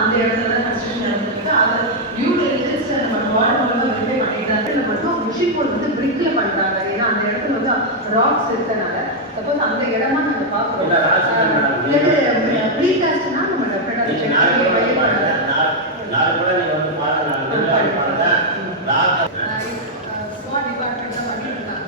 அந்த இடத்துல கன்ஸ்ட்ரக்ஷன் நடந்துருக்கு. அதை டியூ டெலிஜென்ஸ் நம்ம வார்டு மூலமா வெரிஃபை பண்ணிட்டாங்க. மட்டும் மிஷின் போர்ட் வந்து பிரிக்ல பண்றாங்க. ஏன்னா அந்த இடத்துல வந்து ராக்ஸ் இருக்கனால சப்போஸ் அந்த இடமா நம்ம பார்க்கிறோம். ப்ரீகாஸ்ட்னா நம்ம டெஃபினட்டா நாலு கூட நீங்க வந்து பாருங்க. ஸ்வாட் டிபார்ட்மெண்ட் தான் பண்ணிருக்காங்க.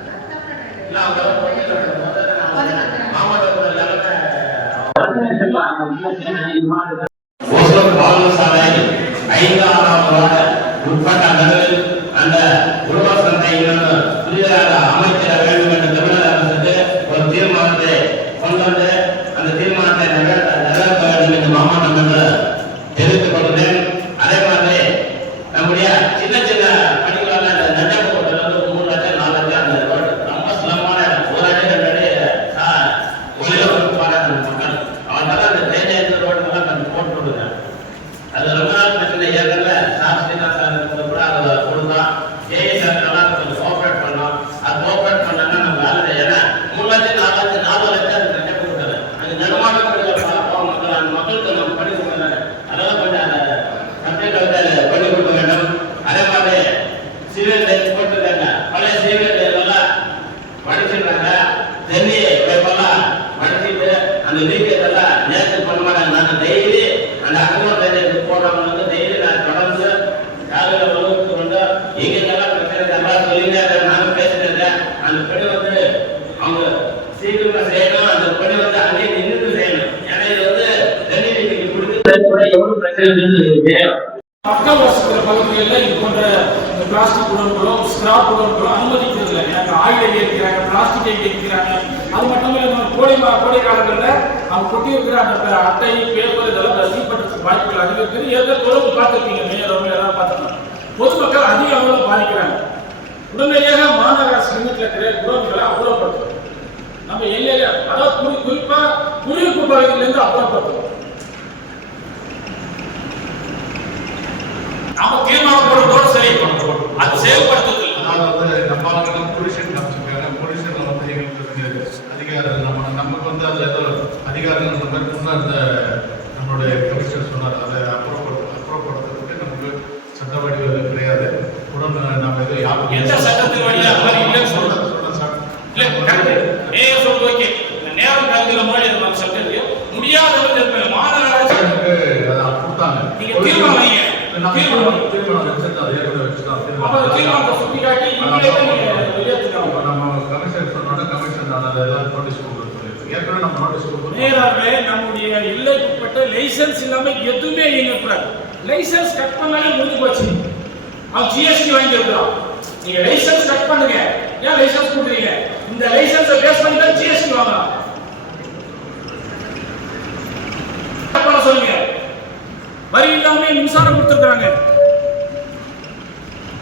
உட்பட்ட அந்த உழவர் சந்தையிலும் புதிதாக அமைச்சிட வேண்டும் என்ற தமிழக அரசுக்கு ஒரு தீர்மானத்தை கொண்டு வந்து அந்த தீர்மானத்தை நிறைவேற்ற வேண்டும் என்று மாவட்டம் என்று தெரிவித்துக் கொள்கிறேன். அதே மாதிரி நம்முடைய சின்ன சின்ன பணிகளான அந்த நஞ்சப்பூட்டில் வந்து 3 லட்சம் 4 லட்சம் அந்த ரோடு ரொம்ப சுலபமான ஒரு அடி 2 அடி ஒளியில கொடுப்பான மக்கள் அவங்களால அந்த தேஜாயத்து ரோடுலாம் கொஞ்சம் போட்டு விடுங்க. அது ரொம்ப நாள் பிரச்சனை. ஏற்கனவே கூட அதை கொடுத்தோம். ஜேஎஸ்ஆர்லாம் கொஞ்சம் கோஆப்ரேட் பண்ணோம். அது கோஆப்ரேட் பண்ணாங்கன்னா நம்ம வேலை. ஏன்னா 3 லட்சம் 4 லட்சம் 4 லட்சம் அது கட்ட கொடுக்குறது அங்கே நிர்மாண மக்கள் அந்த மக்களுக்கு நம்ம பண்ணி கொடுக்குறாங்க. அதெல்லாம் கொஞ்சம் அந்த கம்ப்ளீட் பண்ணி கொடுக்க வேண்டும். அதே மாதிரி சிவில் லைன் போட்டுருக்காங்க. பழைய சிவில் லைன்லாம் வடிச்சிருக்காங்க. தண்ணி பைப்பெல்லாம் வடிச்சிட்டு அந்த லீக்கேஜ் எல்லாம் நேற்று பண்ண மாட்டாங்க. நாங்கள் டெய்லி அந்த அகம லைன் போடுறவங்க வந்து டெய்லி நான் தொடர்ந்து காலையில் வகுப்பு கொண்டு எங்கெங்கெல்லாம் பிரச்சனை எல்லாம் சொல்லிங்க. நானும் பேசுறேன். அந்த பணி வந்து அவங்க சீக்கிரமா செய்யணும். அந்த பணி வந்து அங்கேயே நின்று செய்யணும். ஏன்னா இது வந்து தண்ணி நீங்க கொடுத்து எவ்வளவு பிரச்சனை இருக்கு. மக்கள் வசிக்கிற பகுதிகளில் இது போன்ற பிளாஸ்டிக் உணவுகளும் ஸ்கிராப் உணவுகளும் அனுமதிக்கிறது இல்லை. எனக்கு ஆயிலை ஏற்கிறாங்க, பிளாஸ்டிக்கை ஏற்கிறாங்க. அது மட்டும் இல்லை, கோடை காலங்களில் அவங்க கொட்டி இருக்கிற அந்த அட்டை பேப்பர் இதெல்லாம் தீப்பற்றத்துக்கு வாய்ப்புகள் அதிகம் இருக்குது. ஏதாவது தொடர்பு பார்த்துருக்கீங்க. மேயர் ஏதாவது பார்த்துருக்காங்க. பொதுமக்கள் அதிக அளவில் பாதிக்கிறாங்க. உடனடியாக மாநகராட்சி லிமிட்ல இருக்கிற குடோன்களை அப்புறப்படுத்தும். நம்ம எல்லையில அதாவது குறிப்பா குடியிருப்பு பகுதியிலிருந்து அப்புறப்படுத்தும். நம்ம தீர்மானம் போடுறதோடு சரி அது செயல்படுத்துறது நம்ம பொலிஷன் காமிச்சிருக்காங்க. பொலிஷன்ல வந்து எங்களுக்கு அதிகாரம் நமக்கு வந்து அதுல ஏதோ அதிகாரங்கள் முன்னாடி அந்த நம்மளுடைய கமிஷனர் சொன்னார். அதை அப்புறப்படுத்துறதுக்கு நமக்கு சட்ட வடிவம் கிடையாது. உடன் நம்ம ஏதோ எந்த சட்டத்தின் வழியா இல்லைன்னு சொல்றேன். இல்ல கரெக்ட். மேயர் சொல்றது ஓகே. நேரம் கருத்துல முன்னாடி நம்ம சட்டத்துக்கு முடியாத மாநகராட்சி அதை கொடுத்தாங்க. நீங்க தீர்மானம் நம்முடைய எல்லைக்குட்பட்ட லைசன்ஸ் இல்லாம எதுவுமே இயங்கக்கூடாது. லைசன்ஸ் கட் பண்ணாலே முடிஞ்சு போச்சு. அவன் ஜிஎஸ்டி வாங்கி இருக்கிறான். நீங்க லைசன்ஸ் கட் பண்ணுங்க. ஏன் லைசன்ஸ் கொடுக்குறீங்க? இந்த லைசன்ஸை பேஸ் பண்ணி தான் ஜிஎஸ்டி வாங்கலாம். சொல்லுங்க. வரி இல்லாம மின்சாரம் கொடுத்துருக்காங்க.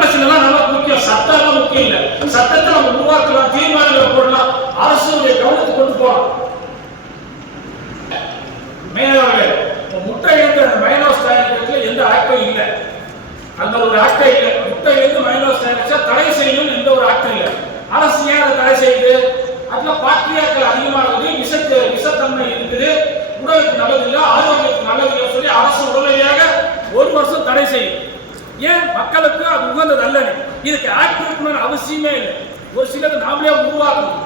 நமக்கு முக்கியம், சட்டம் முக்கியம் இல்ல. சட்டத்தை நம்ம உருவாக்கலாம், தீர்மானங்களை போடலாம், அரசுடைய கவனத்துக்கு கொண்டு போகலாம். மேயர்கள் முட்டை இருந்து அந்த மைனஸ் தயாரிக்கிறதுல எந்த ஆக்டும் இல்லை. அந்த ஒரு ஆக்டே இல்லை. முட்டை இருந்து மைனஸ் தயாரிச்சா தடை செய்யணும் எந்த ஒரு ஆக்டும் இல்லை. அரசு ஏன் அதை தடை செய்யுது? அதுல பாக்டீரியாக்கள் அதிகமாகுது, விஷத்தன்மை இருக்குது, உடலுக்கு நல்லதில்லை, ஆரோக்கியத்துக்கு நல்லதில்லை சொல்லி அரசு உடனடியாக 1 வருஷம் தடை செய்யும். ஏன்? மக்களுக்கு அது உகந்தது அல்ல. இதுக்கு ஆக்ட் இருக்கணும்னு அவசியமே இல்லை. ஒரு சிலது நாமளே உருவாக்கணும்.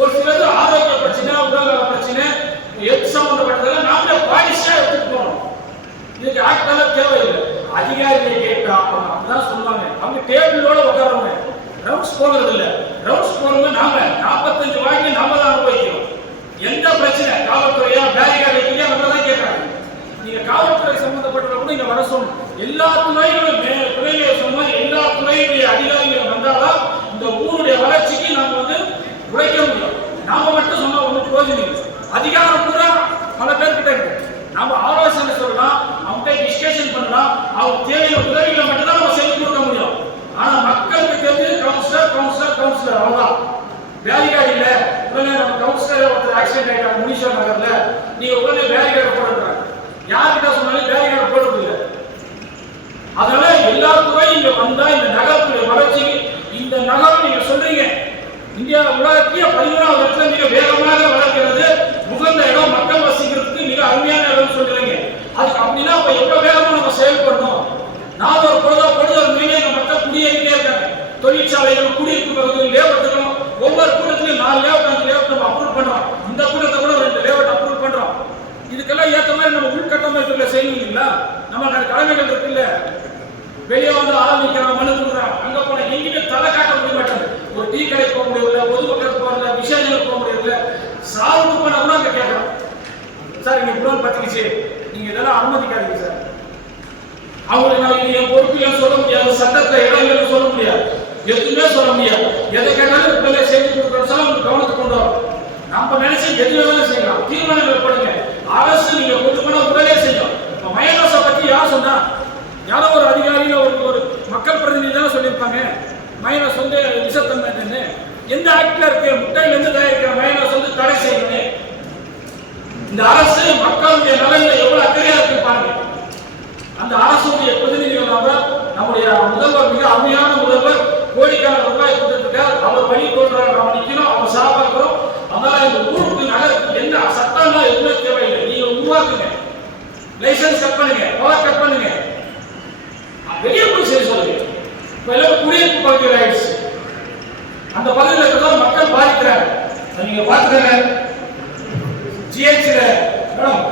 ஒரு சிலது ஆரோக்கிய பிரச்சனை, உடல்நல பிரச்சனை, ஹெல்த் சம்பந்தப்பட்டதெல்லாம் நாமளே பாலிசியா எடுத்துட்டு போகணும். இதுக்கு ஆக்ட் எல்லாம் தேவையில்லை. அதிகாரிகளை கேட்டா அவங்க அப்படிதான் சொல்லுவாங்க. அவங்க டேபிளோட உட்காரவங்க, ரவுண்ட்ஸ் போகிறது இல்லை. ரவுண்ட்ஸ் போறது நாம 45 வாங்கி நாம தான் அனுபவிக்கிறோம். எந்த பிரச்சனை காவல்துறையா பேரிகார்டு வைக்கிறீங்க நம்ம தான் கேட்கறாங்க. நீங்க காவல்துறை சம்பந்தப்பட்ட கூட இங்க வர சொல்லணும். எல்லா துறைகளும் முதலிலே சொன்ன எல்லா துறையுடைய அதிகாரிகள் வந்தாலும் இந்த ஊருடைய வளர்ச்சிக்கு நாம உழைக்க முடியும். நாம மட்டும் சொன்னா ஒன்றும் பிரயோஜனம் இல்லை. அதிகாரம் பூரா பல பேர்கிட்ட இருக்கு. நாம ஆலோசனை சொல்லலாம், அவங்க டிஸ்கஷன் பண்ணலாம், அவங்க தேவையான உதவிகளை மட்டும்தான் நம்ம செய்து கொடுக்க முடியும். ஆனா மக்களுக்கு தெரிஞ்சு கவுன்சிலர் கவுன்சிலர் கவுன்சிலர் அவ்வளவுதான். வேலைக்காடு இல்ல, உடனே நம்ம கவுன்சிலர் ஒருத்தர் ஆக்சிடென்ட் ஆயிட்டாங்க முனீஸ்வர் நகர்ல, நீங்க உடனே வேலைக்காடு போடுறாங்க. யார்கிட்ட சொன்னாலும் வேலைக்காடு போடுறது இல்லை. அதனால எல்லா துறையும் இங்க வந்தா இந்த நகரத்துடைய வளர்ச்சிக்கு, இந்த நகரம் நீங்க சொல்றீங்க இந்தியா உலகத்திலேயே 11வது இடத்துல மிக வேகமாக வளர்க்கிறது, உகந்த இடம், மக்கள் வசிக்கிறதுக்கு மிக அருமையான இடம் சொல்றீங்க. அதுக்கு அப்படின்னா அப்ப எவ்வளவு வேகமா நம்ம செயல்படணும். நான் ஒரு பொழுது மீனே மக்கள் குடியேறிட்டே இருக்காங்க. தொழிற்சாலைகள், குடியிருப்பு பகுதிகள், லேவட்டுகளும் ஒவ்வொரு கூட்டத்திலும் 4 லேவட் 5 லேவட் நம்ம அப்ரூவ் பண்றோம். இந்த கூட்டத்தை கூட 2 லேவட் அப்ரூவ் பண்றோம். இதுக்கெல்லாம் ஏற்ற மாதிரி நம்ம உள்கட்டமைப்புகளை செய்யணும் இல்லைங்களா? நம்ம கடமைகள் இருக்குல்ல. வெளியே ஆரம்பிக்கிறான், மனு கொடுக்குறான், அங்க போன எங்கிட்ட தலை காட்ட முடிய மாட்டாங்க. ஒரு டீ கடை போக முடியல, பொதுமக்களுக்கு போறதுல, விஷயங்களுக்கு போக முடியல, சால்வு பண்ண கூட அங்க கேட்கலாம். சார் இங்க புலன் பத்திரிச்சு, நீங்க இதெல்லாம் அனுமதிக்காதீங்க சார். அவங்களுக்கு நான் என் பொறுப்பு சொல்ல முடியாது, சட்டத்துல இடங்கள் சொல்ல முடியாது, எதுவுமே சொல்ல முடியாது. எதை கேட்டாலும் உடனே செய்து கொடுக்குறோம், அவங்க கவனத்துக்கு கொண்டு வரும். நம்ம நினைச்சு எது வேணாலும் செய்யலாம், தீர்மானங்கள் போடுங்க. அரசு நீங்க கொண்டு போனா உடனே செய்யும். இப்ப மயனோசை பத்தி யார் சொன்னா? யாரோ ஒரு அதிகாரியில ஒரு மக்கள் பிரதிநிதி தான் சொல்லியிருப்பாங்க மைனஸ் விஷத்தன்மை. எந்த ஆக்ட்ல இருக்கு? முட்டையில இருந்து தயாரிக்கிற மைனஸ் தடை செய்யணும். இந்த அரசு மக்களுடைய நலன்ல எவ்வளவு அக்கறையா இருக்கு பாருங்க. அந்த அரசுடைய பிரதிநிதிகள் நம்முடைய முதல்வர், மிக அருமையான முதல்வர், கோடிக்கான ரூபாய் கொடுத்திருக்கார். அவர் வழி தோன்றாங்க, நம்ம நிக்கணும், அவர் சாப்பிடுறோம். அதனால இந்த ஊருக்கு நகருக்கு என்ன சட்டம்லாம் எதுவுமே தேவையில்லை. நீங்க உருவாக்குங்க, லைசன்ஸ் கட் பண்ணுங்க, பவர் கட் பண்ணுங்க, வெளியே போய் செய்ய சொல்லுங்க. இப்ப எல்லாம் குடியிருப்பு பகுதிகள் ஆயிடுச்சு. அந்த பகுதியில் இருக்கிற மக்கள் பாதிக்கிறாங்க. நீங்க பாத்துக்கங்க. ஜிஹெச்ல மேடம்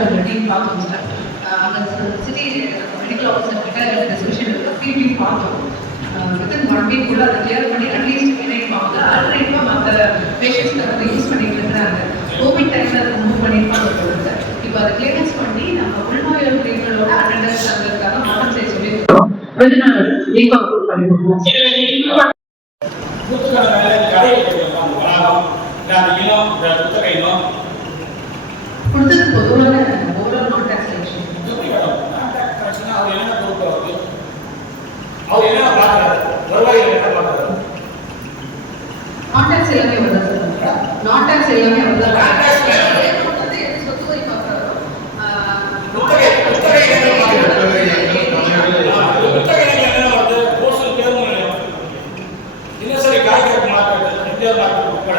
அந்த டீம் பார்த்தோம் சார். அந்த சிட்டி மெடிக்கல் ஆஃபீஸர் கிட்ட டிஸ்கஷன் ஃபீல்டிங் பார்த்தோம். வித்தின் 1 வீக் கூட அதை கிளியர் பண்ணி அட்லீஸ்ட் இணைப்பாங்க. ஆல்டர்னேட்டிவா மற்ற பேஷண்ட்ஸ்க்கு யூஸ் பண்ணிட்டு இருக்கிறாங்க. கோவிட் டைம்ல அதை மூவ் பண்ணிருப்பாங்க சார். இப்போ அதை கிளியரன்ஸ் பண்ணி நம்ம உள்நோயாளர் கிளினிகளோட அட்டெண்டன்ஸ் அங்கக்காக மாற்றம் செய்ய சொல்லியிருக்கோம். கொடுத்தது பொதுவான ஓவரால் நான் டாக்ஸேஷன். அவர் என்ன பொறுப்பு? அவர் என்ன பார்க்கறாரு? வருவாய் என்ன பார்க்கறாரு? நான் டாக்ஸ் எல்லாமே வருதா சார்? நான் டாக்ஸ் எல்லாமே வருதா? நான் டாக்ஸ் கொடுத்தது எது சொத்து வரி பார்க்கறாரோ குத்தகை என்ன வருது? கோசல் தேர்வு தினசரி காய்கறி மார்க்கெட், இந்தியா மார்க்கெட் உட்பட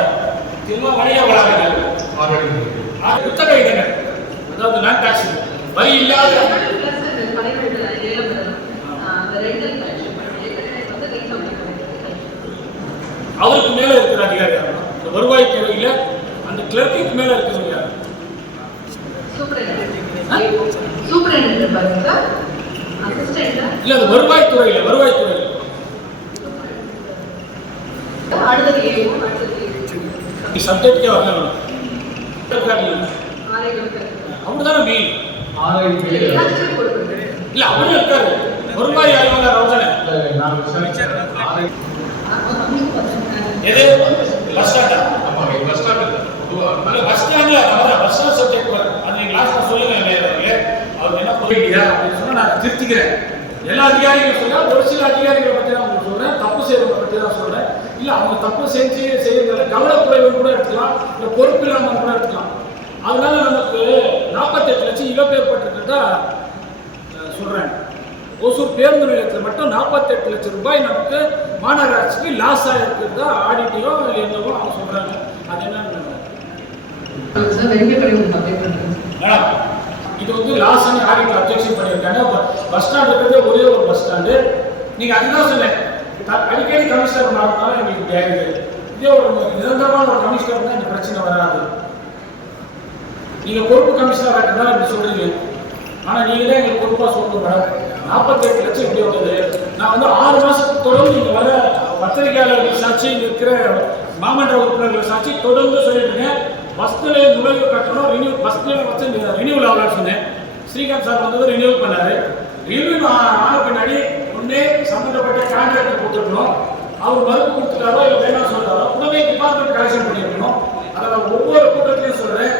திரும்ப வணிக வளாகங்கள் குத்தகை என்ன? அதாவது நான் டாக்ஸ் வரி இல்லாத அவருக்கு மேல இருக்கிற அதிகாரி இந்த வருவாய் துறையில அந்த கிளர்க்கு மேல இருக்கிறவங்க இல்ல அது வருவாய் துறையில சப்ஜெக்டே வரல அப்படிதானே மெயின் இல்ல அவரும் இருக்காரு வருவாய் ஆய்வாளர் அவர்தானே. எது பஸ் ஸ்டாண்டா? ஆமா பஸ் ஸ்டாண்ட். பஸ் ஸ்டாண்ட்ல பஸ் ஸ்டாண்ட் சப்ஜெக்ட் வரும். அது நீங்க லாஸ்ட்ல சொல்லுங்க. அவர் என்ன போயிட்டியா அப்படின்னு சொன்னா நான் திருத்திக்கிறேன். எல்லா அதிகாரிகளும் சொல்றேன், ஒரு சில அதிகாரிகளை பற்றி தான் உங்களுக்கு சொல்றேன், தப்பு செய்யறவங்க பற்றி தான் சொல்றேன். இல்ல அவங்க தப்பு செய்யறதுல கவனக்குறைவு கூட எடுத்துக்கலாம், இல்ல பொறுப்பு இல்லாம கூட எடுத்துக்கலாம். அதனால நமக்கு 48 லட்சம் இழப்பு ஏற்பட்டிருக்கிறதா சொல்றேன். ஓசூர் பேருந்து நிலையத்தில் மட்டும் 48 லட்சம் ரூபாய் நமக்கு மாநகராட்சிக்கு லாஸ் ஆகிருக்கிறதா ஆடிட்டியோ என்னவோ அவங்க சொல்றாங்க. அது என்ன இது லாஸ் ஆன ஆடிட் அப்ஜெக்ஷன் பண்ணியிருக்காங்க. பஸ் ஸ்டாண்ட் இருக்கிறதே ஒரே ஒரு பஸ் ஸ்டாண்டு. நீங்க அதுதான் சொன்னேன், அடிக்கடி கமிஷனர் மாறினாலும் எங்களுக்கு தேவை. இதே ஒரு நிரந்தரமான ஒரு கமிஷனர் தான் இந்த பிரச்சனை வராது. நீங்க பொறுப்பு கமிஷனர் தான் இப்படி சொல்றீங்க. ஆனா நீங்க தான் எங்களுக்கு பொறுப்பா சொல்லுங்க. 48 லட்சம் இப்படி வந்தது. நான் 6 மாசத்துக்கு தொடர்ந்து இங்க வர பத்திரிகையாளர்கள் சாட்சி, இருக்கிற மாமன்ற உறுப்பினர்கள் சாட்சி தொடர்ந்து சொல்லிட்டு இருக்கேன். பஸ் நிலைய நுழைவு கட்டணம் பஸ் நிலையம் வச்சு ரினியூவல் ஆகலான்னு சொன்னேன். ஸ்ரீகாந்த் சார் வந்து ரினியூவல் பண்ணாரு. ரினியூவல் ஆன பின்னாடி ஒன்னே சம்பந்தப்பட்ட கான்ட்ராக்டர் கொடுத்துருக்கணும். அவர் மறுப்பு கொடுத்துட்டாரோ இல்லை வேணாம் சொல்றாரோ உடனே டிபார்ட்மெண்ட் கலெக்ஷன் பண்ணிருக்கணும். அதை நான் ஒவ்வொரு கூட்டத்திலையும் சொல்றேன்.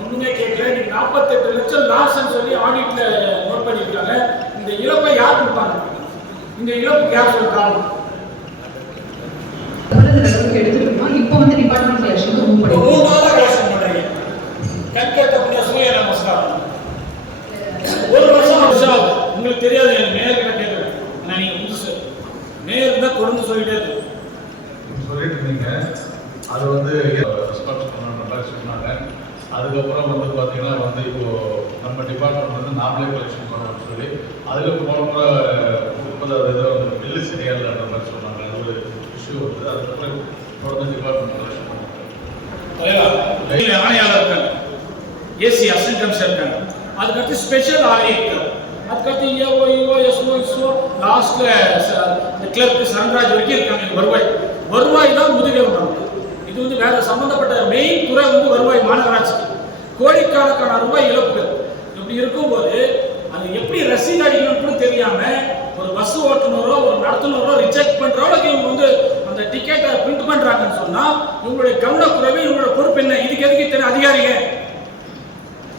ஒண்ணுமே கேட்கல. நீங்க 48 லட்சம் லாஸ்ன்னு சொல்லி ஆடிட்ல நோட் பண்ணியிருக்காங்க. இந்த இழப்பை யார் கொடுப்பாங்க? இந்த இழப்புக்கு யார் சொல்றாங்க? எடுத்துருக்கோம். இப்போ வந்து டிபார்ட்மெண்ட் கலெக்ஷன் மூவ் பண்ணி 3 நாளா கலெக்ஷன் பண்றீங்க. கல்கத்தா புண்ணிய சூரிய நமஸ்காரம். ஒரு வருஷம் ஆகுது. உங்களுக்கு தெரியாது, எனக்கு நேர்கிட்ட கேட்குறேன். நான் நீங்க புதுசு நேர் தான் தொடர்ந்து சொல்லிட்டே இருக்கு. சொல்லிட்டு இருந்தீங்க. அது வந்து ரெஸ்பான்ஸ் பண்ணணும் மாதிரி சொன்னாங்க. அதுக்கப்புறம் வந்து பார்த்தீங்கன்னா வந்து இப்போ நம்ம டிபார்ட்மெண்ட் வந்து நாமளே கலெக்ஷன் பண்ணணும்னு சொல்லி அதில் போன 30 ஏதோ பில்லு சரியாக இல்லைன்ற மாதிரி சொன்னாங்க. அது ஒரு இஷ்யூ வந்து அதுக்கப்புறம் தொடர்ந்து டிபார்ட்மெண்ட் கலெக்ஷன் பண்ணுவாங்க. ஆணையாளர் இருக்காங்க, ஏசி அசிஸ்டன்ட் கமிஷனர் இருக்காங்க, அதுக்கடுத்து ஸ்பெஷல் ஆர்ஐ இருக்காங்க, அதுக்கடுத்து ஏஓ ஈஓ எஸ்ஓ இஸ்ஓ லாஸ்ட்ல கிளர்க் சரண்ராஜ் வரைக்கும் இருக்காங்க. வருவாய் தான் முதுகெலும்பு. இது வந்து வேற சம்பந்தப்பட்ட மெயின் துறை வந்து வருவாய் மாநகராட்சி. கோடிக்கணக்கான ரூபாய் இழப்புகள். இப்படி இருக்கும்போது அது எப்படி ரசீது அடிக்கணும்னு தெரியாம ஒரு பஸ் ஓட்டுநரோ ஒரு நடத்துனரோ ரிஜெக்ட் பண்றவங்களுக்கு இவங்க வந்து அந்த டிக்கெட்டை பிரிண்ட் பண்றாங்கன்னு சொன்னா இவங்களுடைய கவனக்குறைவு, இவங்களோட பொறுப்பு என்ன? இதுக்கு எதுக்கு தெரியும் அதிகாரிங்க?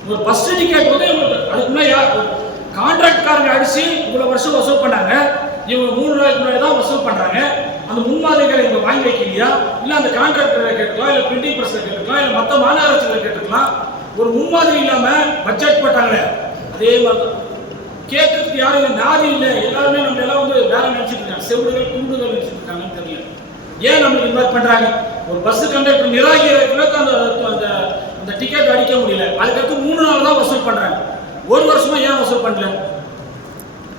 ஒரு பஸ் டிக்கெட் வந்து அதுக்கு முன்னாடி கான்ட்ராக்ட்காரங்க அடிச்சு இவ்வளவு வருஷம் வசூல் பண்ணாங்க. இவங்க 3 நாளைக்கு முன்னாடி தான் வசூல் பண்றாங்க. அந்த முன்மாதிரிகளை இவங்க வாங்கி வைக்கலையா? இல்ல அந்த கான்ட்ராக்டரை கேட்டுக்கலாம், இல்ல பிரிண்டிங் பிரஸ் கேட்டுக்கலாம், இல்ல மற்ற மாநகராட்சிகளை கேட்டுக்கலாம். ஒரு முன்மாதிரி இல்லாம பட்ஜெட் போட்டாங்களே அதே மாதிரி கேட்கறதுக்கு யாரும் நாதி இல்லை. எல்லாருமே நம்ம எல்லாம் வந்து வேற நினைச்சிட்டு இருக்காங்க, செவிடுகள் குண்டுகள் நினைச்சிட்டு இருக்காங்கன்னு தெரியல. ஏன் நம்மளுக்கு இந்த மாதிரி பண்றாங்க? ஒரு பஸ் கண்டக்டர் நிராகரிக்கிறதுக்கு அந்த அந்த டிக்கெட் அடிக்க முடியல. அதுக்கடுத்து 3 நாள் தான் வசூல் பண்றாங்க. ஒரு வருஷமா ஏன் வசூல் பண்ணல?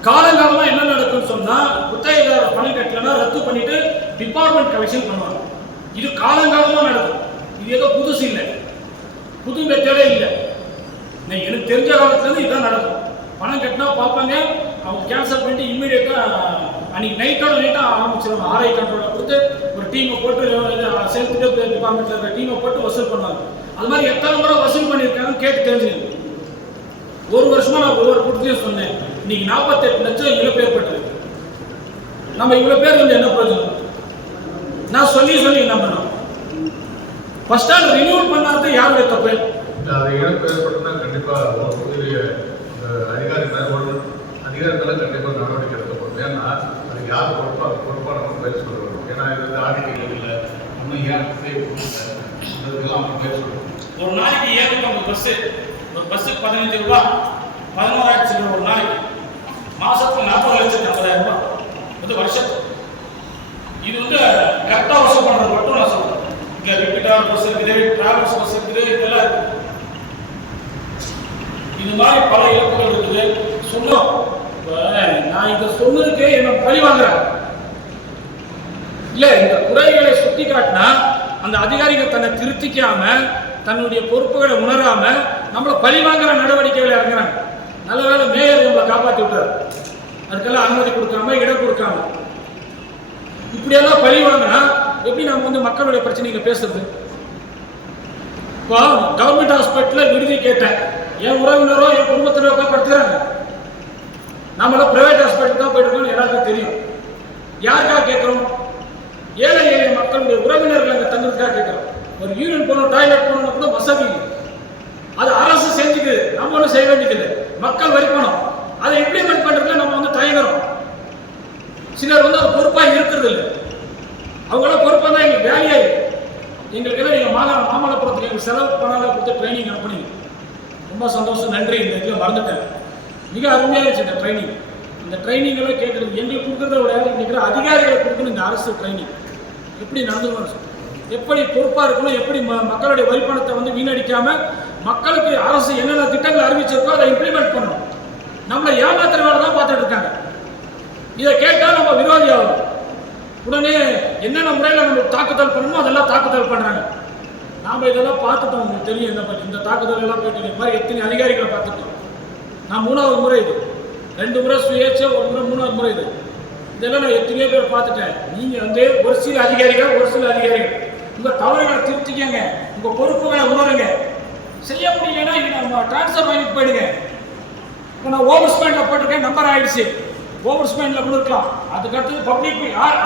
காலங்காலமா என்ன நடக்கும்னு சொன்னா குத்தகைதாரர் பணம் கட்டலன்னா ரத்து பண்ணிட்டு டிபார்ட்மெண்ட் கலெக்ஷன் பண்ணுவாங்க. இது காலங்காலமா நடக்கும். இது ஏதோ புதுசு இல்லை, புது மெத்தடே இல்லை. எனக்கு தெரிஞ்ச காலத்துல இருந்து இதுதான் நடக்கும். பணம் கட்டினா பார்ப்பாங்க, அவங்க கேன்சல் பண்ணிட்டு இம்மீடியட்டா அன்னைக்கு நைட்டா ஆரம்பிச்சிருவாங்க. ஆர்ஐ கண்ட்ரோலை கொடுத்து ஒரு டீமை போட்டு செல்ஃப் டிபார்ட்மெண்ட்ல இருக்கிற டீமை போட்டு வசூல் பண்ணுவாங்க. அது மாதிரி எத்தனை முறை வசூல் பண்ணியிருக்காங்கன்னு கேட்டு தெரிஞ்சுக்கணும். ஒரு வருஷமா நான் ஒவ்வொரு கூட்டத்தையும் சொன்னேன். இன்னைக்கு 48 லட்சம் இவ்வளவு பேர் பட்டது. நம்ம இவ்வளவு பேர் வந்து என்ன பிரயோஜனம்? நான் சொல்லி என்ன பண்ணோம்? ஃபர்ஸ்ட் ஆல் ரினியூவல் பண்ணாதது யாருடைய தப்பு? அது இழப்பு ஏற்பட்டுனா கண்டிப்பா புதிய அதிகாரிகள் கண்டிப்பா நடவடிக்கை எடுக்கப்படும். ஏன்னா அது யார் பொறுப்பானவங்க பேர் சொல்லணும். ஏன்னா இது ஆடிக்கைகள் இல்லை, இன்னும் ஏன் இதுக்கெல்லாம் அவங்க பேர் சொல்லணும். ஒரு நாளைக்கு ஏன் ஒரு பஸ் 15 ரூபாய் 11,000 ஒரு நாளைக்கு, மாசத்துக்கு 40,50,000 ரூபாய் வந்து வருஷத்துக்கு. இது வந்து கரெக்டாக வசூல் பண்ணுறது மட்டும் நான் சொல்றேன். இங்கே ரிப்பீட்டார் பஸ் இருக்குது, டிராவல்ஸ் பஸ் இருக்குது, இதெல்லாம் இருக்கு. இது மாதிரி பல இழப்புகள் இருக்குது. சொன்னோம், நான் இதை சொன்னதுக்கு என்ன பழி வாங்குறேன் இல்ல. இந்த குறைகளை சுட்டி காட்டினா அந்த அதிகாரிகள் தன்னை திருத்திக்காம தன்னுடைய பொறுப்புகளை உணராம நம்மளை பழி வாங்குற நடவடிக்கைகளை இறங்குறாங்க. நல்ல வேலை மேயர் நம்மளை காப்பாற்றி விட்டார். அதுக்கெல்லாம் அனுமதி கொடுக்காம இடம் கொடுக்காம இப்படியெல்லாம் பழி வாங்கினா எப்படி நம்ம வந்து மக்களுடைய பிரச்சனைகளை பேசுறது? இப்போ கவர்மெண்ட் ஹாஸ்பிட்டலில் விடுதி கேட்டேன். என் உறவினரோ என் குடும்பத்தினரோ படுத்துறாங்க. நம்மளாம் பிரைவேட் ஹாஸ்பிட்டல் தான் போயிட்டு எல்லாருக்கும் தெரியும். யாருக்காக கேட்கிறோம்? ஏழை எளிய மக்களுடைய உறவினர்கள் அங்கே தங்குறதுக்காக கேட்கிறோம். ஒரு யூரின் போகணும், டாய்லெட் போகணும் கூட வசதி இல்லை. அது அரசு செஞ்சுக்குது, நம்ம ஒன்றும் செய்ய வேண்டியதில்லை. மக்கள் வரி பணம் அதை இம்ப்ளிமெண்ட் பண்றதுல நம்ம வந்து தயங்குறோம். சிலர் வந்து அது பொறுப்பாக இருக்கிறது இல்லை. அவங்களாம் பொறுப்பாக தான் எங்களுக்கு வேலையா இருக்கு. எங்களுக்கு எல்லாம் எங்கள் மாமல்லபுரத்துக்கு எங்களுக்கு செலவு பணம் கொடுத்து ட்ரைனிங் அனுப்புனீங்க. ரொம்ப சந்தோஷம், நன்றி. இந்த இதில் மறந்துட்டேன். மிக அருமையாக இருந்துச்சு இந்த ட்ரைனிங். இந்த ட்ரைனிங்கெல்லாம் கேட்குறது எங்களுக்கு கொடுக்குறத விட இருக்கிற அதிகாரிகளை கொடுக்கணும். இந்த அரசு ட்ரைனிங் எப்படி நடந்துக்கணும், எப்படி பொறுப்பாக இருக்கணும், எப்படி மக்களுடைய வரிப்பணத்தை வந்து வீணடிக்காமல் மக்களுக்கு அரசு என்னென்ன திட்டங்கள் அறிவிச்சிருக்கோ அதை இம்ப்ளிமெண்ட் பண்ணணும். நம்மளை ஏமாத்துற வேலை தான் பார்த்துட்டு இருக்காங்க. இதை கேட்டால் நம்ம விரோதி ஆகும். உடனே என்னென்ன முறையில் நம்ம தாக்குதல் பண்ணணுமோ அதெல்லாம் தாக்குதல் பண்ணுறாங்க. நாம் இதெல்லாம் பார்த்துட்டோம். உங்களுக்கு தெரியும், இந்த தாக்குதல் எல்லாம் போயிட்டு இந்த மாதிரி எத்தனை அதிகாரிகளை பார்த்துட்டோம். நான் 3வது முறை இது, 2 முறை சுயேட்சை, 1 முறை 3வது முறை இது. இதெல்லாம் நான் எத்தனையோ பேர் பார்த்துட்டேன். நீங்கள் வந்து ஒரு சில அதிகாரிகள் உங்கள் தவறுகளை திருத்திக்கங்க, உங்கள் பொறுப்புகளை உணருங்க. செய்ய முடியலன்னா நம்ம டிரான்ஸ்ஃபர் வாங்கிட்டு போயிடுங்க. இப்போ நான் ஓவர் ஸ்பெண்டில் போட்டிருக்கேன், நம்பர் ஆயிடுச்சு, ஓவர் ஸ்பெண்டில் கொடுக்கலாம். அதுக்கடுத்தது பப்ளிக்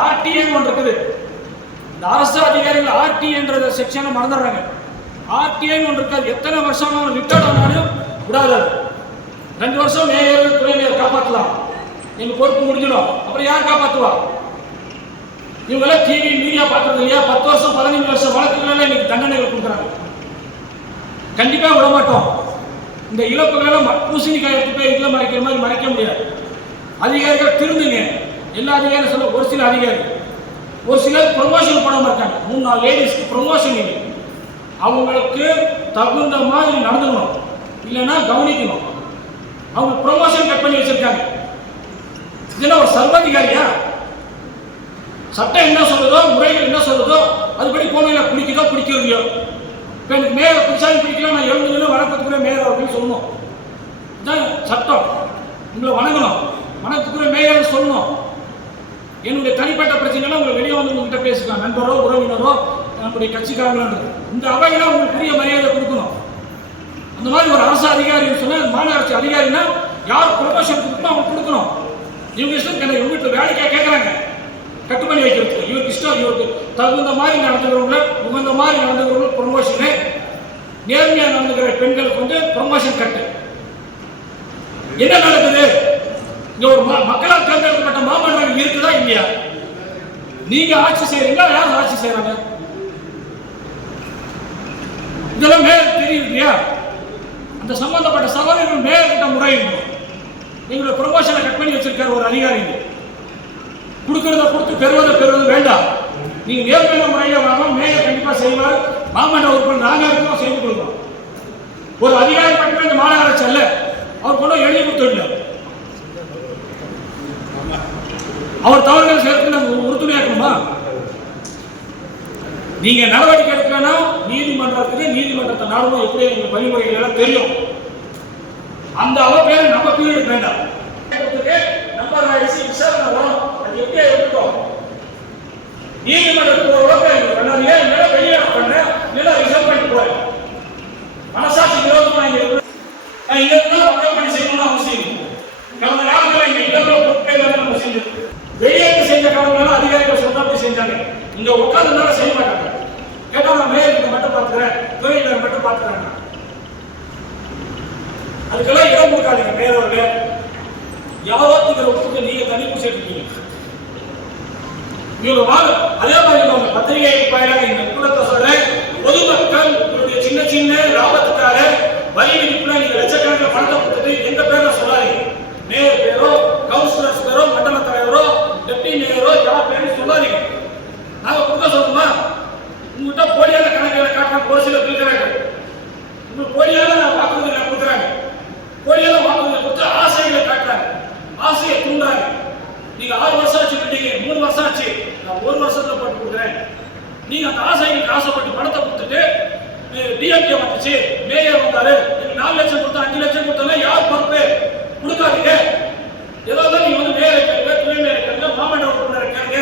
ஆர்டிஏன்னு ஒன்று இருக்குது. இந்த அரசு அதிகாரிகள் ஆர்டிஏன்ற செக்ஷனை மறந்துடுறாங்க. ஆர்டிஏன்னு ஒன்று இருக்காது. எத்தனை வருஷம் ரிட்டர்ன் ஆனாலும் விடாது. 2 வருஷம் மேயர் துணை மேயர் காப்பாற்றலாம், எங்கள் பொறுப்பு முடிஞ்சிடும். அப்புறம் யார் காப்பாற்றுவா? இவங்களாம் டிவி மீடியா பார்க்கறது இல்லையா? 10 வருஷம் 15 வருஷம் வழக்குகளெல்லாம் இன்னைக்கு தண்டனைகள் கொடுக்குறாங்க. கண்டிப்பாக விட மாட்டோம். இந்த இழப்புகளெல்லாம் பூசணிக்காய் எடுத்து போய் இதில் மறைக்கிற மாதிரி மறைக்க முடியாது. அதிகாரிகள் திருந்துங்க. எல்லா அதிகாரியும் சொல்ல, ஒரு சில அதிகாரி, ஒரு சிலர் ப்ரொமோஷன் பண்ணாமல் இருக்காங்க. 3-4 லேடிஸ்க்கு ப்ரொமோஷன் இல்லை. அவங்களுக்கு தகுந்த மாதிரி நடந்துக்கணும், இல்லைன்னா கவனிக்கணும். அவங்க ப்ரொமோஷன் கட் பண்ணி வச்சிருக்காங்க. இதெல்லாம் ஒரு சர்வாதிகாரியா? சட்டம் என்ன சொல்றதோ, முறைகள் என்ன சொல்றதோ அதுபடி போனையில பிடிக்குதோ பிடிக்கிறதையோ. இப்போ எனக்கு மேயரை பிடிச்சாலும் பிடிக்கல, நான் 70 வணக்கத்துக்குரிய மேயர் அப்படின்னு சொல்லணும். இதுதான் சட்டம். உங்களை வணங்கணும், வணக்கத்துக்குரிய மேயர் சொல்லணும். என்னுடைய தனிப்பட்ட பிரச்சனைலாம் உங்களை வெளியே வந்து உங்ககிட்ட பேசிக்கலாம், நண்பரோ உறவினரோ நம்முடைய கட்சிக்காரங்களோ. இந்த அவையில உங்களுக்கு பெரிய மரியாதை கொடுக்கணும். அந்த மாதிரி ஒரு அரசு அதிகாரின்னு சொன்னா, மாநகராட்சி அதிகாரினா யார் ப்ரொமோஷன் கொடுக்கணும் அவங்க கொடுக்கணும். இவங்க இஷ்டம் இவங்க வீட்டில் வேலைக்காக கேட்குறாங்க, கட்டு பண்ணி வைக்கிறது. இவருக்கு இஷ்டம், இவருக்கு தகுந்த மாதிரி நடந்துக்கிறவங்க, உகந்த மாதிரி நடந்துக்கிறவங்க ப்ரொமோஷனு. நேர்மையாக நடந்துக்கிற பெண்களுக்கு வந்து ப்ரொமோஷன் கட்டு. என்ன நடக்குது? இங்க ஒரு மக்களால் தேர்ந்தெடுக்கப்பட்ட மாமன்றம் இருக்குதா இல்லையா? நீங்க ஆட்சி செய்யறீங்களா, யார் ஆட்சி செய்யறாங்க? இதெல்லாம் மேயர் தெரியும் இல்லையா? அந்த சம்பந்தப்பட்ட சகோதரர்கள் மேயர் கிட்ட முறையிடணும். எங்களுடைய ப்ரொமோஷனை கட் பண்ணி வச்சிருக்காரு ஒரு அதிகாரி. கொடுக்கறத கொடுத்து பெறுவது வேண்டாம். நீங்க நேர்மையான முறையில் வாங்க, மேயர் கண்டிப்பா செய்வார். மாமன்ற உறுப்பினர் நாங்க இருக்கோம், செய்து கொடுக்கிறோம். ஒரு அதிகாரி மட்டுமே இந்த மாநகராட்சி அல்ல, அவர் கொண்டு எழுதி கொடுத்துடல. அவர் தவறுகள் சேர்த்து நம்ம உறுதுணையாக்கணுமா? நீங்க நடவடிக்கை எடுக்கலன்னா நீதிமன்றத்தை நாடணும். எப்படி எங்க வழிமுறைகள் எல்லாம் தெரியும். அந்த அவ பேரு நம்ம பீரியட் வேண்டாம். நம்பர் ஆயிடுச்சு, விசாரணை வரும். அது எப்படியா இருக்கட்டும். நீதிமன்றத்துக்கு ஒரு வெளியே பண்ண நில ரிசர்வ் பண்ணிட்டு போறேன். மனசாட்சி விரோதமா இங்க இருக்கு. இங்க இருந்தா மக்கள் பணி செய்யணும்னு அவசியம் இல்லை. கடந்த காலத்துல இங்க இடத்துல பொருட்கள் நம்ம செஞ்சது. வெளியேற்ற செஞ்ச காலங்களெல்லாம் அதிகாரிகள் சொன்னா போய் செஞ்சாங்க. இங்க உட்கார்ந்தனால செய்ய மாட்டாங்க. கேட்டா நான் மேயர்கிட்ட மட்டும் பார்த்துக்கிறேன், துறையினர் மட்டும் பார்த்துக்கிறாங்க. அதுக்கெல்லாம் இடம் கொடுக்காதீங்க. மேயரோட யாராவது ஒப்புக்கு நீங்க தனி பிடிச்சிருக்கீங்க. இவங்க வாங்க. அதே மாதிரி அவங்க பத்திரிகை வாயிலாக இந்த கூட்டத்தை சொல்றேன். பொதுமக்கள் உங்களுடைய சின்ன சின்ன லாபத்துக்காக வரி விதிப்புல நீங்க லட்சக்கணக்கில் பணத்தை கொடுத்துட்டு எங்க பேரை சொல்லாதீங்க. மேயர் பேரோ, கவுன்சிலர்ஸ் பேரோ, மண்டல தலைவரோ, டெப்டி மேயரோ யார் பேரும் சொல்லாதீங்க. நாங்க கொடுக்க சொல்லுமா? உங்ககிட்ட போலியான கணக்குகளை காட்டுற ஒரு சில பிரிக்கிறார்கள். உங்களுக்கு போலியான வாக்குறுதிகளை கொடுக்குறாங்க. போலியான வாக்குறுதிகளை கொடுத்து ஆசைகளை காட்டுறாங்க, ஆசையை தூண்டுறாங்க. நீங்க 6 வருஷம் ஆச்சு கட்டீங்க, 3 வருஷம் ஆச்சு, நான் 1 வருஷத்துல போட்டு கொடுக்குறேன். நீங்க அந்த ஆசைகளுக்கு ஆசைப்பட்டு பணத்தை கொடுத்துட்டு டிஎம்கே வந்துச்சு, மேயர் வந்தாரு, 4 லட்சம் கொடுத்தா 5 லட்சம் கொடுத்தா யார் பொறுப்பு? கொடுக்காதீங்க. ஏதாவது நீங்க வந்து மேயர் இருக்காங்க, துணை மேயர் இருக்காங்க, மாமன்ற உறுப்பினர் இருக்காங்க.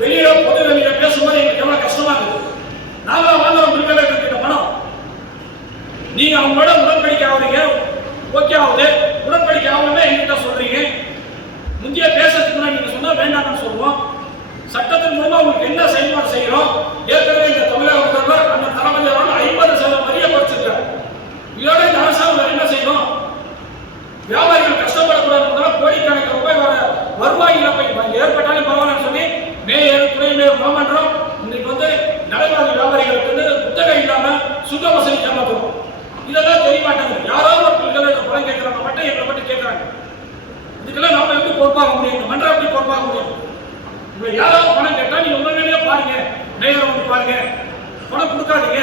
வெளியில பொது வெளியில பேசும்போது எங்களுக்கு எவ்வளவு கஷ்டமா இருக்குது. நாங்களா வாங்குறோம் பிரிவிலேஜ் பணம். நீங்க அவங்களோட உடன்படிக்கை ஆகுறீங்க, ஓகே ஆகுது. உடன்படிக்கை ஆகணும்னா எங்கிட்ட சொல்றீங்க. முந்தைய பேசுறதுக்கு முன்னாடி நீங்க சொன்னா வேண்டாம்னு சொல்லுவோம். சட்டத்தின் மூலமா உங்களுக்கு என்ன செயல்பாடு செய்யறோம்? ஏற்கனவே இந்த தமிழக முதல்வர் அந்த தளபதி அவர்கள் 50% வரியை குறைச்சிருக்காரு. இதோட இந்த அரசாங்கம் என்ன செய்யணும்? வியாபாரிகள் கஷ்டப்படக்கூடாது, கோடிக்கணக்கான ரூபாய் வருவாய் இழப்பை ஏற்பட்டாலும் பரவாயில்ல சொல்லி மேயர், துணை மேயர், மாமன்றம் இன்னைக்கு வந்து நடைபாதை வியாபாரிகளுக்கு வந்து புத்தகம் இல்லாம சுக வசதி ஏமாத்துறோம். இதெல்லாம் தெரிய மாட்டாங்க. யாராவது ஒரு பிள்ளைகள் பணம் கேட்கறாங்க, மட்டும் எங்களை மட்டும் கேட்கறாங்க. இதுக்கெல்லாம் நாம எப்படி பொறுப்பாக முடியும்? மன்றம் எப்படி பொறுப்பாக முடியும்? உங்களை யாராவது பணம் கேட்டா நீங்க உண்மையிலேயே பாருங்க, மேயர் வந்து பாருங்க, பணம் கொடுக்காதீங்க.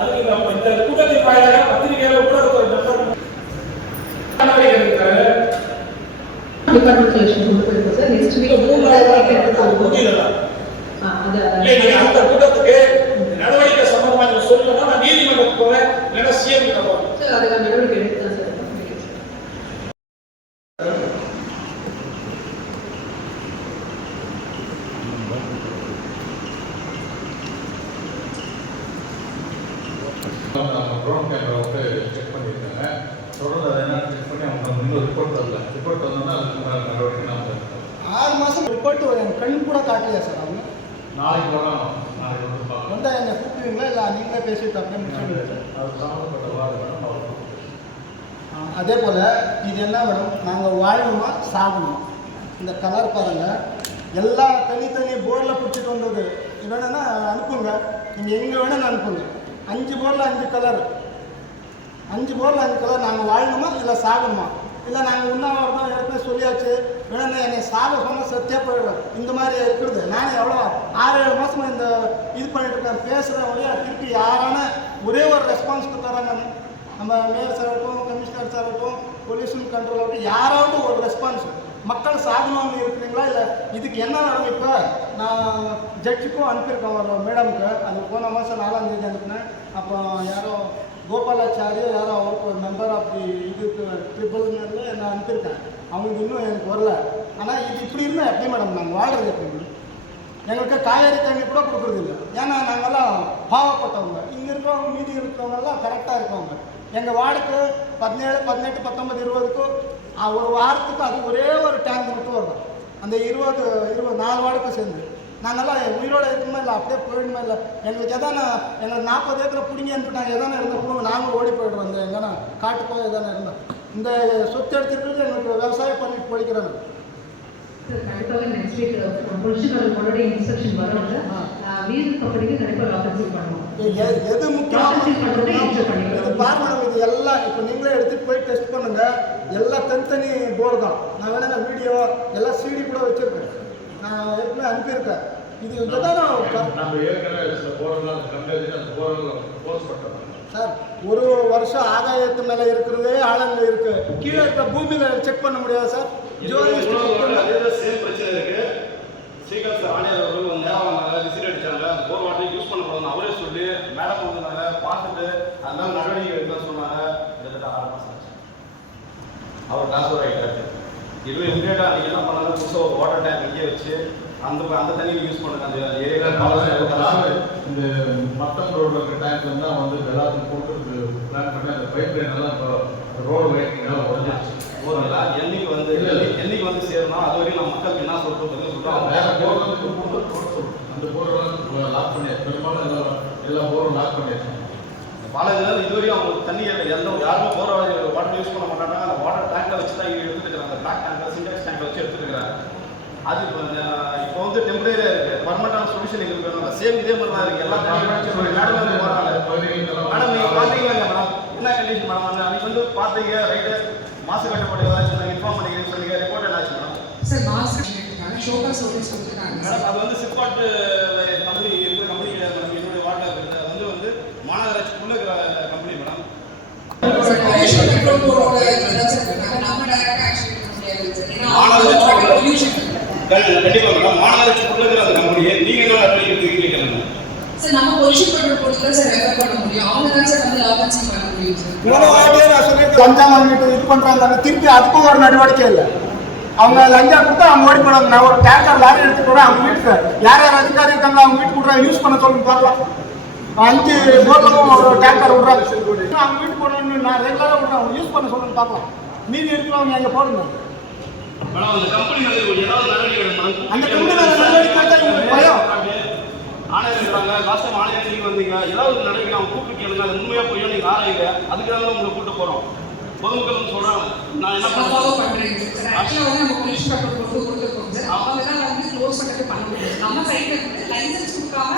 அதுக்கு இந்த கூட்டத்தின் வாயிலாக பத்திரிகையில ஊடகத்துறை டிபார்ட்மெண்ட் எலெக்ஷன் கொண்டு போயிருக்கோம் சார். நெக்ஸ்ட் வீக் 3 அந்த கூட்டத்துக்கு நடவடிக்கை சம்பந்தமா நீங்க சொல்லணும்னா நான் நீதிமன்றத்துக்கு போவேன், இல்லைன்னா சிஎம் கிட்ட போவேன் சார். அதுக்கான நடவடிக்கை எடுத்துதான் சார். நம்ம ஃப்ரெண்ட் கூட காட்டலையா சார் அவங்க? நாளைக்கு வரலாம், நாளைக்கு வந்து பார்க்கலாம். வந்தால் என்னை கூப்பிடுவீங்களா இல்லை நீங்களே பேசிட்டு அப்படியே முடிச்சுடுவீங்க சார்? அது சம்மந்தப்பட்ட வார்டு வேணும் அவர். அதே போல் இது என்ன மேடம், நாங்கள் வாழணுமா சாகணுமா? இந்த கலர் பாருங்கள், எல்லா தனித்தனி போர்டில் பிடிச்சிட்டு வந்தது. இது வேணும்னா அனுப்புங்க, நீங்கள் எங்கே வேணும்னு அனுப்புங்க. 5 போர்டில் 5 கலர், 5 போர்டில் 5 கலர். நாங்கள் வாழணுமா இல்லை சாகணுமா? இல்லை நாங்கள் உண்ணாவிரதம் ஏற்கனவே சொல்லியாச்சு, வேணும்னா என்னை சாக சொன்னால் சத்தியா போயிடுவேன். இந்த மாதிரி இருக்கிறது. நான் எவ்வளோ 6-7 மாதமாக இந்த இது பண்ணிட்டு இருக்கேன், பேசுகிறேன் வழியா. திருப்பி யாரான ஒரே ஒரு ரெஸ்பான்ஸ் கொடுத்தாராங்க, நம்ம மேயர் சார் ஆகட்டும், கமிஷனர் சார் ஆகட்டும், பொல்யூஷன் கண்ட்ரோல் ஆகட்டும், யாராவது ஒரு ரெஸ்பான்ஸ். மக்கள் சாகணும்னு இருக்கிறீங்களா இல்லை இதுக்கு என்ன நடக்கும்? இப்போ நான் ஜட்ஜுக்கும் அனுப்பியிருக்கேன் ஒரு மேடமுக்கு. அது போன மாதம் 4ஆம் தேதி அனுப்பினேன். அப்போ யாரோ கோபாலாச்சாரியோ யாரோ அவருக்கு ஒரு மெம்பர் ஆஃப் தி இதுக்கு ட்ரிபிள்னு நான் அனுப்பியிருக்கேன். அவங்களுக்கு இன்னும் எனக்கு வரல. ஆனால் இது இப்படி இருந்தால் எப்படி மேடம் நாங்கள் வாழ்றது எப்படி? எங்களுக்கு காவேரி தண்ணி கூட கொடுக்குறது இல்லை. ஏன்னா நாங்கள்லாம் பாவப்பட்டவங்க. இங்கே இருக்கிறவங்க மீதி இருக்கிறவங்கெல்லாம் கரெக்டாக இருக்கவங்க. எங்கள் வார்டுக்கு 17, 18, 19, 20க்கும் ஒரு வாரத்துக்கு அது ஒரே ஒரு டேங்க் மட்டும் வரும். அந்த 24 வார்டுக்கும் சேர்ந்து நாங்கள்லாம் உயிரோடு இருக்கணுமா இல்லை அப்படியே போயிடணுமா இல்லை? எங்களுக்கு எதானே எங்களுக்கு 40 ஏக்கரை பிடிங்கி அனுப்பிட்டாங்க. எதானே இருந்த குடும்பம் நாங்களும் ஓடி போய்டுவோம். இந்த எங்கன்னா காட்டுக்கோ எதானே இருந்தோம். இந்த சொத்து எடுத்துக்கிறது எங்களுக்கு விவசாயம் பண்ணிட்டு போய்க்கிறாங்க. கண்டிப்பாக நெக்ஸ்ட் வீக் பொலிஷனோட உங்களுடைய இன்ஸ்ட்ரக்ஷன் வரும்ல, வீடு கம்பெனிக்கு கண்டிப்பாக லாபத்தில் பண்ணுவோம். எது முக்கியம் பார்க்கணும். இது எல்லாம் இப்போ நீங்களே எடுத்துகிட்டு போய் டெஸ்ட் பண்ணுங்க. எல்லாம் தனித்தனி போர்டு தான். நான் வேணா வீடியோ எல்லாம் CD கூட வச்சுருக்கேன். நான் ஏற்கனவே அனுப்பியிருக்கேன். இது நம்ம ஏற்கனவே போர்டெல்லாம் கம்பெனி அந்த போர்டெல்லாம் போஸ்ட் பண்ணுறோம் சார். ஒரு வருஷம் ஆதாயத்து மேலே இருக்கிறதே ஆழங்கள் இருக்குது. கீழே இருக்க பூமியில் செக் பண்ண முடியாது சார். சேம் பிரச்சனை இருக்கு. ஸ்ரீகாந்த் சார் ஆணையர் அவர்கள் நேரம் வந்தாங்க, விசிட் அடிச்சாங்க. போர் வாட்டர் யூஸ் பண்ணக்கூடாதுன்னு அவரே சொல்லி மேடம் வந்தாங்க, பார்த்துட்டு அதனால நடவடிக்கை எடுக்க சொன்னாங்க. கிட்டத்தட்ட 6 மாதம் ஆச்சு. அவர் ட்ரான்ஸ்ஃபர் ஆகிட்டாரு. இதுவே இமீடியட்டாக நீங்கள் என்ன பண்ணாலும் புதுசாக ஒரு வாட்டர் டேங்க் இங்கே வச்சு அந்த தண்ணியை யூஸ் பண்ணுங்க. அந்த ஏரியாவில் இந்த மட்டம் ரோடு இருக்கிற டேங்க் தான் வந்து எல்லாத்தையும் போட்டு பிளான் பண்ணி அந்த பைப் லைன் எல்லாம் இப்போ ரோடு வைக்கிங்கெல்லாம் உடஞ்சிருச்சு. என்னைக்கு வந்து சேரணும், அது வரைக்கும் நம்ம மக்களுக்கு என்ன சொல்றோம் அந்த போர்டெல்லாம் லாக் பண்ணியாச்சு. பெரும்பாலும் எல்லா போரும் லாக் பண்ணியாச்சு. பாலாஜியில் இதுவரையும் அவங்களுக்கு தண்ணி யாருமே போர் வாட்டர் யூஸ் பண்ண மாட்டாங்க. அந்த வாட்டர் டேங்கை வச்சு தான் எடுத்துட்டு இருக்கிறாங்க. பிளாக் டேங்கை சிண்டெக்ஸ் டேங்கை வச்சு எடுத்துட்டு இருக்கிறாங்க. அது இப்போ வந்து டெம்பரரியாக இருக்குது. பர்மனண்டான சொல்யூஷன் எங்களுக்கு வேணும். சேம் இதே மாதிரி தான் இருக்குது. எல்லா மேடம் போகிறாங்க. மேடம் நீங்கள் பார்த்தீங்களா மேடம் என்ன கண்டிஷன் மேடம்? அன்னைக்கு வந்து பார்த்தீங்க ரைட்டு மாசு கட்டுப்பாடு ஏதாச்சும் இன்ஃபார்ம் பண்ணிக்கிறேன்னு சொன்னீங்க. ரிப்போர்ட் என்னாச்சு மேடம்? சார் மாஸ்க் பண்ணிருக்காங்க, ஷோகாஸ் நோட்டீஸ் கொடுத்துருக்காங்க. மேடம் அது வந்து சிப்காட் கம்பெனி இருக்கிற கம்பெனி கிடையாது மேடம். என்னுடைய வாட்டர் இருக்குது. அது வந்து மாநகராட்சிக்குள்ள இருக்கிற கம்பெனி மேடம். பொல்யூஷன் கண்ட்ரோல் போர்டோட ஏதாச்சும் இருக்காங்க. நம்ம டைரக்டா ஆக்ஷன் எடுக்க முடியாது. ஏன்னா பொல்யூஷன் கண்டிப்பா மேடம் மாநகராட்சிக்குள்ள இருக்கிற அந்த கம்பெனியை நீங்க என்ன நடவடிக்கை எடுத்துக்கிறீங்க? சார் நம்ம பொல்யூஷன் கண்ட்ரோல் போர்டுல சார் ரெஃபர் பண்ண முடியும். அவங்க தான் சார் வந்து லாபன்சி பண்ண முடியும் சார். இவ்வளோ வாட்டியே நான் சொல்லிட்டு லஞ்சம் வாங்கிட்டு இது பண்ணுறாங்க. திருப்பி அதுக்கும் ஒரு நடவடிக்கை இல்லை. அவங்க லஞ்சம் கொடுத்தா அவங்க ஓடி போடுவாங்க. நான் ஒரு டேங்கர் லாரி எடுத்துட்டு போகிறேன். அவங்க வீட்டுக்கு யார் யார் அதிகாரி இருக்காங்க அவங்க வீட்டுக்கு விட்றாங்க. யூஸ் பண்ண சொல்லுங்க பார்க்கலாம். 5 போர்லும் ஒரு டேங்கர் விட்றாங்க. அவங்க வீட்டுக்கு போடணும்னு நான் ரெகுலராக விட்றேன். அவங்க யூஸ் பண்ண சொல்லுங்க பார்க்கலாம். மீதி இருக்கிறவங்க எங்கே போடுங்க. மேடம் அந்த கம்பெனி ஏதாவது நடவடிக்கை எடுக்கணும். அந்த கம்பெனி நடவடிக்கை உங்களுக்கு பயம். ஆணையர் இருக்கிறாங்க. லாஸ்ட் டைம் ஆணையர் நீங்கள் வந்தீங்க. ஏதாவது நடவடிக்கை அவங்க கூப்பிட்டு கேளுங்க. அது உண்மையாக போய் நீங்கள் ஆராயுங்க. அதுக்காக தான் உங்களை கூப்பிட்டு போகிறோம். பொதுமக்கள் சொல்கிறாங்க. நான் என்ன ஃபாலோ பண்ணுறேன் சார். ஆக்சுவலாக வந்து நம்ம பொல்யூஷன் கண்ட்ரோல் போர்டு கொடுத்துருக்கோம் சார். அவங்க தான் வந்து க்ளோஸ் பண்ணுறது பண்ண முடியும். நம்ம சைடில் இருந்து லைசன்ஸ் கொடுக்காம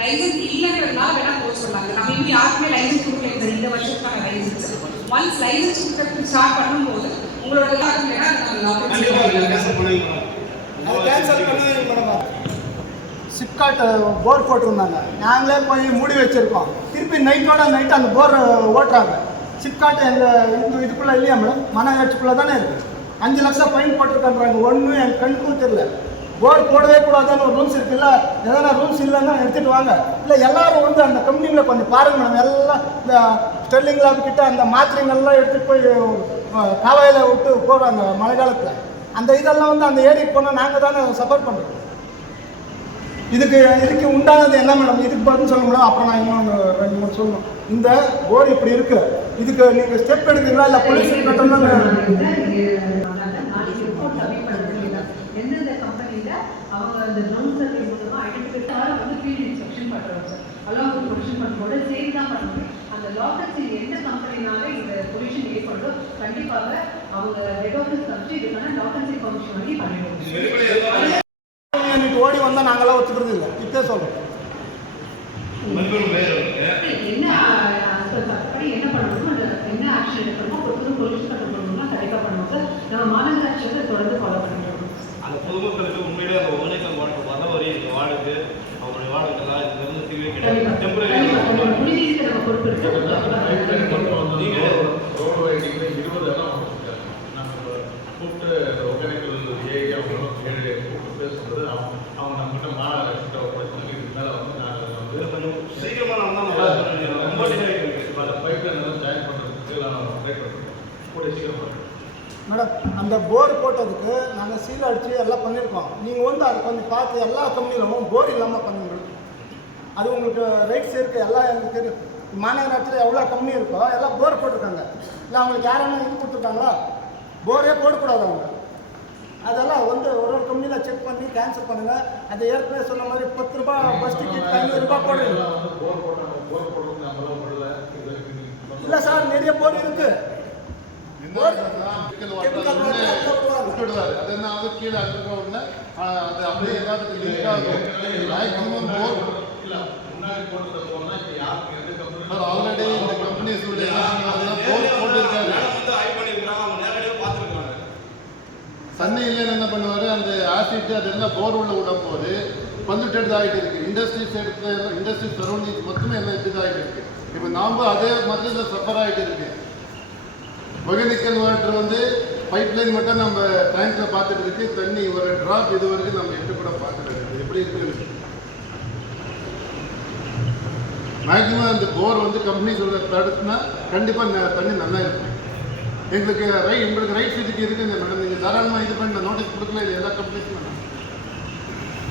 லைசன்ஸ் இல்லைங்கிறதுனால வேணால் க்ளோஸ் பண்ணாங்க. நம்ம இன்னும் யாருக்குமே லைசன்ஸ் கொடுக்கல சார். இந்த வருஷத்துக்கான லைசன்ஸ் ஒன்ஸ் லைசன்ஸ் கொடுக்கறதுக்கு ஸ்டார்ட் பண்ணும்போது உங்களோட எல்லாருக்கும் வேணால் கேன்சல் பண்ணுவீங்க. அது கேன்சல் பண்ணி மேடம் சிப்காட் போர் போட்டிருந்தாங்க. நாங்களே போய் மூடி வச்சுருக்கோம். திருப்பி நைட்டோட நைட்டு அந்த போர் ஓட்டுறாங்க. சிப்காட் எங்கள் இதுக்குள்ளே இல்லையா மேடம்? மாநகராட்சிக்குள்ளே தானே இருக்குது. 5 லட்சம் ஃபைன் போட்டிருக்கான்றாங்க. ஒன்றும் என் கண்ணுக்கும் தெரியல. போர் போடவே கூடாதுன்னு ஒரு ரூல்ஸ் இருக்குல்ல. எதனா ரூல்ஸ் இல்லைன்னா எடுத்துகிட்டு வாங்க. இல்லை எல்லோரும் வந்து அந்த கம்பெனியில் கொஞ்சம் பாருங்கள் மேடம். எல்லாம் இந்த ஸ்டெர்லிங் லேப் கிட்ட அந்த மாத்திரைங்கள்லாம் எடுத்துகிட்டு போய் காவாயில் விட்டு போடுறாங்க மழை காலத்தில். அந்த இதெல்லாம் வந்து அந்த ஏரிக்கு போனால் நாங்கள் தானே சப்போர்ட் பண்ணுறோம். இதுக்கு உண்டானது என்ன மேடம்? இதுக்கு பதில் சொல்ல முடியும். அப்புறம் நான் இன்னொன்று 2-3 சொல்லணும். இந்த போர் இப்படி இருக்கு. இதுக்கு நீங்கள் ஸ்டெப் எடுக்கிறீங்களா இல்லை பொல்யூஷன் கட்டணும்? நாளைக்கு ரிப்போர்ட் சப்மிட் பண்ண முடியல. எந்தெந்த கம்பெனியில் அவங்க அந்த ட்ரோன் சர்வே மூலமாக ஐடென்டிஃபை வந்து ஃபீல்ட் இன்ஸ்பெக்ஷன் பண்ணுறோம் சார். அலாங் வித் பொல்யூஷன் கண்ட்ரோலோட சேர்த்து தான் பண்ணுவோம். அந்த லாக்கர் சீல் எந்த கம்பெனினால இந்த பொல்யூஷன் ஏற்படுதோ கண்டிப்பாக அவங்க ஹெட் ஆஃபீஸ் கமிச்சு இதுக்கான லாக்கர் சீல் கமிஷன் வாங்கி பண்ணிடுவோம். ஓடி வந்தால் நாங்களாம் ஒத்துக்கிறது இல்லை. இப்போ சொல்கிறோம் என்ன அப்படி என்ன பண்ணணுமோ என்ன ஆக்ஷன் எடுக்கணுமோ ஒரு பொல்யூஷன் கண்ட்ரோல் பண்ணணும்னா கண்டிப்பாக பண்ணுவோம் சார். நம்ம மாநகராட்சியை தொடர்ந்து ஃபாலோ பண்ணிடுவோம். அந்த பொதுமக்களுக்கு உண்மையிலே அந்த ஒகேனக்கல் வாட்டர் வர வரி இந்த வார்டுக்கு அவங்களுடைய வார்டுக்கெல்லாம் இதுல இருந்து தீர்வே கிடையாது. டெம்பரரி குடிநீருக்கு நம்ம பொறுப்பு இருக்கு. நீங்கள் ரோடு வைடிங்கில் 20 இடம் நம்ம கூப்பிட்டு ஒகேனக்கல் ஏரியா கூப்பிட்டு பேசும்போது அவங்க நம்மகிட்ட மாநகராட்சிட்ட ஒப்படைச்சாங்க. இதுக்கு மேலே வந்து நாங்கள் வந்து கொஞ்சம் சீக்கிரமா நம்ம நல்லா ரொம்ப டிலே ஆகிட்டு அந்த பைப் லைன் எல்லாம் ஜாயின் பண்ணுறதுக்கு நான் ட்ரை பண்ணுறேன். கூட சீக்கிரம் பண்ணுறேன் மேடம். அந்த போர் போட்டதுக்கு நாங்கள் சீல் அடித்து எல்லாம் பண்ணியிருக்கோம். நீங்கள் வந்து அதை கொஞ்சம் பார்த்து எல்லா கம்பெனிலும் போர் இல்லாமல் பண்ணுங்க. அது உங்களுக்கு ரைட்ஸ் இருக்குது. எல்லாம் எங்களுக்கு தெரியும். மாநகராட்சியில் எவ்வளோ கம்பெனி இருக்கோ எல்லாம் போர் போட்டிருக்காங்க. இல்லை அவங்களுக்கு யாரான இது கொடுத்துருக்காங்களா? போரே போடக்கூடாது அவங்க. அதெல்லாம் வந்து ஒரு கம்பெனியில் செக் பண்ணி கேன்சல் பண்ணுங்கள். அதை ஏற்கனவே சொன்ன மாதிரி 10 ரூபா பஸ் டிக்கெட் 500 ரூபா போடுறீங்க. இல்லை சார், நிறைய போர் இருக்குது. விட்டுடுவாரு. அது என்ன ஆகுது, கீழே அழுக்க உடனே அது அப்படியே எல்லாத்துக்கும் லீக் ஆகும். மேக்ஸிமம் போர் முன்னாடி போட்டு போனா சார் ஆல்ரெடி இந்த கம்பெனிஸ் போர் போட்டிருக்காரு. சன்னி இல்லைன்னு என்ன பண்ணுவாரு, அந்த ஆசிட் அதெல்லாம் போர் உள்ள விடும் போது பந்துட்டெடுத்து ஆகிட்டு இருக்கு. இண்டஸ்ட்ரீஸ் எடுத்து இண்டஸ்ட்ரீஸ் சரௌண்டிங் மொத்தமே எல்லாம் எடுத்து ஆகிட்டு இருக்கு. இப்போ நாம அதே மாதிரி இதில் சஃபர் ஆகிட்டு இருக்கு. ஒகேனக்கல் வாட்டர் வந்து பைப் லைன் மட்டும் நம்ம டேங்க்ல பார்த்துட்டு இருக்கு. தண்ணி ஒரு டிராப் இது வரைக்கும் நம்ம எட்டு கூட பார்த்துட்டு இருக்கு. எப்படி இருக்கு மேக்ஸிமம் அந்த போர் வந்து கம்பெனி சொல்ற தடுத்துனா கண்டிப்பாக தண்ணி நல்லா இருக்கும். எங்களுக்கு உங்களுக்கு ரைட் இதுக்கு இருக்குங்க மேடம். நீங்கள் தாராளமாக இது பண்ண நோட்டீஸ் கொடுக்கல. இது எல்லா கம்பெனிஸும் மேடம்.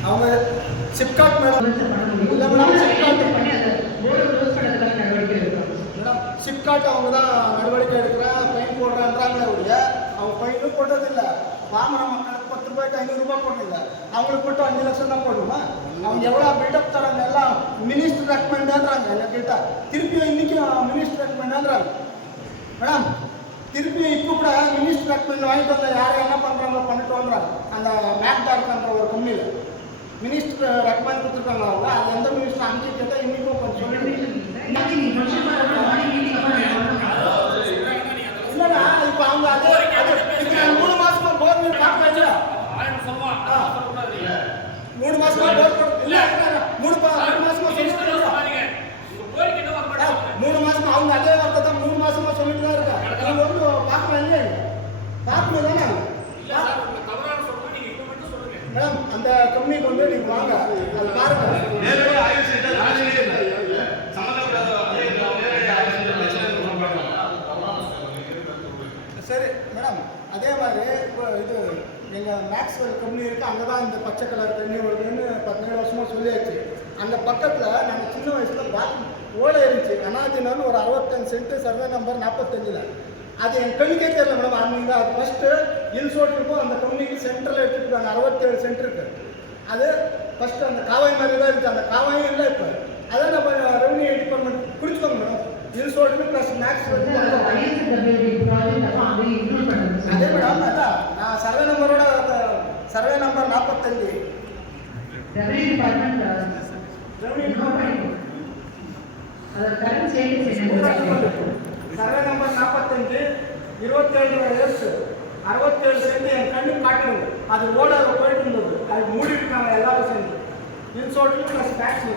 அவங்க சிப்காட் மேடம் இல்லை மேடம், சிப்காட் பண்ணி அந்த போர்டு க்ளோஸ் பண்ணுறதுக்கான நடவடிக்கை எடுக்கிறோம். மேடம் சிப்காட் அவங்க தான் நடவடிக்கை எடுக்கிறேன் ஃபைன் போடுறாங்கிறாங்களே ஒழிய அவங்க ஃபைனும் போட்டதில்லை. வாங்குற மக்களுக்கு 10 ரூபாய்க்கு 500 ரூபாய் போடல. அவங்களுக்கு மட்டும் 5 லட்சம் தான் போடுமா? அவங்க எவ்வளோ பில்டப் தராங்க. எல்லாம் மினிஸ்டர் ரெக்கமெண்டான்றாங்க. என்ன கேட்டால் திருப்பியும் இன்றைக்கும் மினிஸ்டர் ரெக்கமெண்டான்றாங்க மேடம். திருப்பியும் இப்போ கூட மினிஸ்டர் ரெக்கமெண்ட் வாங்கிட்டு வந்தால் யாரும் என்ன பண்ணுறாங்களோ பண்ணிட்டு வந்துறாங்க. அந்த மேக்டார்க்ன்ற ஒரு கம்பெனியில் மினிஸ்டர் ரெக்கமெண்ட் கொடுத்துருக்காங்க. அவங்க அது எந்த மினிஸ்டர் அனுப்பிச்சு கேட்டால் இன்றைக்கும் கொஞ்சம் சொல்லிட்டு இல்லைண்ணா. இப்போ அவங்க அதே 3 மாசமா போர் நீர் காப்பாச்சு. 3 மாசமா போர் இல்லை 3 மாசமா சொல்லிட்டு 3 மாசமா அவங்க அதே வார்த்தை தான் 3 மாசமா சொல்லிட்டு தான் இருக்காங்க. நீங்க வந்து பார்க்கலாங்க பார்க்கணும் தானே மேடம். அந்த கம்பெனிக்கு வந்து நீங்க வாங்க, அது பாருங்க. சரி மேடம். அதே மாதிரி இப்போ இது எங்கள் மேக்ஸ்வெல் கம்பெனி இருக்குது. அங்கே தான் இந்த பச்சை கலர் தண்ணி வருதுன்னு 17 வருஷமாக சொல்லியாச்சு. அந்த பக்கத்தில் நாங்கள் சின்ன வயசில் ஓலை இருந்துச்சு. அனாஜினர்னு ஒரு 65 சென்ட் சர்வே நம்பர் 45. அது என் கண்ணுக்கே தெரியல மேடம். அன்றைக்கி அது ஃபஸ்ட்டு இன்சோட்டுக்கும் அந்த கம்பெனிக்கு சென்டரில் எடுத்துருக்காங்க. 67 சென்ட் இருக்குது. அது ஃபஸ்ட்டு அந்த காவாய் மாதிரி தான் இருக்குது. அந்த காவாயும் இல்லை இப்போ. அதான் நம்ம ரெவன்யூ டிபார்ட்மெண்ட் பிடிச்சிக்கோங்க மேடம். இன்சோட்டு ப்ளஸ் மேக்ஸ் வந்து அதே மேடம். அதான் நான் சர்வே நம்பரோட survey number 45 revenue department survey number 45 27 years 67 cent என் கண்ணு காட்டுறது. அது ஓட போயிட்டு இருந்தது. அது மூடிட்டுருக்காங்க எல்லாரும் சேர்ந்து. இன்சோட்டு ப்ளஸ் டேக்ஸ்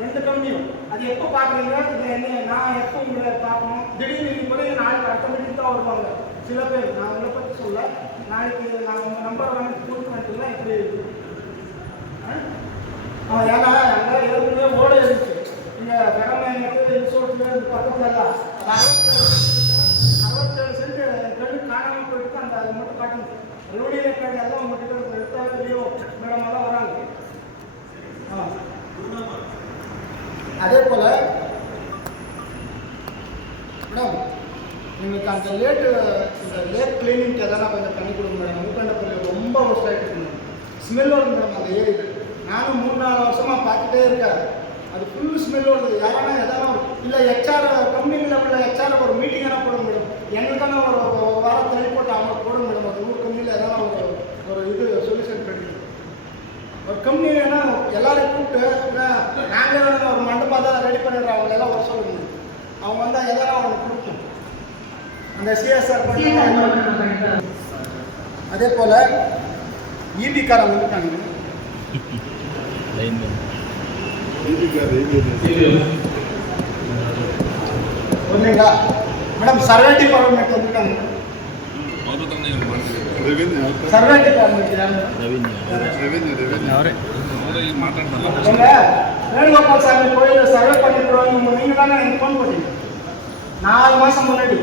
2 கம்பெனியும். அது எப்போ பார்க்குறீங்க? இது என்ன நான் எப்போ உங்களை பார்க்கணும்? திடீர்னு இன்னைக்கு கூட நாளைக்கு ஆட்டோமேட்டிக் தான் வருவாங்க சில பேர். நான் உங்களை பற்றி சொல்ல நாளைக்கு நான் உங்கள் நம்பர் வாங்கி கொடுக்க இப்படி ஏன்னா அங்கே ஏற்கனவே ஓட இருந்துச்சு. இங்கே பெரமைங்கிறது இன்சோர்ட்டில் பக்கத்தில் எல்லாம் 67 சென்ட் கண்ணு காணாமல் போயிட்டு அந்த அது மட்டும் காட்டணும். ரெவன்யூ ரெக்கார்டு எல்லாம் உங்கள்கிட்ட எடுத்தாலும் மேடம் எல்லாம் வராங்க. அதே போல் மேடம் எங்களுக்கு அந்த இந்த லேக் கிளீனிங்க்கு எதனா கொஞ்சம் பண்ணி கொடுங்க மேடம். ஊக்கண்டப்பள்ளி ரொம்ப ஒர்ஸ்ட் ஆகிட்டு இருக்குங்க. ஸ்மெல் வருது மேடம் அந்த ஏரியில். நானும் 3-4 வருஷமாக பார்த்துட்டே இருக்கேன். அது ஃபுல்லு ஸ்மெல் வருது. யாரானா எதாவது இல்லை ஹெச்ஆர் கம்பெனி லெவலில் ஹெச்ஆர் ஒரு மீட்டிங் எல்லாம் போடுங்க மேடம். எங்களுக்கான ஒரு வாரம் தள்ளி போட்டு அவங்க போடுங்க மேடம். அது 100 கம்பெனியில் எதாவது ஒரு இது சொல்யூஷன் கிடைக்கும். ஒரு கம்பெனி வேணா எல்லாரையும் கூப்பிட்டு நாங்களே வேணும் ஒரு மண்டபம் தான் ரெடி பண்ணிடுறோம். அவங்க எல்லாம் வர சொல்லுங்க. அவங்க வந்தால் எதனா அவங்களுக்கு கொடுக்கும். அந்த சிஎஸ்ஆர் பண்ணி அதே போல் ஈபிக்காரங்க வந்துட்டாங்க. ஒன்றுங்களா மேடம் சர்வே டிபார்ட்மெண்ட் வந்துட்டாங்க. சர்வே டிபார்ட்மெண்ட் வேணுகோபால் சாமி கோயில் சர்வே பண்ணிடுவாங்க. நீங்கள் தானே எனக்கு ஃபோன் பண்ணீங்க 4 மாதம் முன்னாடி.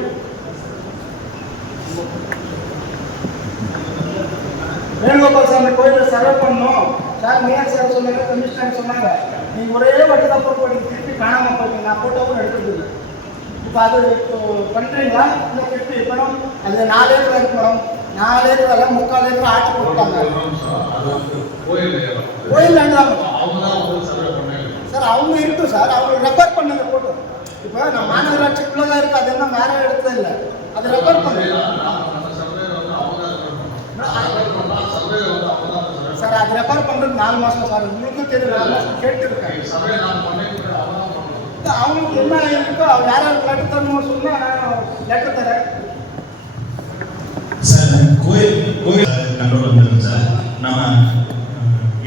வேணுகோபால் சாமி கோயிலில் சர்வே பண்ணோம் சார். மேயர் சார் சொன்னாங்க, கமிஷனர் சொன்னாங்க, நீங்கள் ஒரே வாட்டி தான் போட்டு போட்டு திருப்பி காணாமல் போயிட்டீங்க. நான் போட்டோவும் எடுத்துருக்குது. இப்போ அது பண்ணுறீங்களா இல்லை திருப்பி பணம் அது 4 ஏக்கர் இருக்கு மேடம். 4 ஏக்கர் 3/4 ஏக்கர் ஆட்சி கொடுத்தாங்க. கோயில் வேண்டாம் சார். அவங்க இருக்கும் சார். அவங்க ரெஃபர் பண்ணுங்க போட்டோ. இப்போ நம்ம மாநகராட்சிக்குள்ளே தான் இருக்குது. அது என்ன வேற இடத்துல இல்லை. அது ரெஃபர் பண்ணுங்க சார். அது ரெஃபர் பண்ணுறது 4 மாதம் சார். உங்களுக்கும் தெரியும் 4 மாதம் கேட்டுருக்கேன். அவங்களுக்கு என்ன இருக்கோ வேற லெட்டர் தரணும் சொன்னால் நான் லெட்டர் தரேன் சார். கோயில் கண்ட்ரோல் வந்துருக்கு சார். நம்ம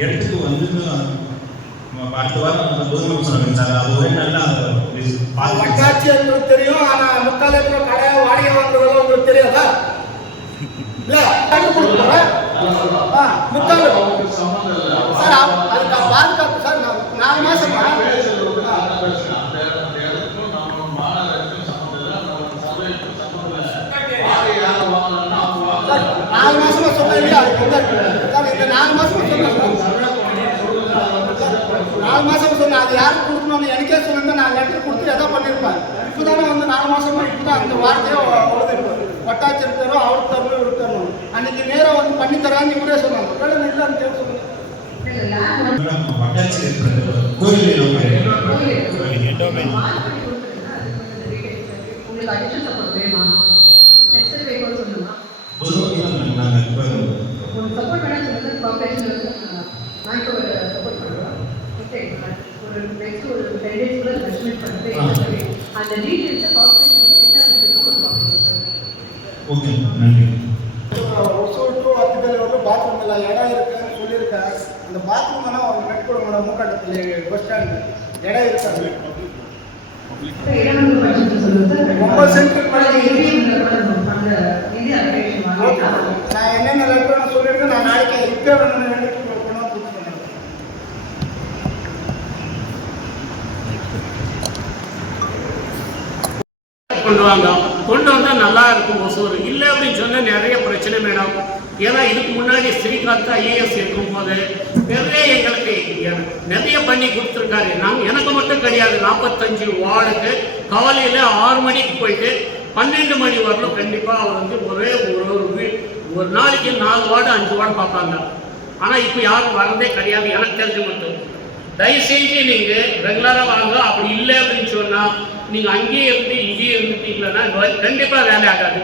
இடத்துக்கு வந்து அடுத்த வாரம் பொதுமக்கள் சொன்னாங்க சார். அது ஒரே நல்லா வட்டாட்சி உங்களுக்கு தெரியும். ஆனால் 3/4 ஏக்கர் கடை வாடகை வாங்குறதெல்லாம் உங்களுக்கு தெரியாதா? இல்லை கொடுக்குறேன் 3/4 சார். அதுக்கு பாதுகாப்பு சார். 4 மாதமா 4 மாசமா சொன்னீங்க சார். இந்த 4 மாசமா சொன்னேன் 4 மாசமா சொன்னேன். அது யாருக்கு கொடுக்கணும்னு எனக்கே சொல்லுங்க. நான் லெட்டர் கொடுத்து எதாவது பண்ணியிருப்பேன். இப்போ தானே வந்து 4 மாசமா இப்போ தான் அந்த வார்த்தையோ உழுதுருப்பேன். வட்டாட்சியர் தரும், அவருக்கு தரணும், இவருக்கு தரணும். அன்னைக்கு நேரம் வந்து பண்ணி தரான்னு இவரே சொன்னாங்க. வேலை இல்லைன்னு கேட்டு சொல்லுங்க. பாத்ரூம் இல்லை இடம் இருக்குன்னு சொல்லியிருக்கேன். அந்த பாத்ரூம் வேணா அவங்க கட் கொடுங்க. மூக்காட்டத்தில் பஸ் ஸ்டாண்டு இடம் இருக்காங்க. 9 சென்ட் நான் என்னென்ன லெட்டர் நான் சொல்லியிருக்கேன். நான் நாளைக்கு இப்போ கொண்டு வந்தால் நல்லா இருக்கும். ஒசூர் இல்லை அப்படின்னு சொன்னால் நிறைய பிரச்சனை மேடம். ஏன்னா இதுக்கு முன்னாடி ஸ்ரீகாந்த் ஐஏஎஸ் இருக்கும்போது எங்களுக்கு நிறைய பண்ணி கொடுத்துருக்காரு. எனக்கு மட்டும் கிடையாது. 45 வார்டுக்கு காலையில் 6 மணிக்கு போயிட்டு 12 மணி வரலும் கண்டிப்பாக அவர் வந்து ஒரு நாளைக்கு 4 வார்டு 5 வார்டு பார்ப்பாங்க. ஆனால் இப்போ யாரும் வரதே கிடையாது எனக்கு தெரிஞ்சு மட்டும். தயவுசெஞ்சு நீங்கள் ரெகுலராக வாங்க. அப்படி இல்லை அப்படின்னு சொன்னால் நீங்கள் அங்கேயே இருந்து இங்கேயே இருந்துட்டீங்களன்னா கண்டிப்பாக வேலை ஆகாது.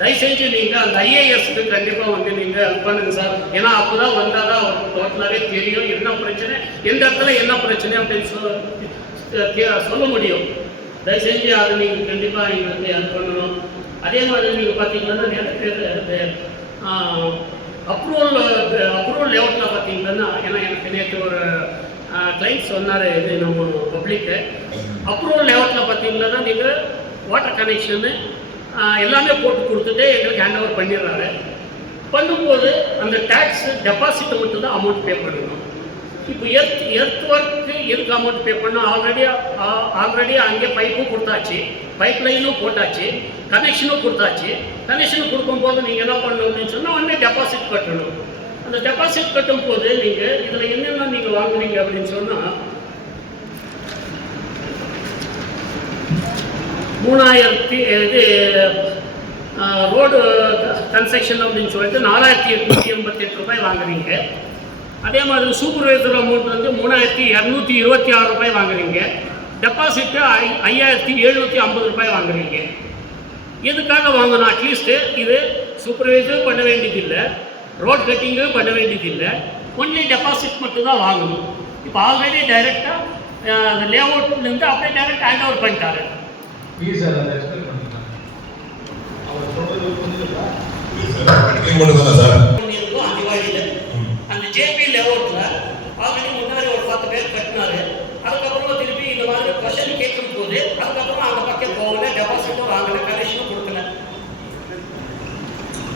தயவுசெஞ்சு நீங்கள் அந்த ஐஏஎஸ்க்கு கண்டிப்பாக வந்து நீங்கள் ஹெல்ப் பண்ணுங்க சார். ஏன்னா அப்போ தான் வந்தால் தான் அவருக்கு டோட்டலாகவே தெரியும் என்ன பிரச்சனை, எந்த இடத்துல என்ன பிரச்சனை அப்படின்னு சொல்ல முடியும். தயவுசெஞ்சு அது நீங்கள் கண்டிப்பாக நீங்கள் வந்து ஹெல்ப் பண்ணணும். அதே மாதிரி நீங்கள் பார்த்தீங்கன்னா நிறைய பேர் அப்ரூவல் லேஅவுட்டில் பார்த்தீங்கன்னா, ஏன்னா எனக்கு நேற்று ஒரு கிளைண்ட் சொன்னார், இது நம்ம பப்ளிக்கு அப்ரூவல் லேஅவுட்டில் பார்த்தீங்கன்னா நீங்கள் வாட்டர் கனெக்ஷனு எல்லாமே போட்டு கொடுத்துட்டு எங்களுக்கு ஹேண்ட் ஓவர் பண்ணிடுறாரு. பண்ணும்போது அந்த டேக்ஸ் டெபாசிட்டை மட்டும் தான் அமௌண்ட் பே பண்ணணும். இப்போ எர்த் ஒர்க்கு எதுக்கு அமௌண்ட் பே பண்ணணும்? ஆல்ரெடி அங்கே பைப்பும் கொடுத்தாச்சு, பைப் லைனும் போட்டாச்சு, கனெக்ஷனும் கொடுத்தாச்சு. கனெக்ஷன் கொடுக்கும்போது நீங்கள் என்ன பண்ணணும் அப்படின்னு சொன்னால் உடனே டெபாசிட் கட்டணும். அந்த டெபாசிட் கட்டும் போது நீங்கள் இதில் என்னென்ன நீங்கள் வாங்குறீங்க அப்படின்னு சொன்னால் 3000 இது ரோடு கன்ஸ்ட்ரக்ஷன் அப்படின்னு சொல்லிட்டு 4888 ரூபாய் வாங்குறீங்க. அதே மாதிரி சூப்பர்வைசர் அமௌண்ட் வந்து 3226 ரூபாய் வாங்குறீங்க. டெபாசிட்டு 5750 ரூபாய் வாங்குறீங்க. எதுக்காக வாங்கணும்? அட்லீஸ்ட்டு இது சூப்பர்வைசரும் பண்ண வேண்டியதில்லை, ரோட் கட்டிங்கும் பண்ண வேண்டியதில்லை, ஒன்லி டெபாசிட் மட்டும் தான் வாங்கணும். இப்போ ஆல்ரெடி டைரெக்டாக லே அவுட்லேருந்து அப்படியே டைரெக்ட் ஹேண்ட் ஓவர் பண்ணிட்டாரு. அந்த ஜேபி லே அவுட்டில் ஆல்ரெடி முன்னாடி ஒரு 10 பேர் கட்டினாரு. அதுக்கப்புறமா திருப்பி இந்த மாதிரி கொஸ்டின் கேட்கும் போது அதுக்கப்புறமா அந்த பக்கம் போகல, டெபாசிட்டும் வாங்கல, கனெக்ஷனும் கொடுக்கல.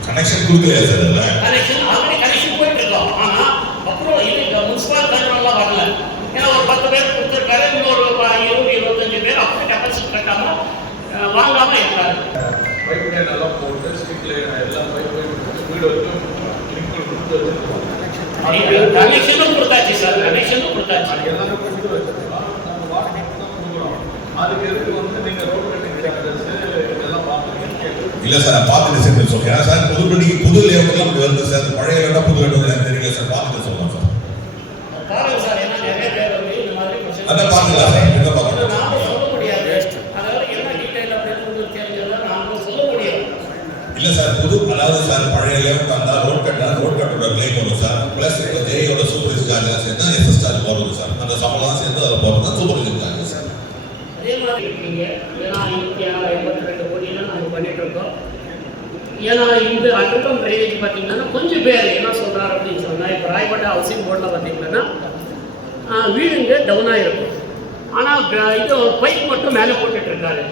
கனெக்ஷன் கொடுக்கலையா சார்? கனெக்ஷன் ஆல்ரெடி கனெக்ஷன் போயிட்டு இருக்கோம். ஆனால் அப்புறம் இது முனிசிபல் கண்ட்ரோல்லாம் வரல. ஏன்னா ஒரு 10 பேர் கொடுத்துருக்காரு, இன்னொரு 20-25 பேர் அப்படியே டெபாசிட் கட்டாம வாங்காம இருக்காரு. நல்லா போட்டு ஸ்ட்ரீட்ல எல்லாம் வீடு வச்சு கனெக்ஷனும் கொடுத்தாச்சு சார், கனெக்ஷனும் கொடுத்தாச்சு. அதுக்கு எதுக்கு வந்து நீங்க ரோட் கட்டிங் இதெல்லாம் பார்த்துருக்கீங்க? இல்ல சார், பார்த்துட்டு சேர்ந்து சொல்றேன் சார். புது லேஅவுட்லாம் அப்படி வருது சார். பழைய வேண்டாம் புது வேண்டாம் தெரியல சார், பார்த்துட்டு சொல்லலாம் சார். பாருங்க சார், ஏன்னா நிறைய பேர் வந்து இந்த மாதிரி அதான் பார்த்துக்கலாம் சார், என்ன பார்க்கலாம் நாம சொல்ல முடியாது. அதாவது என்ன டீடைல் அப்படின்னு தெரிஞ்சதா நாம சொல்ல முடியாது. இல்ல சார், அதாவது சார் பழைய லேஅவுட் அந்த ரோட் கட்டோட கிளைம் வரும் சார். பிளஸ் இப்போ ஜேயோட சூப்பர்வைசர் சார்ஜ் சேர்ந்தா எஸ்எஸ் சார்ஜ் போடுறது சார். அந்த சம்பளம் சேர்ந்து அதில் போகிறது தான் சூப்பர்வைசர் சார்ஜ் சார். அதே மாதிரி இருக்கீங்க. ஏன்னா 82 கோடியெல்லாம் நாங்கள் பண்ணிட்டு இருக்கோம். ஏன்னா இந்த அண்டர்கிரவுண்ட் ட்ரைனேஜ் பார்த்தீங்கன்னா கொஞ்சம் பேர் என்ன சொல்கிறாரு அப்படின்னு சொன்னால், இப்போ ராயப்பேட்டை ஹவுசிங் போர்டில் பார்த்தீங்கன்னா வீடுங்க டவுனாக இருக்கும். ஆனால் இது பைப் மட்டும் மேலே போட்டுட்ருக்காரு.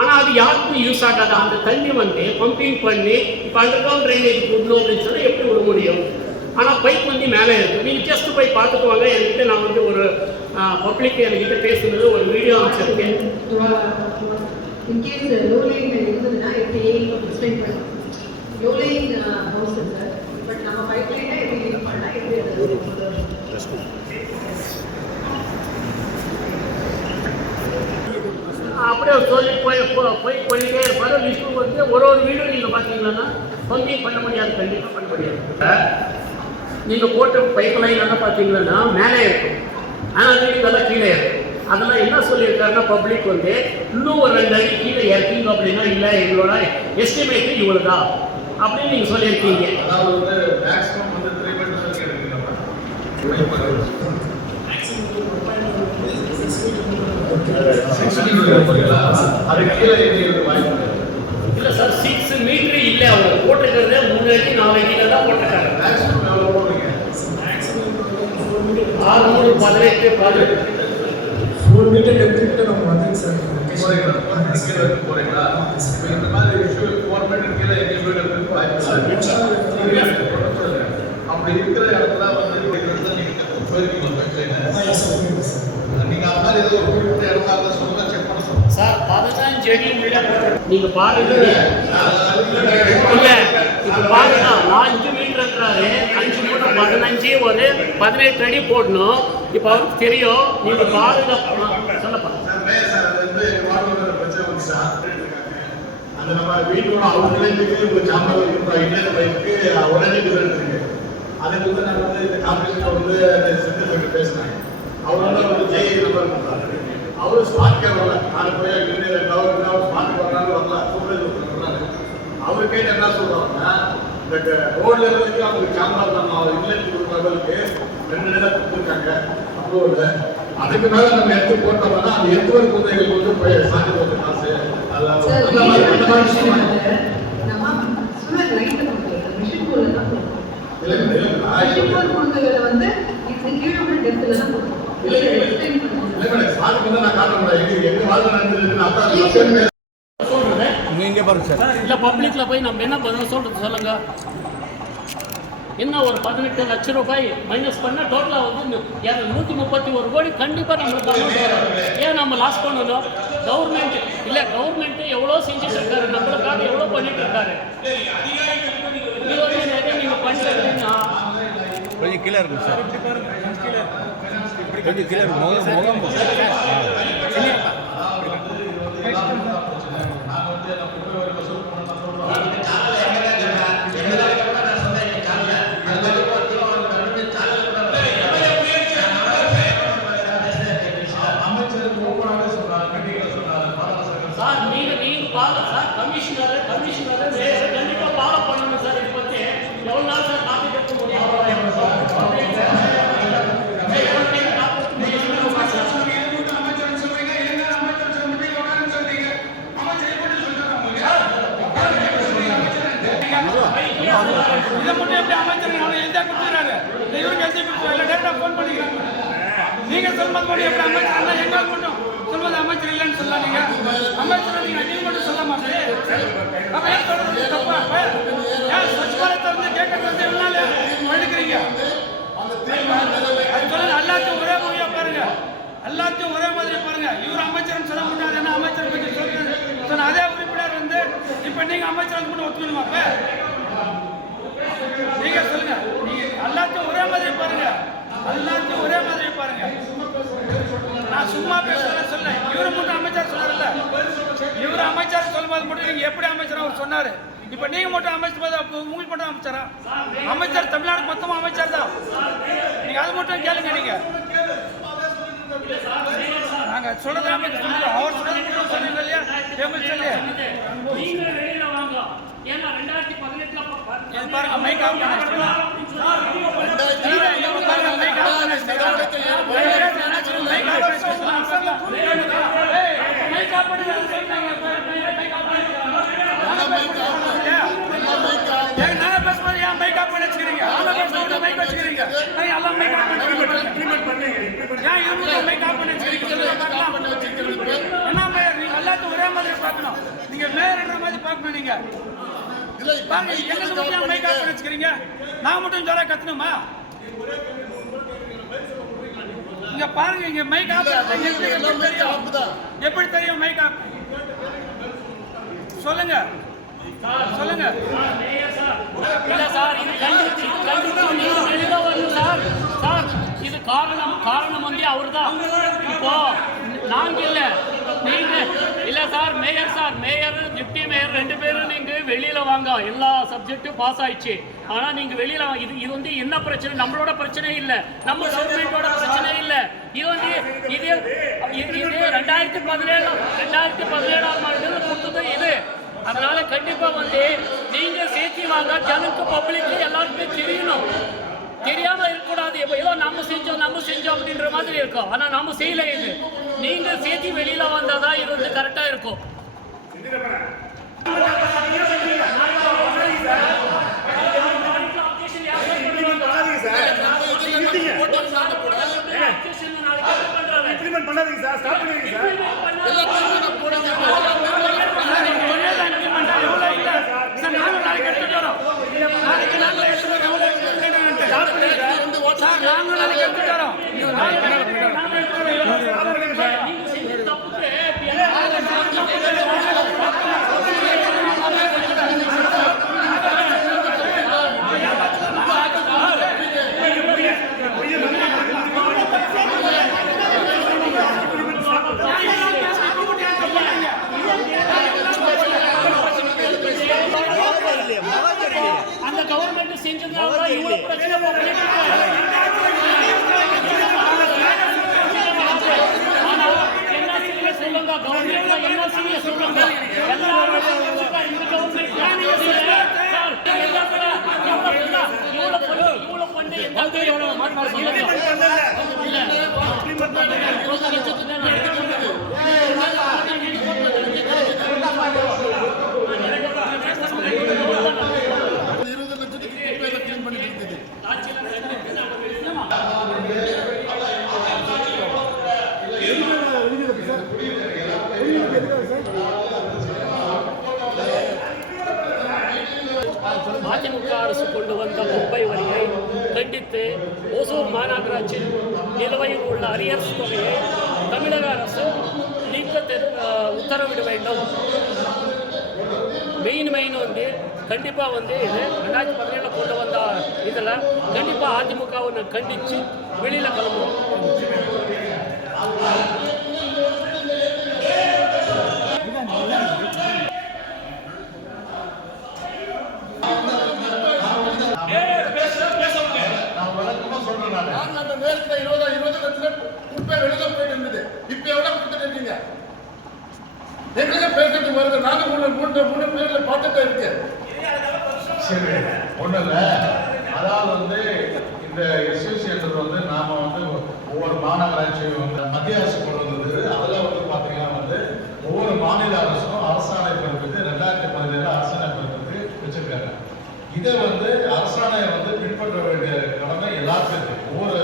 ஆனால் அது யாருக்கும் யூஸ் ஆகாது. அந்த தண்ணி வந்து பம்பிங் பண்ணி இப்போ அண்டர்கிரவுண்ட் ட்ரைனேஜ் விடணும் அப்படின்னு சொன்னால் எப்படி விட முடியும்? ஆனால் பைப் வந்து மேலே இருக்குது. நீங்கள் ஜஸ்ட்டு போய் பார்த்துட்டு வாங்க. என்கிட்ட நான் வந்து ஒரு பப்ளிக் என்கிட்ட பேசுனது ஒரு வீடியோ அமைச்சிருக்கேன். இன்கேஸ் லோ லைன் இருந்ததுன்னா எப்படி எக்ஸ்பிளைன் பண்ணலாம். Low line house sir, but நம்ம பைப் லைனை எப்படி யூஸ் பண்ணலாம், எப்படி அப்படியே சொல்லி போயிட்டே இருப்பாரு. விஷ்ணு வந்து ஒரு வீடும் நீங்கள் பார்த்தீங்கன்னா பம்பிங் பண்ண முடியாது, கண்டிப்பாக பண்ண முடியாது. நீங்கள் போட்ட பைப் லைன் எல்லாம் பார்த்தீங்கன்னா மேலே இருக்கும், ஆனால் வீடுகள்லாம் கீழே இருக்கும். அதெல்லாம் என்ன சொல்லியிருக்காருன்னா, பப்ளிக் வந்து இன்னும் ஒரு 2 அடி கீழே இறக்கிங்க அப்படின்னா, இல்லை எங்களோட எஸ்டிமேட்டு இவ்வளோ தான் அப்படின்னு நீங்கள் சொல்லியிருக்கீங்க. அதாவது வந்து மேக்ஸிமம் வந்து 3 மீட்டர்ஸ் எடுக்கிறோம். அதுக்கு கீழே வாய்ப்பு இல்லை சார், 6 மீட்டர் இல்லை. அவங்க போட்டிருக்கிறதே 3 அடி 4 அடியில் தான் போட்டிருக்காங்க. மேக்ஸிமம் எவ்வளோ போடுறீங்க? 6 3 18 4 மீட்டர் எடுத்துக்கிட்டு நம்ம வந்தேங்க சார். போறீங்களா? இந்த மாதிரி 4 மீட்டர் கீழே எங்கள் வீடு இருக்கு வாய்ப்பு. அப்படி இருக்கிற இடத்துல வந்து நீங்க அந்த மாதிரி ஏதோ ஒரு குறிப்பிட்ட இடமா இருந்தா சொல்லுங்க, செக் பண்ண சொல்லுங்க சார். 15 அடி உள்ள நீங்க பாருங்க. இல்ல இப்ப பாருங்க, 5 மீட்டர்ன்றாரு. 5 மீட்டர் 15 ஒரு 18 அடி போடணும். இப்ப அவருக்கு தெரியும். நீங்க பாருங்க, சொல்லப்பா சார். அது வந்து வாட்டர் பிரச்சனை வந்து சார், அந்த நம்ம வீட்டோட அவுட்லைனுக்கு ஒரு சாம்பல் இன்னர் பைப்புக்கு உடனே டிஃபரன்ஸ் இருக்கு. அதுக்கு வந்து நான் வந்து இந்த காம்படிஷன் வந்து சித்தர் பேசினாங்க. அவர் வந்து ஜெய் நம்பர் கொடுத்தாரு. அவரு ஸ்மார்ட் வரல. நான் போய் அவர் ஸ்மார்ட் வர்றாரு வரல, சூப்பர் வர்றாரு. அவரு கேட்டு என்ன சொல்றாங்கன்னா, இந்த ரோட்ல இருந்து அவங்களுக்கு சாம்பார் நம்ம இல்லைன்னு கொடுக்குறவங்களுக்கு 2 இடம் கொடுத்துருக்காங்க அப்ரூவல். அதுக்கு மேல நம்ம எடுத்து போட்டோம்னா அந்த எத்துவர் குந்தைகள் வந்து போய் சாந்தி போட்டு காசு வந்து கீழே உள்ள டெப்த்ல தான் இல்ல பப்ளிக்ல போய் நம்ம என்ன பதில் சொல்றது சொல்லுங்க. என்ன ஒரு 18 லட்சம் ரூபாய் மைனஸ் பண்ண டோட்டலா வந்து 131 கோடி கண்டிப்பா நம்மளுக்கு. ஏன் நம்ம லாஸ் பண்ணணும்? கவர்மெண்ட் இல்ல, கவர்மெண்ட் எவ்வளோ செஞ்சுட்டு இருக்காரு, நம்மளுக்காக எவ்வளோ பண்ணிட்டு இருக்காரு. இது வந்து நிறைய நீங்க பண்ணுறீங்கன்னா கொஞ்சம் கீழே இருக்கும் சார், கொஞ்சம் கீழே இருக்கும். முகம் இதை மட்டும் எப்படி அமைச்சர் எழுதியா கொடுத்துறாரு? இவருக்கு எழுதி கொடுத்து டேரக்டா ஃபோன் பண்ணிக்கிறாங்க. நீங்க சொல்வது மட்டும் எப்படி அமைச்சர் எங்கால் மட்டும் சொல்வது அமைச்சர் இல்லைன்னு சொல்லலாம். நீங்க அமைச்சர் நீங்க மட்டும் சொல்ல மாட்டேன். அப்ப ஏன் சொல்றது தப்பா? ஏன் ஸ்வச் பாரத் வந்து கேட்கறது வந்து எவ்வளவு எடுக்கிறீங்க? அது சொல்லுங்க, எல்லாத்தையும் ஒரே மாதிரியா பாருங்க, எல்லாத்தையும் ஒரே மாதிரி பாருங்க. இவர் அமைச்சர்னு சொல்ல முடியாது, என்ன அமைச்சர் பற்றி சொல்றது சொன்ன அதே உறுப்பினர் வந்து இப்ப நீங்க அமைச்சர் மட்டும் ஒத்துக்கணுமா? நீங்க சொல்லுங்க, நீங்க எல்லாத்தையும் ஒரே மாதிரி பாருங்க, எல்லாத்தையும் ஒரே மாதிரி பாருங்க. நான் சும்மா பேசுறேன் சொல்ல, இவரு மட்டும் அமைச்சர் சொன்னார்ல, இவரு அமைச்சர் சொல்லும்போது மட்டும் நீங்க எப்படி அமைச்சர் அவர் சொன்னாரு. இப்ப நீங்க மட்டும் அமைச்சர் போது உங்களுக்கு மட்டும் அமைச்சரா? அமைச்சர் தமிழ்நாடு மொத்தமா அமைச்சர் தான். நீங்க அது மட்டும் கேளுங்க. நீங்க நாங்க சொல்றது அமைச்சர் சொல்லுங்க, அவர் சொல்றது மட்டும் சொல்லுங்க இல்லையா? எப்படி சொல்லி நீங்க வெளியில வாங்க. ஏன்னா 2018 பாருங்க மைக் ஆஃப் பண்ணிட்டீங்க. பாருங்க மைக் ஆஃப் பண்ணிட்டீங்க. மைக் ஆஃப் பண்ணிட்டீங்க. மைக் ஆஃப் பண்ணிட்டீங்க. நாங்க பேசும்போது ஏன் மைக் ஆஃப் பண்ணி வச்சுக்கிறீங்க? நாங்க பேசும்போது மைக் வச்சுக்கிறீங்க. எல்லாம் மைக் ஆஃப் பண்ணி ஏன் இவங்க மைக் ஆஃப் பண்ணி வச்சுக்கிறீங்க? என்ன மேயர் நீங்க எல்லாத்தையும் ஒரே மாதிரி பார்க்கணும். நீங்க மேயர்ன்ற மாதிரி பார்க்கணும். நீங்க பாருங்க எங்களுக்கு மட்டும் மைக் ஆஃப் பண்ணி வச்சுக்கிறீங்க. நான் மட்டும் ஜோரா கத்தணுமா? இங்க பாருங்க, இங்க மைக் ஆஃப் எப்படி தெரியும்? மைக் ஆஃப் சொல்லுங்க, சொல்லுங்க. இல்ல சார், இது கண்டிப்பா நீங்க வெளியில வரணும் சார். சார் இது காரணம் வந்து அவர்தான். இப்போ நாங்க இல்ல, நீங்க இல்ல சார். மேயர் டிப்டி மேயர் 2 பேரும் நீங்க வெளியில வாங்க. எல்லா சப்ஜெக்டும் பாஸ் ஆயிடுச்சு. ஆனா நீங்க வெளியில வாங்க. இது வந்து என்ன பிரச்சனை? நம்மளோட பிரச்சனை இல்ல, நம்ம கவர்மெண்டோட பிரச்சனை இல்ல. இது வந்து இது 2017 ஆண்டு கொடுத்தது இது. அதனால கண்டிப்பா வந்து நீங்க சேர்த்தி வாங்க. ஜனக்கு பப்ளிக்கு எல்லாருக்குமே தெரியணும். தெரியாம இருக்கக்கூடாது. ஏதோ நம்ம செஞ்சோம் அப்படின்ற மாதிரி இருக்கும். ஆனா நம்ம செய்யல. இது நீங்க சேர்த்தி வெளியில வந்தாதான் இது வந்து கரெக்டா இருக்கும். அந்த கவர்மெண்ட் செஞ்சதுனால இவ்வளவு பிரச்சனை சொல்லுங்க. கவர்மெண்ட்ல என்ன செய்ய சொல்லுங்க. எல்லாரும் இந்த கவர்மெண்ட் இவ்வளவு பண்ணி அதிமுக அரசு கொண்டு வந்த குப்பை வரியை கண்டித்து ஓசூர் மாநகராட்சி நிலுவையில் உள்ள அரியர்ஸ் தொகையை தமிழக அரசு நீக்க உத்தரவிட வேண்டும். மெயின் வந்து கண்டிப்பாக வந்து இது 2017 கொண்டு வந்த இதில் கண்டிப்பாக அதிமுகவை கண்டித்து வெளியில் கிளம்புவோம். இந்த எஸ்எஸ்சின்றது வந்து நாம வந்து ஒவ்வொரு மாநகராட்சியும் மத்திய அரசு கொண்டு வந்தது. அதில் வந்து பார்த்தீங்கன்னா வந்து ஒவ்வொரு மாநில அரசும் அரசாணை பிறப்பித்து 2017 அரசாணை பிறப்பித்து வச்சிருக்காங்க. இதை வந்து அரசாணையை வந்து பின்பற்ற வேண்டிய கடமை எல்லாருக்கும் இருக்கு. ஒவ்வொரு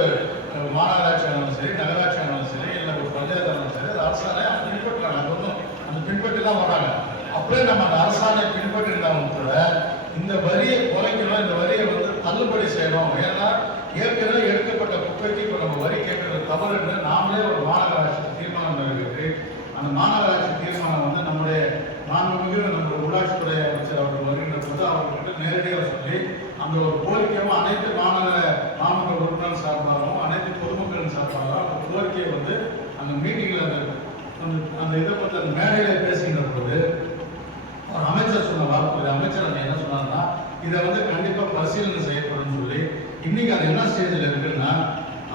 மாநகராட்சி ஆனாலும் சரி, நகராட்சி ஆனாலும் சரி, இல்லை ஒரு பஞ்சாயத்து ஆனாலும் சரி, அது அரசாணை அவங்க பின்பற்றுறாங்க. அது ஒன்றும் அந்த பின்பற்றி தான் வராங்க. அப்படியே நம்ம அந்த அரசாணை பின்பற்றிருந்தாலும் கூட இந்த வரியை குறைக்கணும், இந்த வரியை வந்து தள்ளுபடி செய்யணும். ஏன்னா ஏற்கனவே எடுக்கப்பட்ட குப்பைக்கு இப்போ நம்ம வரி கேட்கறது தவறுன்னு நாமளே ஒரு மாநகராட்சி தீர்மானம் இருக்கு. அந்த மாநகராட்சி தீர்மானம் வந்து நம்முடைய மாண்புமிகு நம்ம உள்ளாட்சித்துறை அமைச்சர் அவர்கள் வருகின்ற போது அவர்கிட்ட நேரடியாக சொல்லி அந்த ஒரு கோரிக்கையும் அனைத்து மாநகர உறுப்பினர் சார்பாகவும் அனைத்து பொதுமக்களின் சார்பாகவும் அந்த கோரிக்கையை வந்து அந்த மீட்டிங்கில் அந்த இதை பற்றி அந்த மேடையில் பேசுகின்ற போது ஒரு அமைச்சர் சொன்ன வார்த்தை, அமைச்சர் என்ன சொன்னார்னா இதை வந்து கண்டிப்பாக பரிசீலனை செய்யப்படும் சொல்லி இன்னைக்கு அது என்ன ஸ்டேஜில் இருக்குன்னா,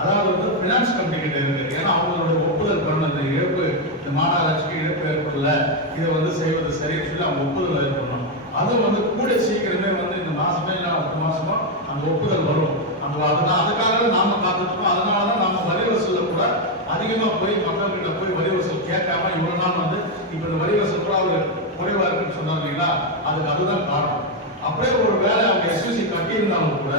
அதாவது வந்து ஃபினான்ஸ் கமிட்டி கிட்ட இருக்கு. ஏன்னா அவங்களுடைய ஒப்புதல் பண்ண இந்த இழப்பு, இந்த மாநகராட்சிக்கு இழப்பு ஏற்படல, இதை வந்து செய்வது சரின்னு சொல்லி அவங்க ஒப்புதல் ஏற்படணும். அதுவும் வந்து கூட சீக்கிரமே வந்து இந்த மாசமே இல்லை 10 மாசமோ அந்த ஒப்புதல் வரும். அதுக்காக நாம காத்துட்டோம். அதனால தான் நம்ம வரி வசூலில் கூட அதிகமாக போய் மக்கள்கிட்ட போய் வரி வசூல் கேட்காம இவ்வளவு நாள் வந்து இப்போ இந்த வரி வசூல் கூட அவர் குறைவா இருக்குன்னு சொன்னாங்க இல்லைங்களா, அதுதான் காரணம். அப்படியே ஒரு வேலை அவங்க எஸ்யூசி கட்டியிருந்தாலும் கூட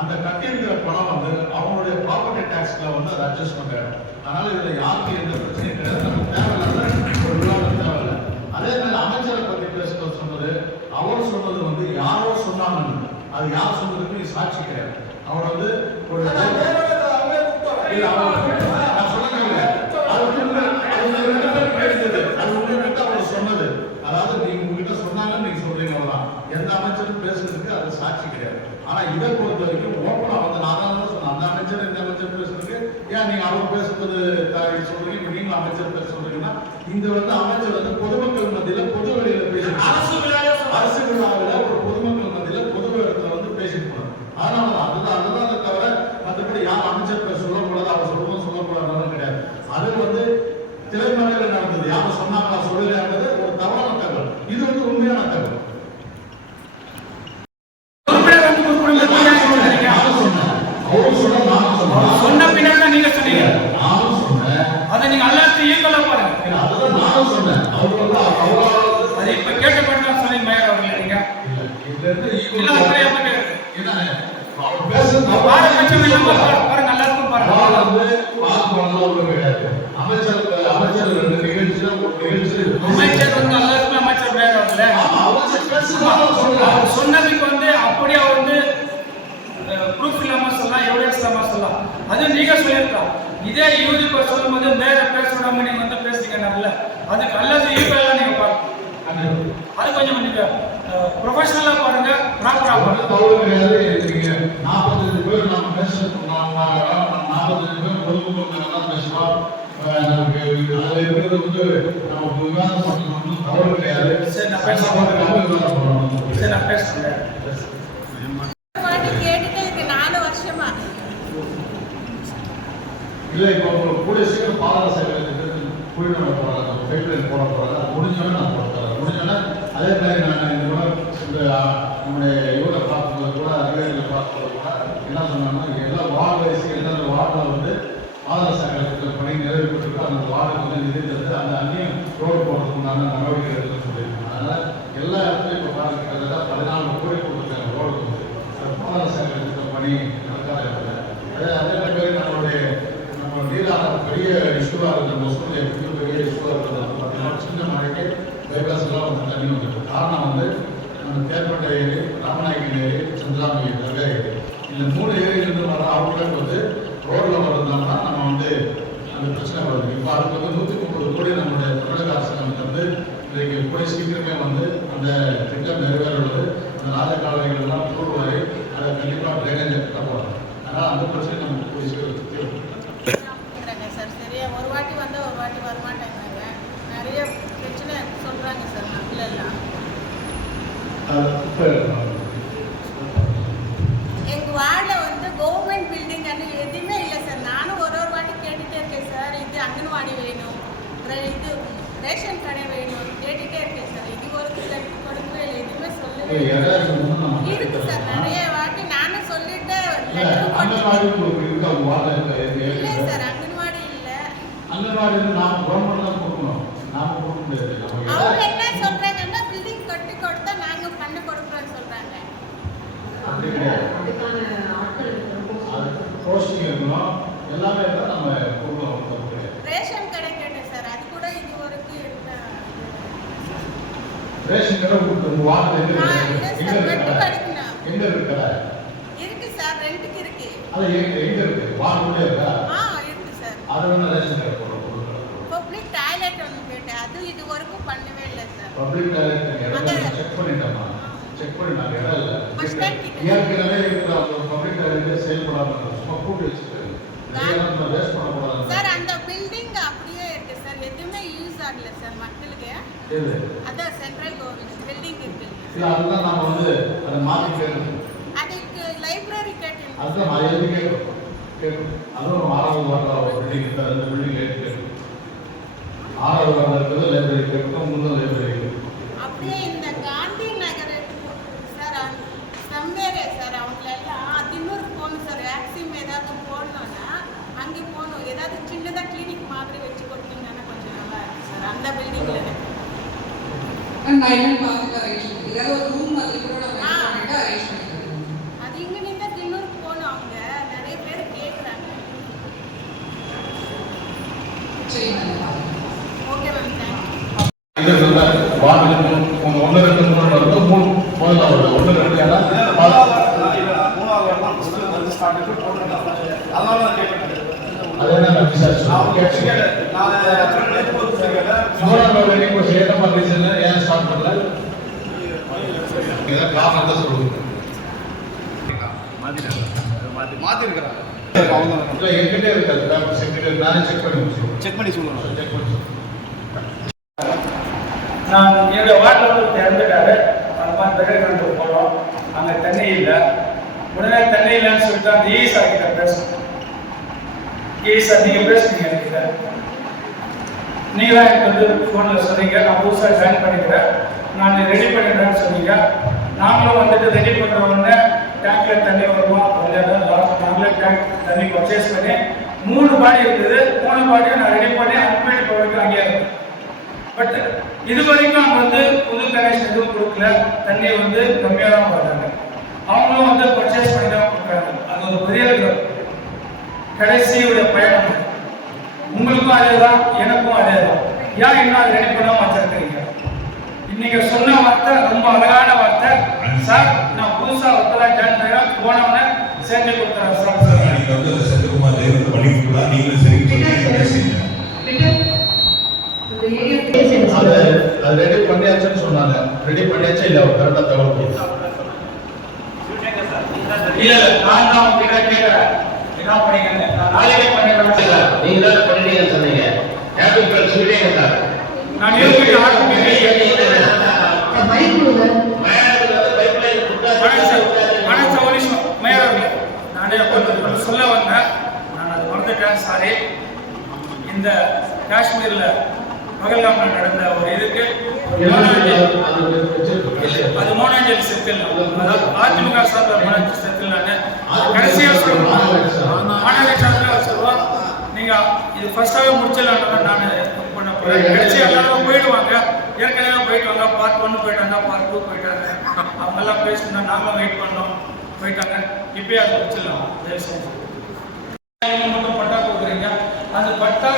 அந்த கட்டியிருக்கிற பணம் வந்து அவங்களுடைய ப்ராப்பர்ட்டி டாக்ஸ்ல வந்து அதை அட்ஜஸ்ட் பண்றாங்க. அதனால இதுல யாருக்கும் எந்த பிரச்சனையும் கிடையாது. நமக்கு தேவையில்லாத ஒரு விவாதம் தேவையில்லை. அதே மாதிரி அமைச்சரை பத்தி பேசுறது சொன்னது, அவர் சொன்னது வந்து யாரோ சொன்னாங்க. அது யார் சொன்னதுக்கு சாட்சி கிடையாது. அவர் வந்து ஒரு சொன்னது, அதாவது நீங்க உங்ககிட்ட சொன்னாங்கன்னு நீங்க சொல்றீங்க, எந்த அமைச்சரும் பேசுறதுக்கு அது சாட்சி கிடையாது. ஆனா இதை பொறுத்த வரைக்கும் ஓப்பனா வந்து நான் தான் சொன்னேன், அந்த அமைச்சர் இந்த அமைச்சர் பேசுறதுக்கு ஏன் நீங்க அவர் பேசுறது சொல்றீங்க, இப்ப நீங்க அமைச்சர் பேச சொல்றீங்கன்னா இந்த வந்து அமைச்சர் வந்து பொதுமக்கள் மத்தியில பொது வெளியில பேசுறாங்க. அரசு விழாவில் ஒரு பொதுமக்கள் மத்தியில பொது இடத்துல வந்து பேசிட்டு போறாங்க. அதனாலதான் அதுதான் அதை தவிர மற்றபடி யார் அமைச்சர் பேர் சொல்லக்கூடாது, அவர் சொல்லணும் சொல்லக்கூடாது கிடையாது. அது வந்து திரைமறையில நடந்தது. யாரும் சொன்னாங்களா சொல்லலையானது ஒரு தவறான தகவல். இது வந்து உண்மையான தகவல். சொன்ன பின்னாடி நீங்க சொன்னீங்க, அதை நீங்க எல்லாத்தையும் ஈக்குவலா பாருங்க. அதுதான் நானும் சொன்னேன். அது இப்ப கேட்டப்பட்டு தான் சொன்னீங்க மேயர் அவர்களே. நீங்க இல்ல அப்படியே சொன்னதுக்கு வந்து அப்படியே வந்து ப்ரூஃப் இல்லாம சொல்லலாம், எவிடன்ஸ் இல்லாம சொல்லலாம். அது நீங்க சொல்லியிருக்கலாம். இதே யூஜி பர் சொல்லும் போது மேல பேச விடாம நீங்க வந்து பேசுறீங்கன்னால அதுக்கு அல்லது ஈக்குவலா நீங்க பார்க்கணும். அது கொஞ்சம் நீங்க ப்ரொஃபஷனலா பாருங்க, ப்ராப்பரா பாருங்க. 45 பேர் நாம பேசுறோம், 45 பேர் பொதுமக்கள் பேசுறோம். நமக்கு அதுல இருக்கிறது வந்து நமக்கு விவாதம் பண்ணணும் தவறு கிடையாது. சரி நான் பேசுறேன். இல்லை இப்போ கூட சீக்கிரம் பாதாள சேவை குடிநீர் போறாங்க, பைப்லைன் போட போறாங்க. அது முடிஞ்சோடனே நான் போட்டுறேன். முடிஞ்சோடனே அதே மாதிரி நான் இந்த நம்முடைய இவரை பார்க்கும்போது கூட அதிகாரிகளை பார்க்கும்போது கூட என்ன சொன்னாங்கன்னா எல்லா வார்டு வயசு எந்தெந்த வார்டில் வந்து பாதாள சேவை பணி நிறைவு பெற்றிருக்கோ அந்த வார்டுக்கு வந்து நிதி தந்து அந்த அந்நியம் ரோடு போடுறதுக்குண்டான நடவடிக்கை எடுத்துன்னு சொல்லியிருக்காங்க. அதனால எல்லா இடத்துலையும் இப்போ பாருங்க கிட்டத்தட்ட 14 கோடி கொடுத்துருக்காங்க ரோடுக்கு வந்து பாதாள சேவை பணி நடக்காத. அதே மாதிரி நம்மளுடைய நீரான பெரிய இஷ்யூவாக இருக்கிற மொசூரில் எப்படி பெரிய இஷ்யூவாக இருக்கிறது பார்த்தீங்கன்னா சின்ன மழைக்கு பைபாஸ்லாம் வந்து தண்ணி வந்துருக்கு. காரணம் வந்து நம்ம தேர்ப்பட்ட ஏரி, ராமநாயகன் ஏரி, சந்திராமி ஏரி, இந்த 3 ஏரியிலிருந்து வர அவுட்லெட் வந்து ரோடில் வர்றதுனால நம்ம வந்து அந்த பிரச்சனை வருது. இப்போ அதுக்கு வந்து 130 கோடி நம்மளுடைய தமிழக அரசாங்கம் வந்து இன்றைக்கு கூட சீக்கிரமே வந்து அந்த திட்டம் நிறைவேறுவது. அந்த ராஜகாலங்கள்லாம் தூர்வாரி அதை கண்டிப்பாக ட்ரைனேஜ் கட்ட போகிறோம். அதனால் அந்த பிரச்சனை நமக்கு கூட சீக்கிரம் தீர்வு. ஒரு வாட்டி வந்து ஒரு வாட்டி வரமாட்டேங்கிறாங்க. நிறைய பிரச்சனை சொல்றாங்க சார். மக்கள் எல்லாம் எங்க வார்டில் வந்து கவர்மெண்ட் பில்டிங் எதுவுமே இல்லை சார். நானும் ஒரு வாட்டி கேட்டுட்டே இருக்கேன் சார். இது அங்கன்வாடி வேணும், இது ரேஷன் கடை வேணும் கேட்டுட்டே இருக்கேன் சார். இது ஒரு கொடுக்கவே இல்லை, எதுவுமே சொல்லவே இருக்கு சார். நிறைய வாட்டி நானும் சொல்லிட்டு இல்லை சார். அவங்க என்ன சொல்றாங்கன்னா பில்டிங் கட்டி கொடுத்தா நாங்க பண்ண கொடுக்குறோம்னு சொல்றாங்க. அப்படி கிடையாது. அதுக்கான ஆட்கள் போஸ்டிங் இருக்கணும், எல்லாமே இருந்தால் நம்ம கொடுக்கலாம். ரேஷன் கடை கேட்டேன் சார், அது கூட இது வரைக்கும் ரேஷன் கடை உங்களுக்கு வார்டு எங்க இருக்கு கடை? இருக்கு சார், ரெண்டுக்கு இருக்கு. அது எங்க இருக்கு? வார்டு இருக்கா? இருக்கு சார். அது வேணா ரேஷன் கடை போடுறோம். பப்ளிக் டாய்லெட் ஒன்று கேட்டேன், அது இது வரைக்கும் பண்ணவே இல்லை சார். பப்ளிக் டாய்லெட் செக் பண்ணிட்டோமா? செக் பண்ணி நாங்கள் இடம் இல்லை. ஏற்கனவே இருக்கிற பப்ளிக் டாய்லெட் செயல்படாமல் சும்மா கூட்டி வச்சுருக்காங்க. வேஸ்ட் பண்ணக்கூடாது சார். அந்த பில்டிங் அப்படியே இருக்கு சார், எதுவுமே யூஸ் ஆகல சார் மக்களுக்கு. அதான் சென்ட்ரல் கவர்மெண்ட் பில்டிங் இருக்கு. இல்லை, அதுதான் நம்ம வந்து அதை மாற்றி கேட்கணும். அதுக்கு லைப்ரரி கேட்டேன். அதுதான் அது எது கேட்கணும். அதுவும் 6வது வார்டில் பில்டிங் இருக்குது, அந்த பில்டிங் கேட்கணும். 6வது வார்டில் இருக்கிறது லைப்ரரி கேட்கணும், முதல் லைப்ரரி அப்படியே இந்த காந்தி நகர் சார், சம்பேரே சார், அவங்களெல்லாம் தின்னூர் போகணும் சார். வேக்சின் ஏதாவது போடணும்னா அங்கே போகணும். ஏதாவது சின்னதாக கிளினிக் மாதிரி வச்சு கொடுத்தீங்கன்னா கொஞ்சம் நல்லா இருக்கு சார் அந்த பில்டிங்கில். அது இங்கே நின்று தின்னூருக்கு போகணும். அவங்க நிறைய பேர் கேட்குறாங்க. Okay ma'am, thank you. வார்டு 1 2 3 வந்து 3 முதல்ல வருது. 1 2 ஏன்னா அது என்ன ஏன் ஸ்டார்ட் பண்ணல? காரணத்தை சொல்லுங்க. என்கிட்ட இருக்காது, செக்ரட்டரி நானே செக் பண்ணி சொல்லுவேன். நான் என்னுடைய வார்டில் வந்து இறந்துட்டாரு. அந்த மாதிரி பெரிய போகிறோம், அங்கே தண்ணி இல்லை. உடனே தண்ணி இல்லைன்னு சொல்லிட்டு அந்த ஈசார் கிட்ட பேசணும். ஈசார் நீங்கள் பேசுனீங்க என்கிட்ட, நீங்கள் தான் எனக்கு வந்து ஃபோனில் சொன்னீங்க, நான் புதுசாக ஜாயின் பண்ணிக்கிறேன், நான் ரெடி பண்ணிடுறேன்னு சொன்னீங்க. நாங்களும் வந்துட்டு ரெடி பண்ணுற உடனே டேங்க்கில் தண்ணி வருமா நாங்களே டேங்க் தண்ணி பர்ச்சேஸ் பண்ணி 3 பாடி இருக்குது. 3 பாடியும் நான் ரெடி பண்ணி அட்மிட் போகிறதுக்கு அங்கேயே இருக்கேன். பட் இது வரைக்கும் அவங்க வந்து புது கனெக்ஷன் எதுவும் கொடுக்கல. தண்ணி வந்து கம்மியாக தான் வர்றாங்க. அவங்களும் வந்து பர்ச்சேஸ் பண்ணி தான் கொடுக்குறாங்க. அது ஒரு பெரிய கடைசியுடைய பயணம். உங்களுக்கும் அதே தான், எனக்கும் அதே தான். ஏன் இன்னும் அதை ரெடி பண்ணாம வச்சிருக்கீங்க? இன்னைக்கு சொன்ன வார்த்தை ரொம்ப அழகான வார்த்தை சார். நான் புதுசா ஒருத்தர் ஜாயின் பண்ணுறேன், போனவனை சேர்ந்து கொடுத்துறேன் சார். நீங்க வந்து செந்தில்குமார் தேவன் பண்ணிக்கலாம். நீங்களும் சரி அது ரெடி பண்ணியாச்சுன்னு சொன்னாங்க. ரெடி பண்ணியாச்சா இல்லை? அவர் கரெக்டாக தகவல் கொடுத்தாங்க. இல்ல நான் தான் உங்ககிட்ட கேட்கிறேன், என்ன பண்ணீங்கன்னு. நான் நாளைக்கே பண்ணிடுறேன். நீங்க தான் பண்ணிட்டீங்கன்னு சொன்னீங்க. கேபிள் சொல்லிட்டீங்க சார். நான் யோசிச்சு சொல்ல வந்தேன், நான் அதை மறந்துட்டேன், சாரி. இந்த காஷ்மீர்ல பகல்காம் நடந்த ஒரு இதுக்கு அது மோனாஞ்சல் செத்தில், அதாவது அதிமுக சார்பில் மோனாஞ்சல் செத்தில் நான் கடைசியாக சொல்லுவோம். மாநகராட்சி சொல்லுவோம், நீங்க இது ஃபர்ஸ்டாகவே முடிச்சிடலான்னு நான் பண்ண போறேன். கடைசியாக எல்லாரும் போயிடுவாங்க, ஏற்கனவே போயிடுவாங்க. பார்ட் 1 போயிட்டாங்க, பார்ட் 2 போயிட்டாங்க. அவங்க எல்லாம் பேசினா நாங்களும் வெயிட் பண்ணோம், போயிட்டாங்க. இப்பயே அதை முடிச்சிடலாம். மட்டும் பட்டா கொடுக்குறீங்க, அந்த பட்டா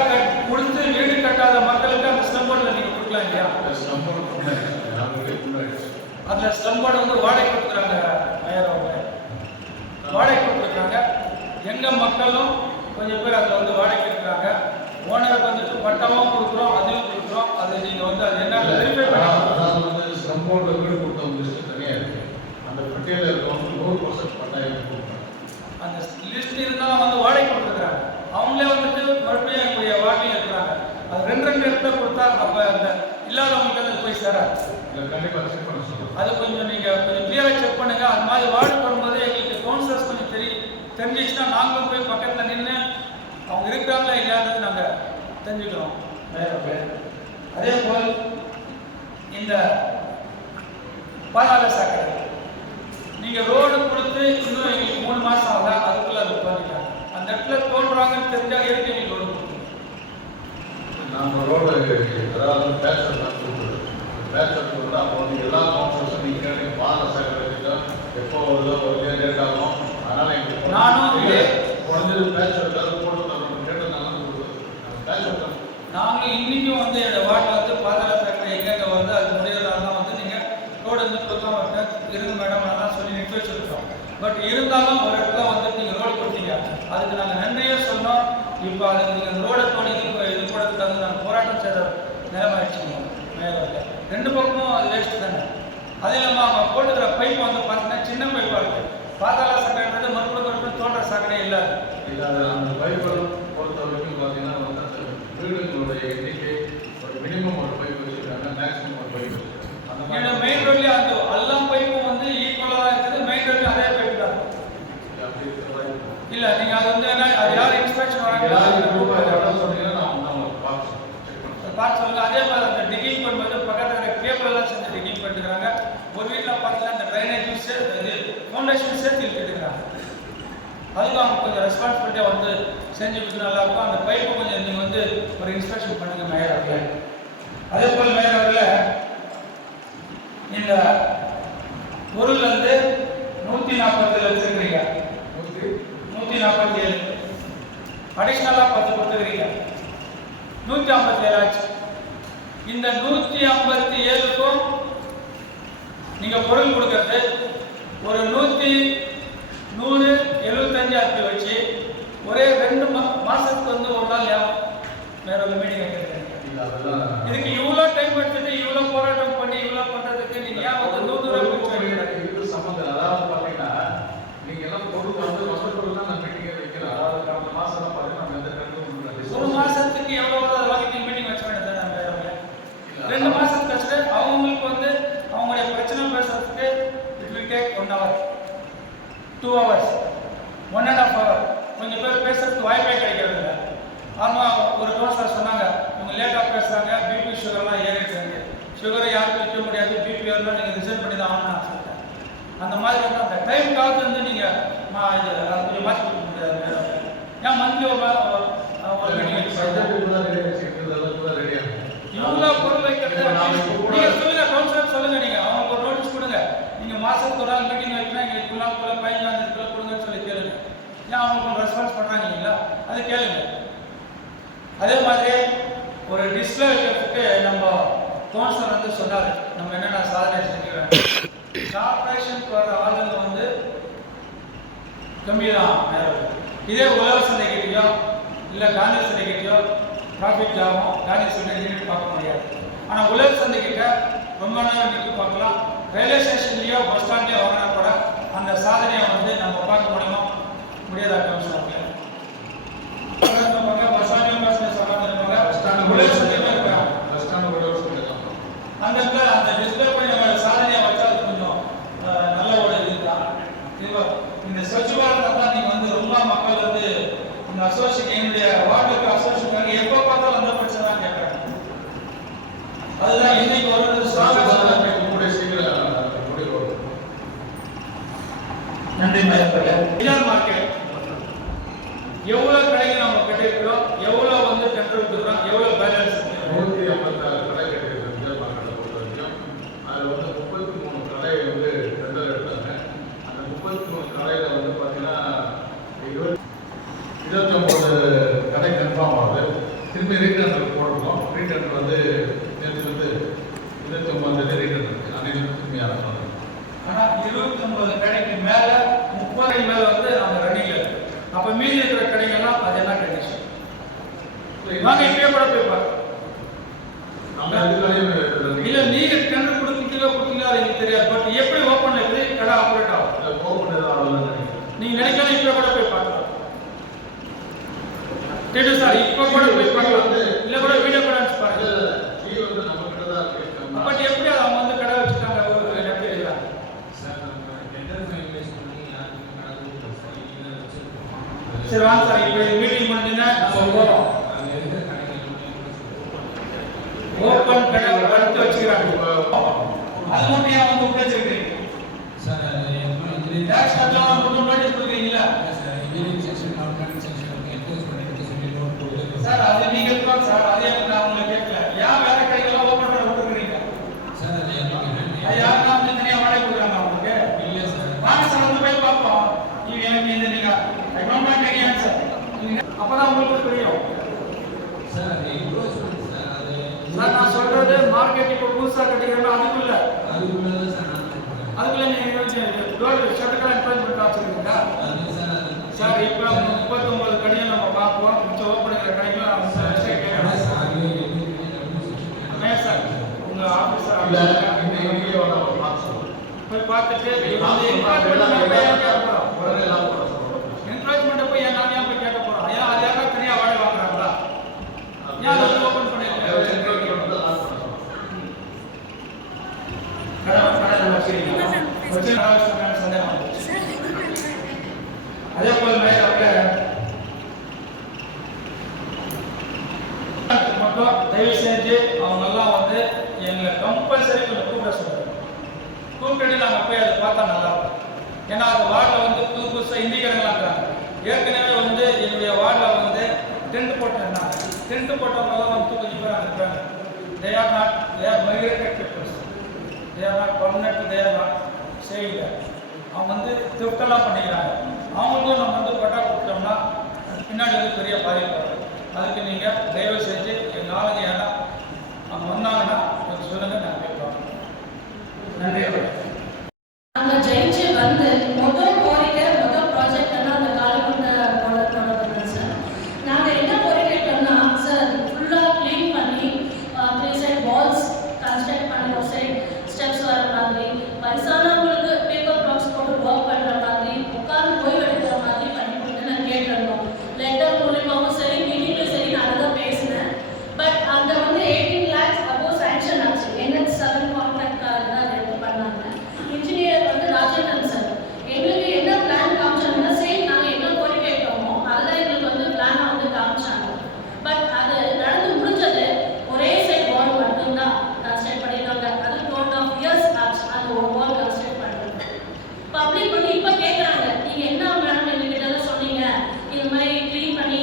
கொடுத்து வீடு கட்டாத மக்களுக்கு அந்த ஸ்லம்போர்டில் நீங்க கொடுக்கலாம் இல்லையா? அதுல ஸ்லம்போர்டு வந்து வாடகை கொடுக்குறாங்க. வாடகை கொடுத்துருக்காங்க. எங்க மக்களும் கொஞ்சம் பேர் அதில் வந்து வாடகை இருக்கிறாங்க. ஓனருக்கு வந்துட்டு பட்டாவும் கொடுக்குறோம், அதையும் கொடுக்குறோம். அது நீங்க வந்து அது என்ன வெரிஃபை பண்ணி ஸ்லம்போர்டில் வீடு கொடுத்தவங்க லிஸ்ட் தனியாக இருக்கு. அந்த பட்டியலில் இருக்கவங்க 100% பட்டாயம் அந்த லிஸ்ட் இருந்தாலும் வந்து வாடகை கொடுத்துருக்காங்க. அவங்களே வந்துட்டு மறுபடியும் எங்களுடைய வாடகை இருக்கிறாங்க. அது 2 இடத்துல கொடுத்தா அப்ப அந்த இல்லாதவங்களுக்கு அது போய் சேராது. அது கொஞ்சம் நீங்க கொஞ்சம் கிளியரா செக் பண்ணுங்க. அது மாதிரி வார்டு வரும்போது எங்களுக்கு கவுன்சிலர்ஸ் கொஞ்சம் தெரிஞ்சிச்சுன்னா நாங்களும் போய் பக்கத்துல நின்று அவங்க இருக்கிறாங்களா இல்லையான்றது நாங்க தெரிஞ்சுக்கிறோம். அதே போல் இந்த பாதாள சாக்கடை நீங்க ரோடு கொடுத்து இன்னும் எங்களுக்கு 3 மாசம் ஆகல, அதுக்குள்ள அது தோண்டிட்டாங்க. அந்த இடத்துல தோன்றுறாங்கன்னு தெரிஞ்சா எதுக்கு எங்களுக்கு ரோடு கொடுக்கணும்? நம்ம ரோடு அதாவது பேச்சர் தான் கொடுக்குறது. பேச்சர் கொடுத்தா அப்போ வந்து எல்லா கவுன்சிலர்ஸும் நீங்கள் பாதாள சாக்கடை எப்போ வருதோ இருங்க மேடம் அதெல்லாம் சொல்லி நிறுத்தி வச்சிருக்கோம். பட் இருந்தாலும் ஒரு இடத்துல வந்து நீங்கள் ரோடு கொடுத்தீங்க, அதுக்கு நாங்கள் நன்றியே சொன்னோம். இப்போ அதுக்கு நீங்கள் ரோடை தோணி இது போடுறதுக்கு வந்து நாங்கள் போராட்டம் செய்த நிலமாயிடுச்சுங்க. மேலே 2 பக்கமும் அது வேஸ்ட்டு தானே. அது இல்லாமல் அவங்க போட்டுக்கிற பைப் வந்து பார்த்தீங்கன்னா சின்ன பைப்பாக இருக்குது. பாதாள சாக்கடைன்றது மறுபடியும் தோன்ற சாக்கடை இல்லை. அந்த பைப்பெல்லாம் பொறுத்த வரைக்கும் பார்த்தீங்கன்னா வந்து அந்த வீடுகளுடைய எண்ணிக்கை ஒரு மினிமம் ஒரு பைப் வச்சுருக்காங்க, மேக்ஸிமம் ஒரு பைப் வச்சுருக்காங்க. அந்த மாதிரி மெயின் ரோட்லேயே அந்த எல்லா பைப்பும் வந்து ஈக்குவலாக தான் இருக்குது. மெயின் ரோட்லேயும் அதே பைப் தான் அப்படி இருக்கிற வாய்ப்பு இல்லை. நீங்கள் அது வந்து என்ன அது யார் இன்ஸ்பெக்ஷன் வராங்களோ இடம் சொன்னீங்கன்னா நான் பார்த்து சொல்லுங்க. அதே மாதிரி அந்த டிகிங் பண்ணும்போது பக்கத்தில் இருக்கிற கேபிள் எல்லாம் சேர்ந்து டிகிங் பண்ணிக்கிறாங்க. ஒரு வீட்டில் பார்த்தீங்கன்னா அந்த ட்ரைனேஜும் சேர்த்து ஃபவுண்டேஷன் சேர்த்து இழுத்துக்கிறாங்க. அதுக்கும் அவங்க கொஞ்சம் ரெஸ்பான்சிபிலிட்டியாக வந்து செஞ்சு கொடுத்து நல்லாயிருக்கும். அந்த பைப்பை கொஞ்சம் நீங்கள் வந்து ஒரு இன்ஸ்பெக்ஷன் பண்ணுங்கள் மேயர் அவர்கள். அதே போல் மேயர் அவர்கள் இந்த பொருள் வந்து 147 வச்சுருக்கிறீங்க, 147 அடிஷ்னலாக 10 கொடுத்துக்கிறீங்க, 157 ஆச்சு. இந்த 157க்கும் நீங்க பொருள் கொடுக்கறது ஒரு 100-75 அப்படி வச்சு ஒரே 2 மாசத்துக்கு வந்து ஒரு நாள் வேற ஒரு மீட்டிங் வைக்கிறீங்க. இதுக்கு இவ்வளோ டைம் எடுத்துட்டு இவ்வளோ போராட்டம் பண்ணி இவ்வளோ பண்றதுக்கு நீங்க ஏன் வந்து 100 ரூபாய் சம்பந்தம்? அதாவது பார்த்தீங்கன்னா நீங்க எல்லாம் பொருள் வந்து மொத்த பொருள் தான் நான் மீட்டிங்கே வைக்கிறேன். அதாவது கடந்த மாசம் பார்த்தீங்கன்னா நம்ம எந்த ஒரு மாசத்துக்கு எவ்வளவு அதை வாங்கி மீட்டிங் வச்ச வேண்டியது 2 மாசத்துக்கு வச்சுட்டு அவங்களுக்கு வந்து அவங்களுடைய பிரச்சனை பேசுறதுக்கு it will take 1 hour 2 hours 1.5 hour. கொஞ்சம் பேர் பேசுறதுக்கு வாய்ப்பே கிடைக்கிறது இல்லை. ஆமாம், ஒரு கவுன்சிலர் சொன்னாங்க இவங்க லேட்டாக பேசுகிறாங்க, பிபி சுகர்லாம் ஏறிடுறாங்க. சுகரை யாருக்கும் வைக்க முடியாது, பிபி வரலாம் நீங்கள் ரிசர்வ் பண்ணி தான் ஆகணும்னு நான் சொல்லிட்டேன். அந்த மாதிரி வந்து அந்த டைமுக்காவது வந்து நீங்கள் இது கொஞ்சம் மாற்றி கொடுக்க முடியாது. ஏன் மந்த்லி ஒரு மீட்டிங் இவ்வளோ பொருள் வைக்கிறது நீங்கள் சொல்லுங்கள், கவுன்சிலர் சொல்லுங்கள், நீங்கள் அவங்களுக்கு ஒரு நோட்டீஸ் கொடுங்க. நீங்கள் மாதத்துக்கு ஒரு நாள் மீட்டிங் வைக்கணும், எங்களுக்கு 15 கொடுங்கன்னு சொல்லி கேளுங்க. ஏன் அவங்களுக்கு ரெஸ்பான்ஸ் பண்ணுறாங்க இல்லைங்களா, அது கேளுங்க. அதே மாதிரி ஒரு டிஸ்பிளே வைக்கிறதுக்கு நம்ம கவுன்சிலர் வந்து சொன்னார் நம்ம என்னென்ன சாதனை செஞ்சுக்கிறேன். கார்பரேஷனுக்கு வர ஆளுங்க வந்து கம்மி தான். இதே உழவர் சந்தைக்கிட்டயோ இல்லை காந்தி சந்தைக்கிட்டயோ டிராஃபிக் ஜாமோ காந்தி சந்தை பார்க்க முடியாது. ஆனால் உழவர் சந்தைக்கிட்ட ரொம்ப நேரம் நிற்க பார்க்கலாம். ரயில்வே ஸ்டேஷன்லேயோ பஸ் ஸ்டாண்ட்லேயோ வாங்கினா கூட அந்த சாதனையை வந்து நம்ம பார்க்க முடியுமா முடியாதா கவுன்சிலர்? பஸ் ஸ்டாண்ட்லையும் பஸ் இருப்பாங்க, உழவர் சந்தையிலும் இருக்காங்க. அந்த இடத்துல அந்த டிஸ்பிளே பண்ணி நம்ம சாதனையை வச்சா அது கொஞ்சம் நல்ல ஒரு இதுதான். இந்த ஸ்வச் பாரத் தான் நீங்கள் வந்து ரொம்ப மக்கள் வந்து இந்த அசோசியேஷன் என்னுடைய வார்டுக்கு அசோசியேஷன் எப்போ பார்த்தாலும் அந்த பிரச்சனை தான் கேட்குறாங்க. அதுதான் இன்னைக்கு ஒரு நன்றி மார்க்கெட் எவ்வளோ கடைகள் நம்ம கட்டிருக்கிறோம், எவ்வளோ வந்து டெண்டர் விட்டுக்கிறோம், எவ்வளோ பேலன்ஸ் 156 கடை கட்டிருக்கோம். அதில் வந்து 33 கடை வந்து டெண்டர் எடுத்தாங்க. அந்த 33 கடையில் வந்து பார்த்தீங்கன்னா 29 கடை கன்ஃபார்ம் ஆகுது. திரும்பி ரீடெண்டர் போடுறோம். ரீடெண்டர் வந்து நேற்று வந்து 29 ரீடெண்டர் அன்னைக்கு திரும்பி ஆரம்பிச்சு. ஆனால் 29 கடைக்கு மேலே 30 மேலே வந்து அந்த ரன்னிங்கில் இருக்கு. அப்போ மீதி இருக்கிற கடைகள்லாம் அது என்ன கண்டிஷன்? வாங்க இப்பயே கூட போய் பார்க்கலாம். இல்லை நீங்கள் டெண்டர் கொடுத்தீங்களா எனக்கு தெரியாது. பட் எப்படி ஓப்பன் இருக்குது கடை ஆப்ரேட் ஆகும் நீங்கள் நினைக்காத இப்போ கூட போய் பார்க்கலாம். கேட்டு சார் இப்போ கூட போய் பார்க்கலாம். இல்லை கூட வீடியோ கூட அனுப்பிச்சு பாருங்க. பட் எப்படி அவங்க வந்து கடை வச்சுட்டாங்க எனக்கு தெரியல. சரி வாங்க சார், இப்போ மீட்டிங் முடிஞ்சுன்னா நம்ம போகிறோம். ஓப்பன் கடை அடுத்து வச்சுக்கிறாங்க. அது மட்டும் ஏன் வந்து உட்காந்துருக்கீங்க சார்? டேக்ஸ் கட்டலாம் மட்டும் நோட்டீஸ் கொடுக்குறீங்களா சார்? அது நீங்க இருக்கலாம் சார், அதே நான் உங்களை கேட்கல. ஏன் வேற கடைகள்லாம் ஓப்பன் பண்ண விட்டுருக்கீங்க சார்? அது யாருன்னா வந்து தனியாக வாடகை கொடுக்குறாங்க உங்களுக்கு? இல்லை சார். வாங்க சார் வந்து போய் பார்ப்போம். நீங்க எனக்கு இந்த நீங்க அப்பதான் உங்களுக்கு புரியும் சார். நான் சொல்றது மார்க்கெட் இப்போ புதுசா கட்டிக்கிறோம் அதுக்குள்ள அதுக்குள்ள நீங்கள் ஷட்டர்லாம் என்கரேஜ்மெண்ட் வச்சுருக்கீங்களா சார்? இப்போ 39 கடையை நம்ம பார்ப்போம். மிச்சம் ஓப்பன் பண்ணுற கடைக்கெல்லாம் சார் உங்கள் ஆஃபீஸர் போய் பார்த்துட்டு என்கரேஜ்மெண்ட்டை போய் ஏன் நாங்கள் போய் கேட்க போகிறோம்? ஏன் அது யாரும் தனியாக வாடகை வாங்குறாங்களா? ஏன் அதை ஓப்பன் பண்ணியிருக்கேன்? அதே போல மட்டும் தயவு செஞ்சு அவங்க எல்லாம் வந்து எங்களை கம்பல்சரி கொஞ்சம் கூப்பிட சொல்லுங்க. கூப்பிட்டு நாங்கள் போய் அதை பார்த்தா நல்லா இருக்கும். ஏன்னா அந்த வார்டில் வந்து புது புதுசாக இந்திக்காரங்களாம் இருக்கிறாங்க. ஏற்கனவே வந்து என்னுடைய வார்டில் வந்து டென்ட் போட்டிருந்தாங்க. டென்ட் போட்டவங்கலாம் வந்து கொஞ்சம் பேர் அங்கே இருக்காங்க. they are migrated peoples. They are not permanent, they are not staying there. அவங்க வந்து திட்டெல்லாம் பண்ணிக்கிறாங்க. அவங்களுக்கும் நம்ம வந்து பட்டா கொடுத்தோம்னா பின்னாடி வந்து பெரிய பாதிப்பு வரும். அதுக்கு நீங்கள் தயவு செஞ்சு எங்கள் ஆளுங்க ஏன்னா அவங்க வந்தாங்கன்னா கொஞ்சம் சொல்லுங்கள், நான் கேட்போம். நன்றி. நாங்கள் ஜெயிச்சு வந்து முதல் கோரிக்கை முதல் ப்ராஜெக்ட்னா அந்த காலகட்ட ப்ராடக்ட் சார். நாங்கள் என்ன கோரிக்கைட்டோம்னா சார் ஃபுல்லாக க்ளீன் பண்ணி 3 சைட் வால்ஸ் கன்ஸ்ட்ரக்ட் பண்ணி ஒரு சைட் ஸ்டெப்ஸ் வர மாதிரி, வயசானவங்களுக்கு பேப்பர் பாக்ஸ் போட்டு ஒர்க் பண்ணுற மாதிரி, உட்காந்து ஓய்வு எடுக்கிற மாதிரி பண்ணி கொடுத்து நான் கேட்டிருந்தோம். லெட்டர் மூலியமாகவும் சரி மீட்டிங்லையும் சரி நான் அதை தான் பேசினேன். பட் அங்கே வந்து 18 lakhs அப்போ சாங்ஷன் ஆச்சு. NH 7 கான்ட்ராக்ட் தான் அதை எடுத்து பண்ணாங்க. இன்ஜினியர் வந்து ராஜேந்திரன் சார் எங்களுக்கு என்ன பிளான் காமிச்சாங்கன்னா சேம் நாங்கள் என்ன கோரிக்கை கேட்டோமோ அதுதான் எங்களுக்கு வந்து பிளானை வந்து காமிச்சாங்க. பட் அது நடந்து முடிஞ்சது ஒரே சைட் வால் மட்டும்தான் கன்ஸ்ட்ரக்ட் பண்ணியிருக்காங்க. அது 12 years ஆச்சு அந்த ஒரு வால் கன்ஸ்ட்ரக்ட் பண்ணுறது. பப்ளிக் வந்து இப்போ கேட்குறாங்க, நீங்கள் என்ன மேடம் எங்ககிட்ட சொன்னீங்க, இது மாதிரி க்ளீன் பண்ணி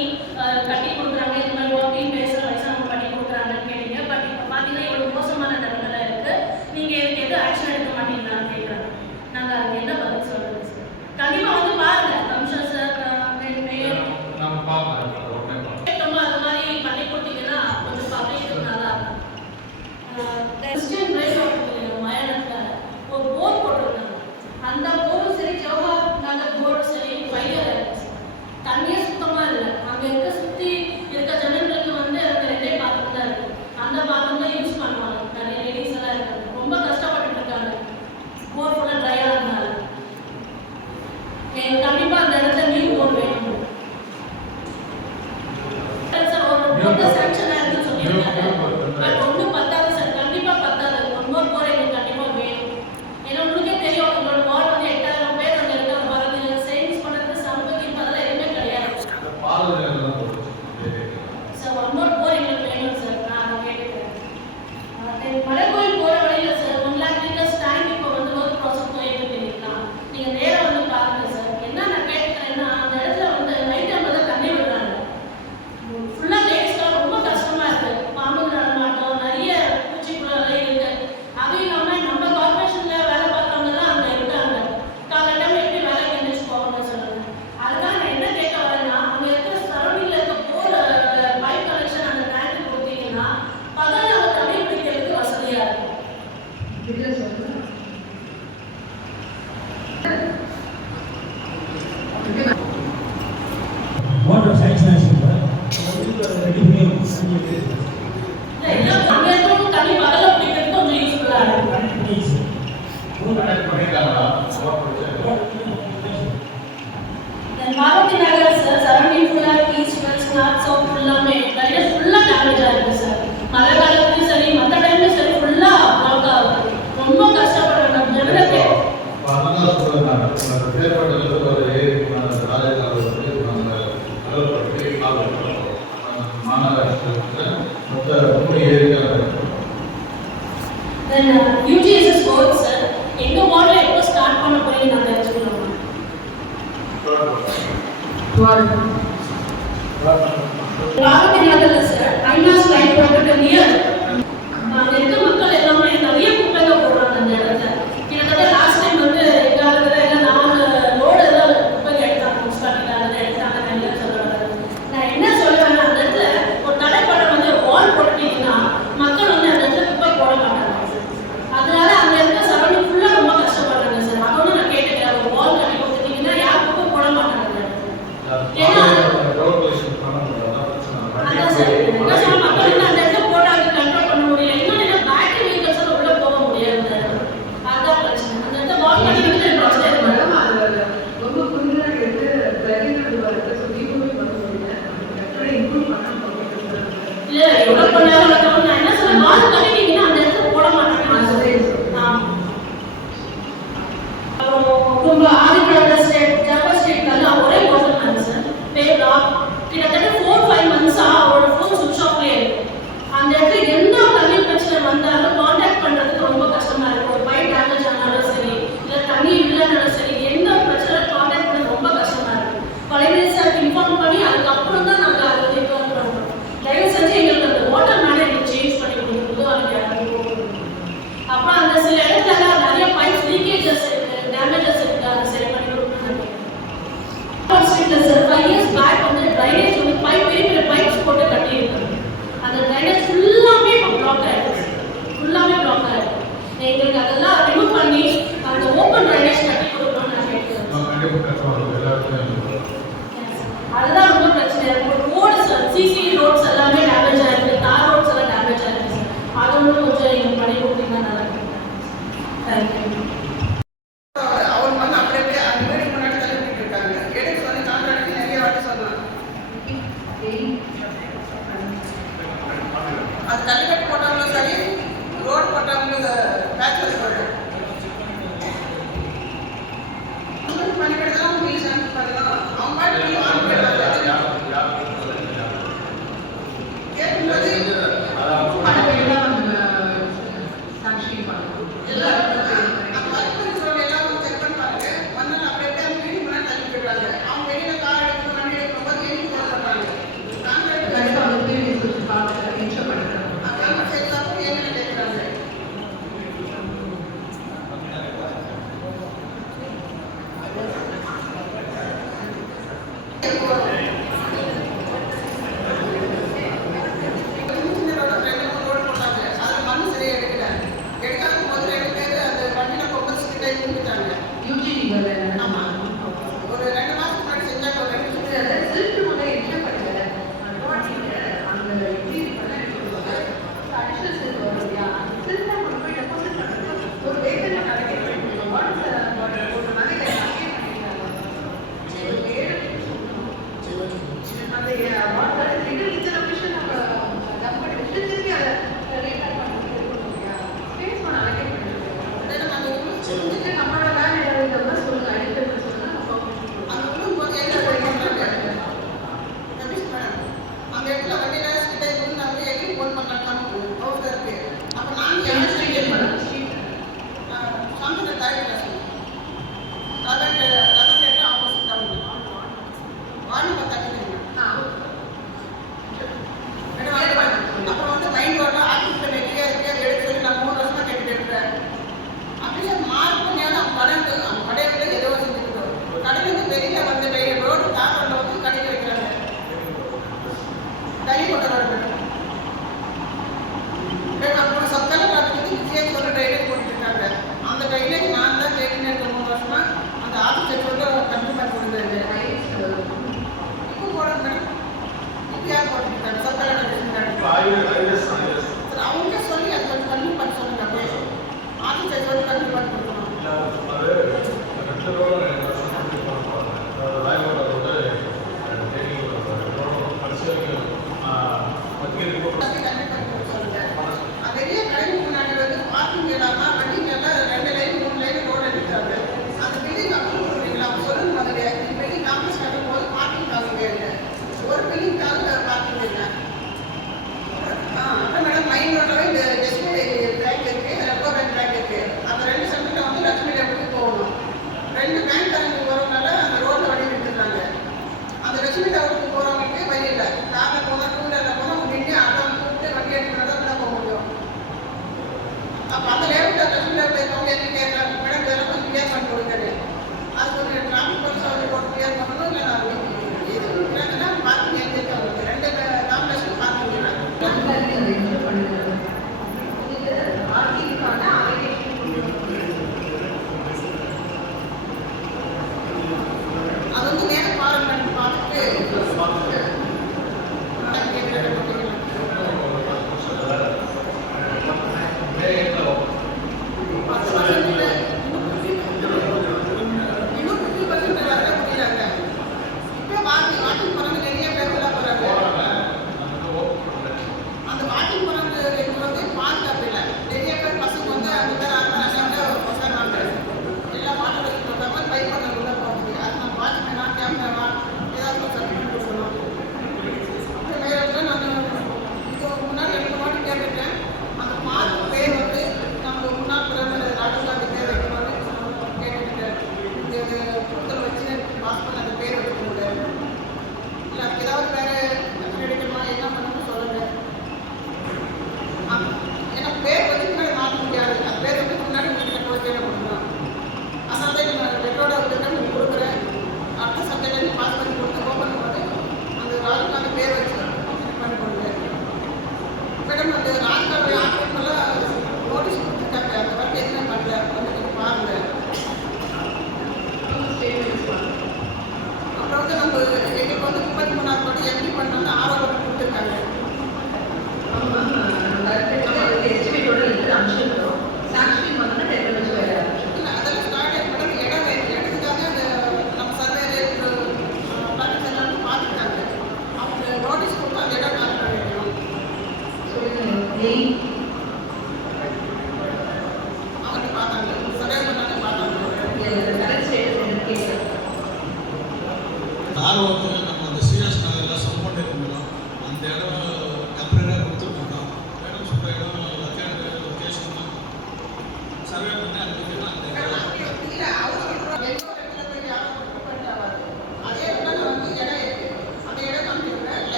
கட்டி கொடுக்குறாங்க, இது மாதிரி ஒர்க்கிங் பேசுகிற வயசானவங்க பண்ணி கொடுக்குறாங்கன்னு கேட்டீங்க. பட் இப்போ பார்த்தீங்கன்னா இவ்வளோ மோசமான நிலைமையில இருக்குது, நீங்கள் இதுக்கு எதுவும் ஆக்ஷன் எடுக்க மாட்டீங்களான்னு கேட்குறாங்க. நாங்கள் அதுக்கு என்ன பதில் சொல்கிறது சார்? கண்டிப்பாக வந்து பாருங்கள் கமிஷனர் சார் மேயர் கேட்டோமோ அது மாதிரி பண்ணி கொடுத்தீங்கன்னா கொஞ்சம் பப்ளிக் நல்லா இருக்கும். கிறிஸ்டியன் ரைஸ் மயானத்தில் ஒரு போர் போட்டிருக்காங்க. அந்த போரும் சரி ஜவஹர் நகர் போரும் சரி ஃபைலர் ஆயிடுச்சு. தண்ணியே சுத்தமாக இல்லை. அங்கே இருக்க சுற்றி இருக்க ஜனங்களுக்கு வந்து அந்த 2 பாத்திரம் தான் இருக்குது. அந்த பாத்திரம் தான் யூஸ் பண்ணுவாங்க. நிறைய லேடிஸ் எல்லாம் இருக்காங்க, ரொம்ப கஷ்டப்பட்டு இருக்காங்க. போர் ஃபுல்லாக ட்ரை ஆனதுனால கண்டிப்பாக அந்த இடத்துல நீர் போர் வேணும் சார். ஒரு போர் சாங்ஷன் ஆயிருக்குன்னு சொல்லியிருக்காங்க. பட் ஒன்றும் பத்தாது சார், கண்டிப்பாக பத்தாது. ஒன் மோர் போர் எங்களுக்கு கண்டிப்பாக வேணும். ஏன்னா உங்களுக்கே தெரியும் உங்களோட வார்டு வந்து 8000 பேர் அங்கே இருக்காங்க. வரது சேவிங்ஸ் பண்ணுறது சமூகத்தின் அதெல்லாம் எதுவுமே கிடையாது சார். ஒன் மோர் போர் எங்களுக்கு வேணும் சார். நான் அதை கேட்டுக்கிறேன். மலைக்கோயில் போகிற வழியில் சார் 1 lakh liters டேங்க் இப்போ வந்து ஒர்க் ப்ராசஸ் போயிட்டு இருக்கீங்களா? நீங்கள் நேராக வந்து பாருங்கள் சார். என்ன நான் கேட்குறேன்னா அந்த இடத்துல வந்து நைட் டைமில் தான் தண்ணி விடுறாங்க. ஃபுல்லாக லேடிஸ்லாம் ரொம்ப கஷ்டமாக இருக்குது. பாம்பு நடமாட்டம், நிறைய பூச்சிக்குள்ளெல்லாம் இருக்குது. அதுவும் இல்லாமல் நம்ம கார்பரேஷனில் வேலை பார்க்குறவங்கலாம் அங்கே இருக்காங்க. காலை டைம் எப்படி வேலைக்கு எழுந்திரிச்சு போவாங்கன்னு சொல்லுங்கள். அதுதான் நான் என்ன கேட்க வரேன்னா அங்கே இருக்கிற சரௌண்டிங்கில் இருக்க போர் பைப் கனெக்ஷன் அந்த டேங்க்கு கொடுத்தீங்கன்னா பகல் நம்ம தண்ணி பிடிக்கிறதுக்கு வசதியாக இருக்கும். வாட்டர் சாங்ஷன் எல்லாம் அங்கே இருக்கிறவங்க தண்ணி பகல பிடிக்கிறதுக்கு கொஞ்சம் யூஸ்ஃபுல்லாக இருக்கும். மாருதி நகர் சார் சரௌண்டிங் ஃபுல்லாக ஈஸ்ட் வெஸ்ட் நார்த் சவுத் ஃபுல்லாமே நிறைய ஃபுல்லாக டேமேஜ் ஆகிருக்கு சார். மழை காலத்துலையும் சரி மற்ற டைம்லையும் சரி ஃபுல்லாக ப்ளாக் ஆகுது. ரொம்ப கஷ்டப்படுறோம் நம்ம ஜனங்களுக்கு. UGSS ஒர்க் சார் எங்கள் வார்டில் எப்போ ஸ்டார்ட் பண்ண போறீங்க நாங்கள் தெரிஞ்சுக்கணும். மாருதி நகரில் சார் ஐநாஸ் லைட் ப்ராஜெக்ட் நியர் அங்கே இருக்க மக்கள் எல்லாமே நிறைய குப்பை தான் போடுறாங்க அந்த இடத்துல. கிட்டத்தட்ட லாஸ்ட் டைம் வந்து எங்கள் ஆளுங்க எல்லாம் 4 லோடு எல்லாம் குப்பை எடுத்தாங்க. முஸ்டாட்டில் எடுத்தாங்க நிறைய சொல்லுவாங்க. நான் என்ன சொல்லுவேன்னா அந்த இடத்துல ஒரு தடைப்படம் வந்து வால் போட்டுட்டீங்கன்னா மக்கள் வந்து அந்த இடத்துல குப்பை போட மாட்டாங்க. அதனால அங்கே இருக்க சரௌண்டிங் ஃபுல்லாக ரொம்ப கஷ்டப்படுறாங்க. ரொம்ப ஆதித்யா ஸ்டேட் ஜப்பர் ஸ்டேட்லாம் ஒரே ஹோட்டல் தான் சார். கிட்டத்தட்ட 4-5 months-ஆ அவரோட ஃபோன் சுவிட்ச் ஆஃப்லேயே இருக்கும். அந்த இடத்துல எந்த தண்ணி பிரச்சனை வந்தாலும் காண்டாக்ட் பண்ணுறதுக்கு ரொம்ப கஷ்டமா இருக்கும். ஒரு பைப் டேமேஜ் ஆனாலும் சரி, இல்லை தண்ணி இல்லைனாலும் சரி, எந்த பிரச்சனை காண்டாக்ட் பண்ண ரொம்ப கஷ்டமா இருக்கும். கலைஞர் சாருக்கு இன்ஃபார்ம் பண்ணி அதுக்கப்புறம் தான் நாங்கள் அதை ரிகவர் பண்ணுறோம். தயவு செஞ்சு எங்களுக்கு அந்த வாட்டர் மேனேஜ்மெண்ட் சேஞ்ச் பண்ணி கொடுக்குறது அதுக்கு அப்புறம் அந்த சில இடத்துல நிறைய பைப்ஸ் லீக்கேஜஸ் இருக்கு, டேமேஜஸ் இருக்கு, அதை சரி பண்ணி கொடுக்கணும். சார் 5 years பேக் வந்து ட்ரைனேஜ் வந்து பெரிய பெரிய பைப்ஸ் போட்டு கட்டியிருக்காங்க. அந்த ட்ரைனேஜ் ஃபுல்லாமே இப்போ பிளாக் ஆகிடுச்சு, ஃபுல்லாமே பிளாக் ஆகிடுச்சு. எங்களுக்கு அதெல்லாம் ரிமூவ் பண்ணி அந்த ஓப்பன் ட்ரைனேஜ் கட்டி கொடுக்கணும்னு நான் கேட்குறேன். அதுதான் ரொம்ப பிரச்சனை இருக்கு. ரோட்ஸ் சிசி ரோட்ஸ் எல்லாமே டேமேஜ் ஆயிருக்கு, தார் ரோட்ஸ் எல்லாம் டேமேஜ் ஆயிருக்கு. அது ஒன்று கொஞ்சம் எங்களுக்கு பண்ணி கொடுத்தீங்கன்னா நல்லா இருக்கும். தேங்க்யூ. அவர் வந்து அப்படியே அந்த வீடு முன்னாடி தள்ளிட்டு இருக்காங்க. எடுத்து வந்து கான்ட்ராக்ட் நிறைய வாட்டி சொன்னாங்க. அது கல்லுக்கட்டு போட்டவங்களும் சரி, ரோடு போட்டவங்களுக்கு பேட்ச் ஒர்க் போடுறோம். பண்ணிக்கிட்டு தான் போலீஸ் அனுப்பிப்பாங்க. அவங்க பாட்டு ஆன் பண்ணுறாங்க. கேட்கும்போது சாட்சி பண்ணணும். எல்லாரும்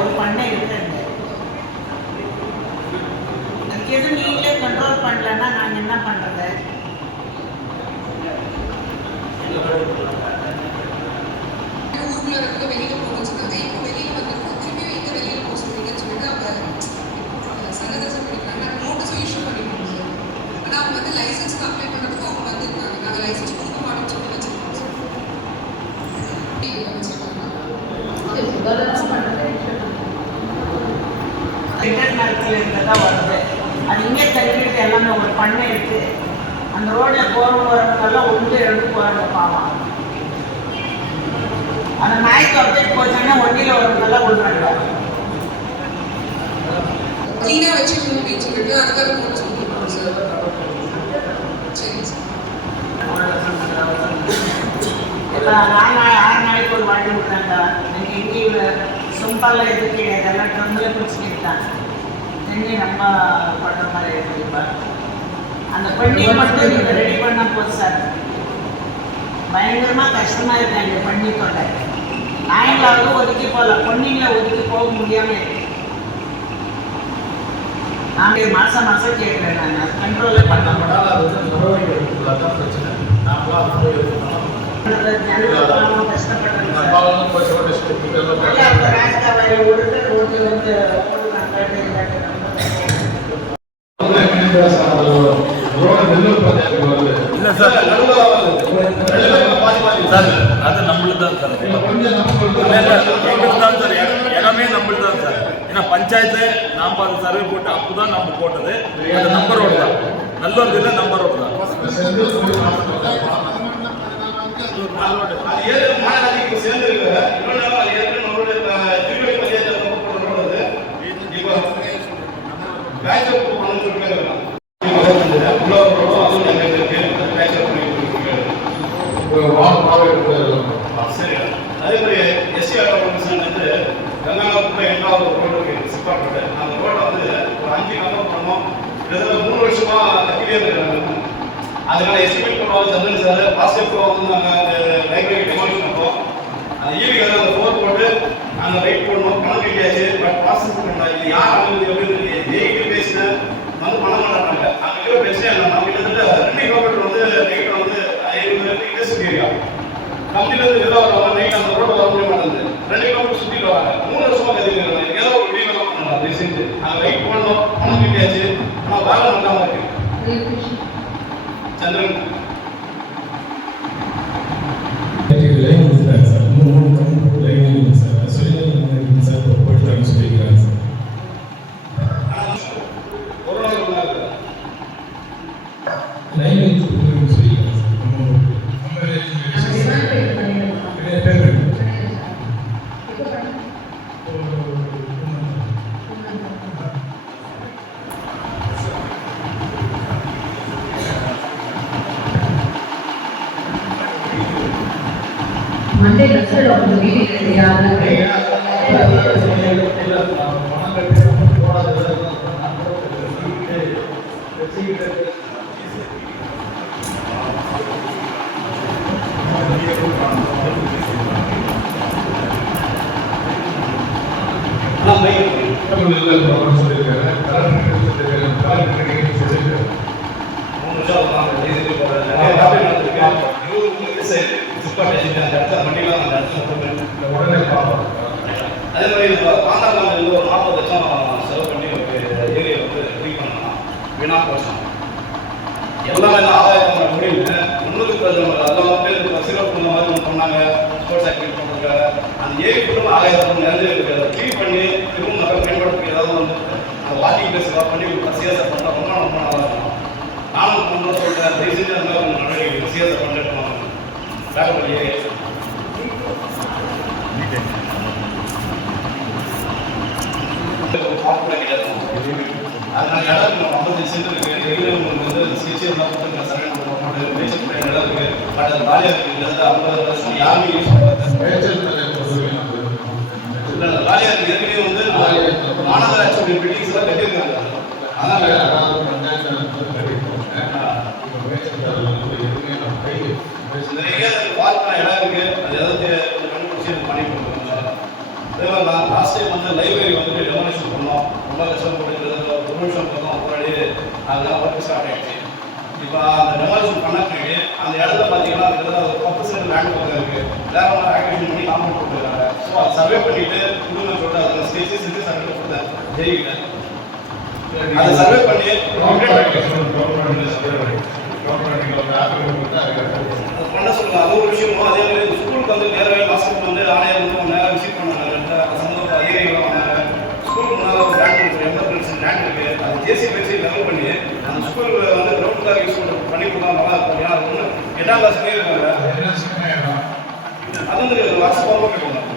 ஒரு பண்ணை இருக்குங்க. அதுக்கு எதுவும் நீங்களே கண்ட்ரோல் பண்ணலன்னா நாங்கள் என்ன பண்ணுறது? ஊருக்குள்ள இருந்து வெளியில போகணும்னு சொன்னாங்க. இப்போ வெளியில வந்துருக்கு, திரும்பியும் எங்க வெளியில போக சொல்றீங்கன்னு சொல்லிட்டு அவங்க சன்னதம் பண்ணிருக்காங்க. நாங்கள் நோட்டீஸும் இஷ்யூ பண்ணிருக்கோம் சார். ஆனால் அவங்க வந்து லைசன்ஸ்க்கு அப்ளை பண்ணுறதுக்கு அவங்க வந்துருக்காங்க. நாங்கள் லைசன்ஸ் கொடுக்க மாட்டோம்னு சொல்லி வச்சிருக்கோம் சார். ரிட்டர்ன் மரத்தில் இருந்ததா வருது. அது இங்கே தள்ளிட்டு எல்லாமே ஒரு பண்ணை இருக்கு. அந்த ரோட்டில் போகிறவங்கெல்லாம் ஒன்று எழுந்து போகிறாங்க பாவம். அந்த நாய்க்கு அப்டேட் போச்சோன்னா ஒன்றியில் வரவங்கெல்லாம் விடுறாங்க. க்ளீனாக வச்சுக்கணும் அப்படின்னு சொல்லிட்டு அதுக்காக நோட்டீஸ் கொடுத்துருக்கோம் சார். சரிங்க சார். இப்போ 6 நாளைக்கு ஒரு வாட்டி விட்றாங்க. நீங்கள் எங்கேயும் சும்பாலாம் எதுக்கு இதெல்லாம் ட்ரம்மில் பிடிச்சிக்கிட்டாங்க. தண்ணி ரொம்ப படுற மாதிரி இருக்குதுப்பா. அந்த பண்ணியை மட்டும் நீங்கள் ரெடி பண்ணால் போதும் சார். பயங்கரமாக கஷ்டமாக இருக்கு அந்த பண்ணி தொண்டை. நாயங்களாவது ஒதுக்கி போகலாம், பொண்ணிங்களை ஒதுக்கி போக முடியாமல் இருக்கு. நான் மாதம் கேட்குறேன். நான் கண்ட்ரோலே பண்ண அது நம்மளுக்கு தான் சார். இடமே நம்மளுக்கு தான் சார். ஏன்னா பஞ்சாயத்து நாம் அது சர்வே போட்டு அப்போதான் நம்ம போட்டது. அந்த நம்பர் ரோடு தான், நல்லூர் இல்லை நம்பர் ரோடு தான். அதே மாதிரி எஸ்சிஆர் வந்து கங்காபுரம் 8வது ரோடு சிப்பாட்டு அந்த ரோட்டை வந்து ஒரு 5 கம்பம் பண்ணோம். கிட்டத்தட்ட 3 வருஷமா கட்டிலே இருக்காங்க. அதனால எஸ்டிமேட் பண்ணுவாங்க சந்திரன் சார் பாசிட்டிவ் வந்து நாங்கள் லைப்ரரி டெமாலிஷ் பண்ணுறோம். அந்த ஈவிக்கு அந்த 4 போட்டு நாங்கள் ரைட் போடணும், பணம் கட்டியாச்சு. பட் ப்ராசஸ் பண்ணலாம். இது யார் அனுமதி அப்படின்னு ஜெயிக்கு பேசினேன் வந்து பண்ண மாட்டாங்க. அங்கே பிரச்சனை இல்லை. நம்ம கிட்டத்தட்ட 2 கிலோமீட்டர் வந்து நைட் வந்து 50 இண்டஸ்ட்ரி ஏரியா கம்பெனிலேருந்து எதாவது வருவாங்க. நைட் அந்த ரோடு வர முடிய மாட்டேங்குது. 2 கிலோமீட்டர் சுற்றி வராங்க. 3 வருஷமா கதிக்கிறாங்க. ஏதோ ஒரு வீடியோ பண்ணலாம் ரீசெண்ட். நாங்கள் ரைட் போடணும், பணம் கட்டியாச்சு. ஆனால் வேலை நடக்காம இருக்கு. சந்திரன் Monday, the third of the meeting, அதே மாதிரி பாந்தாக்காமல் ஒரு 40 லட்சம் செலவு பண்ணி ஒரு ஏரியா வந்து ஃப்ரீ பண்ணலாம். வீணா போச்சோம் எல்லாம் என்ன ஆதாயம் முடியல. முன்னுக்கு அதெல்லாம் பேர் சிறப்பு இந்த மாதிரி ஒன்று பண்ணாங்க. ஸ்போர்ட்ஸ் ஆக்டிவிட்டி பண்ணுறதுக்காக அந்த ஏரி ஃபுல்லும் ஆதாயம் நிறைய க்ளீன் பண்ணி திரும்ப மக்கள் பயன்படுத்தி ஏதாவது வந்து அந்த வாக்கிங் பிளேஸ் எல்லாம் பண்ணி ஒரு சிஎஸ்ஐ பண்ணால் ரொம்ப நல்லா இருக்கும். நானும் பண்ண சொல்கிறேன். தயவுசெய்து அந்த மாதிரி நடவடிக்கை சிஎஸ்ஐ பண்ணிட்டு பேக்கப்பள்ளி ஏரியா அதனால இடம் 50 சென்ட் இருக்கு. ரெகுலர் வந்து சிகிச்சை சரண் போட்டு மேய்ச்சல் இடம் இருக்கு. பட் அது காலியாக இருக்கு. இல்லை 50 வருஷம் யாருமே யூஸ் பண்ணுறது இல்லை. காலியாக இருக்கு. ஏற்கனவே வந்து மாநகராட்சி பில்டிங்ஸ் எல்லாம் கட்டியிருக்காங்க. அதனால நிறைய விஷயம் பண்ணி கொடுக்குறாங்க சார். அதே மாதிரி லாஸ்ட் டைம் வந்து லைப்ரரி வந்துட்டு டெமோலேஷன் பண்ணோம், ரொம்ப கஷ்டப்பட்டு ஒரு நிமிஷம் பண்ணோம், முன்னாடி அதெல்லாம் ஒர்க் ஸ்டார்ட் ஆகிடுச்சு. இப்போ அந்த டெமாலிஷன் பண்ண பின்னாடி அந்த இடத்துல பார்த்தீங்கன்னா கிட்டத்தட்ட ஒரு 10% லேண்ட் பக்கம் இருக்குது, வேற ஒன்று ஆக்டிவேஷன் பண்ணி காம்பவுண்ட் கொடுத்துருக்காங்க. ஸோ அதை சர்வே பண்ணிட்டு குடும்பம் சொல்லிட்டு அதில் ஸ்டேஜஸ் செஞ்சு சர்வே கொடுத்தேன் ஜெயிக்கிட்ட அதை சர்வே பண்ணி பண்ண சொல்லுங்க. அது ஒரு விஷயமும் அதே மாதிரி ஸ்கூலுக்கு வந்து நேரவே மாதத்துக்கு வந்து ஆணையர் வந்து நேரம் விசிட் பண்ணாங்க, சம்பந்தப்பட்ட அதிகாரிகளாக வந்தாங்க. ஸ்கூலுக்கு முன்னால் ஒரு லேண்ட் இருக்குது, 80% லேண்ட் இருக்குது, அது ஜேசிபி வச்சு லெவல் பண்ணி அந்த ஸ்கூலில் வந்து கிரவுண்டுக்காக யூஸ் பண்ணி கொடுத்தா நல்லா இருக்கும். ஏன்னா அது 8ஆம் கிளாஸ்லேயே இருக்காங்க, அது வந்து வருஷம் போக கேட்கணும்.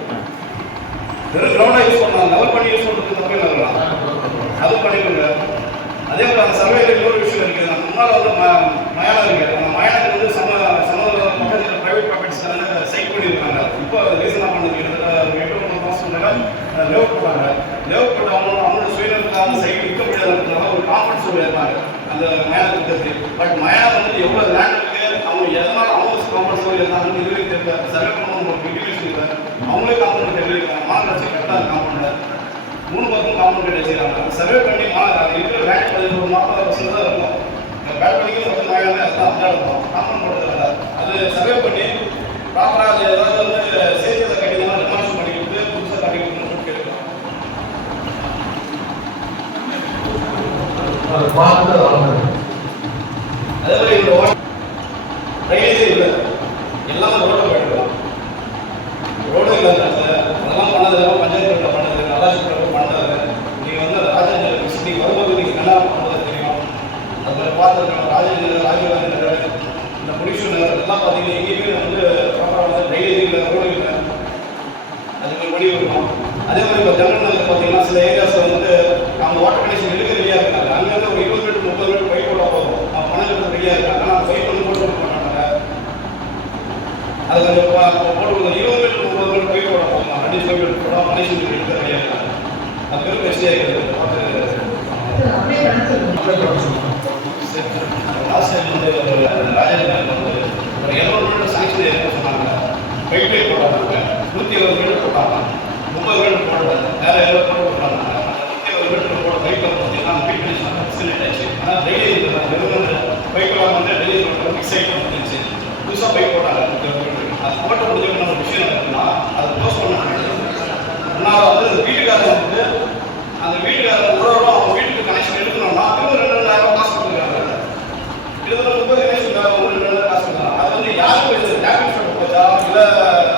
வெறும் கிரவுண்டாக யூஸ் பண்ணலாம், லெவல் பண்ணி யூஸ் பண்ணுறது தப்பே இல்லை, அதுவும் பண்ணிக்கோங்க. அதே மாதிரி அந்த சர்வேல இன்னொரு விஷயம் இருக்குது, அந்த முன்னால் வந்து மயானம் இருக்குது, அந்த மயானத்துக்கு வந்து பக்கத்தில் ப்ரைவேட் ப்ராப்பர்ட்டிஸ் சைட் பண்ணியிருக்காங்க. இப்போ ரீசனாக பண்ணது கிட்டத்தட்ட 8-9 மாதம் லேஅவுட் போட்டாங்க. லேஅவுட் போட்டு அவங்களோட சுயநலத்துக்காக சைட் விற்க முடியாதுன்றதுனால ஒரு கான்ஃபரன்ஸ் இருப்பாங்க அந்த மயானத்துக்கு. பட் மயானம் வந்து எவ்வளோ லேண்ட் இருக்குது, அவங்க எதனால் அவங்க கான்ஃபரன்ஸ் இருந்தாங்கன்னு இதுவே தெரியல. சர்வே பண்ணணும் ஒரு இன்டிமேஷன் இல்லை, அவங்களே காம்பவுண்ட் தெரிவிக்கிறாங்க. மாநகராட்சி கரெக்டாக காம்பவுண்ட் 3 பக்கம் காம்பவுண்ட் வச்சுக்கிறாங்க. சர்வே பண்ணி இருக்கிற லேண்ட் ஒரு 40% தான் இருக்கும். பேட் பண்ணிக்கும் வந்து மயானம் எல்லாம் அப்படியே இருக்கும், காம்பவுண்ட் போடுறதில்ல. அது சர்வே பண்ணி ப்ராப்பராக அது ஏதாவது வந்து சேர்த்து கட்டிங்கன்னா டெமாலிஷன் பண்ணி கொடுத்து புதுசாக கட்டி கொடுக்கணும்னு கேட்குறோம். அதே மாதிரி இந்த ட்ரைனேஜே இல்லை, எல்லாம் ரோட்டை போயிட்டுருக்கோம். ரோடு இல்லை அதெல்லாம் பண்ணது பஞ்சாயத்து பண்ணது, நல்லாட்சி பண்ணது. நீங்கள் வந்து ராஜேந்திர நீங்கள் வரும்போது நீங்கள் நல்லா பண்ணுறது தெரியும். அதில் பார்த்துருக்கோம் ராஜீவ்காந்தி நகர், இந்த முடிஷூர் நகர் எல்லாம் பார்த்தீங்கன்னா எங்கேயுமே வந்து ப்ராப்பராக வந்து ட்ரைனேஜ் இல்லை, ரோடு இல்லை, அதுக்கு பண்ணி கொடுக்கணும். அதே மாதிரி இப்போ ஜனரல் நகர் பார்த்தீங்கன்னா சில ஏரியாஸில் வந்து அவங்க வாட்டர் கனெக்ஷன் எடுக்க ரெடியாக இருக்காங்க. அங்கேருந்து ஒரு 20 மீட்டர் 30 மீட்டர் பைப் போட்டால் போதும், அவங்க பணம் எடுத்து ரெடியாக இருக்காங்க. ஆனால் பைப் வந்து போட்டு கொடுக்க மாட்டாங்க. அது கொஞ்சம் போட்டு கொடுங்க, 20 மீட்டர் 30 மீட்டர் பைப் போட போகலாம், 2 கிலோமீட்டர் போட கனெக்ஷன் எடுக்க ரெடியாக இருக்காங்க. அது பேர் பிரச்சனையாக இருக்குது. லாஸ்ட் டைம் வந்து ராஜேந்திர வந்து ஒரு 700 மீட்டர் சாங்ஷன் ஏற்பட சொன்னாங்க, பைப் போட்டாங்க. 120 மீட்டர் போட்டாங்க, 30 மீட்டர் போடுறாங்க, வேற 7 போட்டு போட்டாங்க. 120 மீட்டர் போட பைப் பார்த்தீங்கன்னா பைப் கனெக்ஷன் எக்ஸலென்ட் ஆச்சு. ஆனால் ட்ரைனேஜ் பைப்பெல்லாம் வந்து ட்ரைனேஜ் பண்ணுறது மிக்ஸ் ஆகிட்டு வந்துருச்சு. புதுசாக பைப் போட்டாங்க. அது போட்ட முடிஞ்ச ஒரு விஷயம் இருக்குன்னா அதை க்ளோஸ் பண்ண முடியாது. ஆனால் வந்து வீட்டுக்காரங்க வந்து அந்த வீட்டுக்காரங்க உறவு அவங்க வீட்டுக்கு கனெக்ஷன் எடுக்கணும்னா திரும்ப 2,000 காசு கொடுக்குறாங்க. இதுல 30 கனெக்ஷன் 2,000 காசு கொடுக்குறாங்க. அது வந்து யாருக்கு டேமேஜ் பண்ண போச்சா இல்லை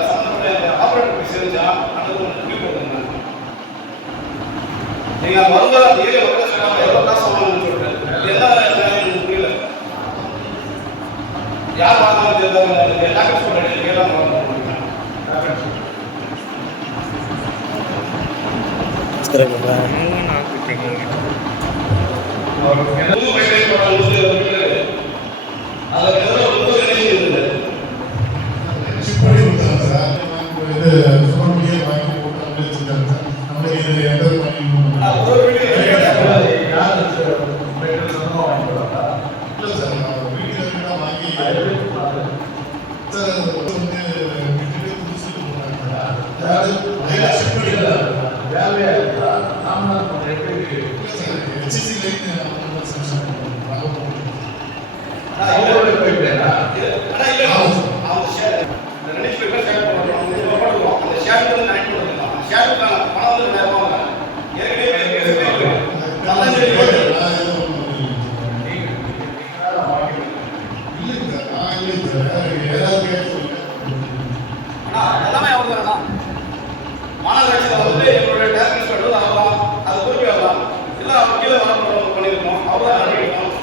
சம்மந்தப்பட்ட ஆப்ரேட்டர் போய் சேர்ந்துச்சா அது ஒரு முடிவு போட்டுருங்க. நீங்கள் வரும்போது அந்த ஏரியா வந்து சொன்னாங்க எவ்வளோ காசு வாங்கணும்னு சொல்லிட்டு என்ன புரியல. யார் வாங்கினாலும் டேமேஜ் பண்ண கேட்கலாம் வாங்க மாநகராட்சியில் வந்து எங்களுடைய டேக்ஸ் பண்ணுறது ஆகலாம், அது குறிப்பி ஆகலாம், இல்லை அவங்க கீழே வர பண்ணியிருக்கோம், அவ்வளோதான் நடக்கணும்.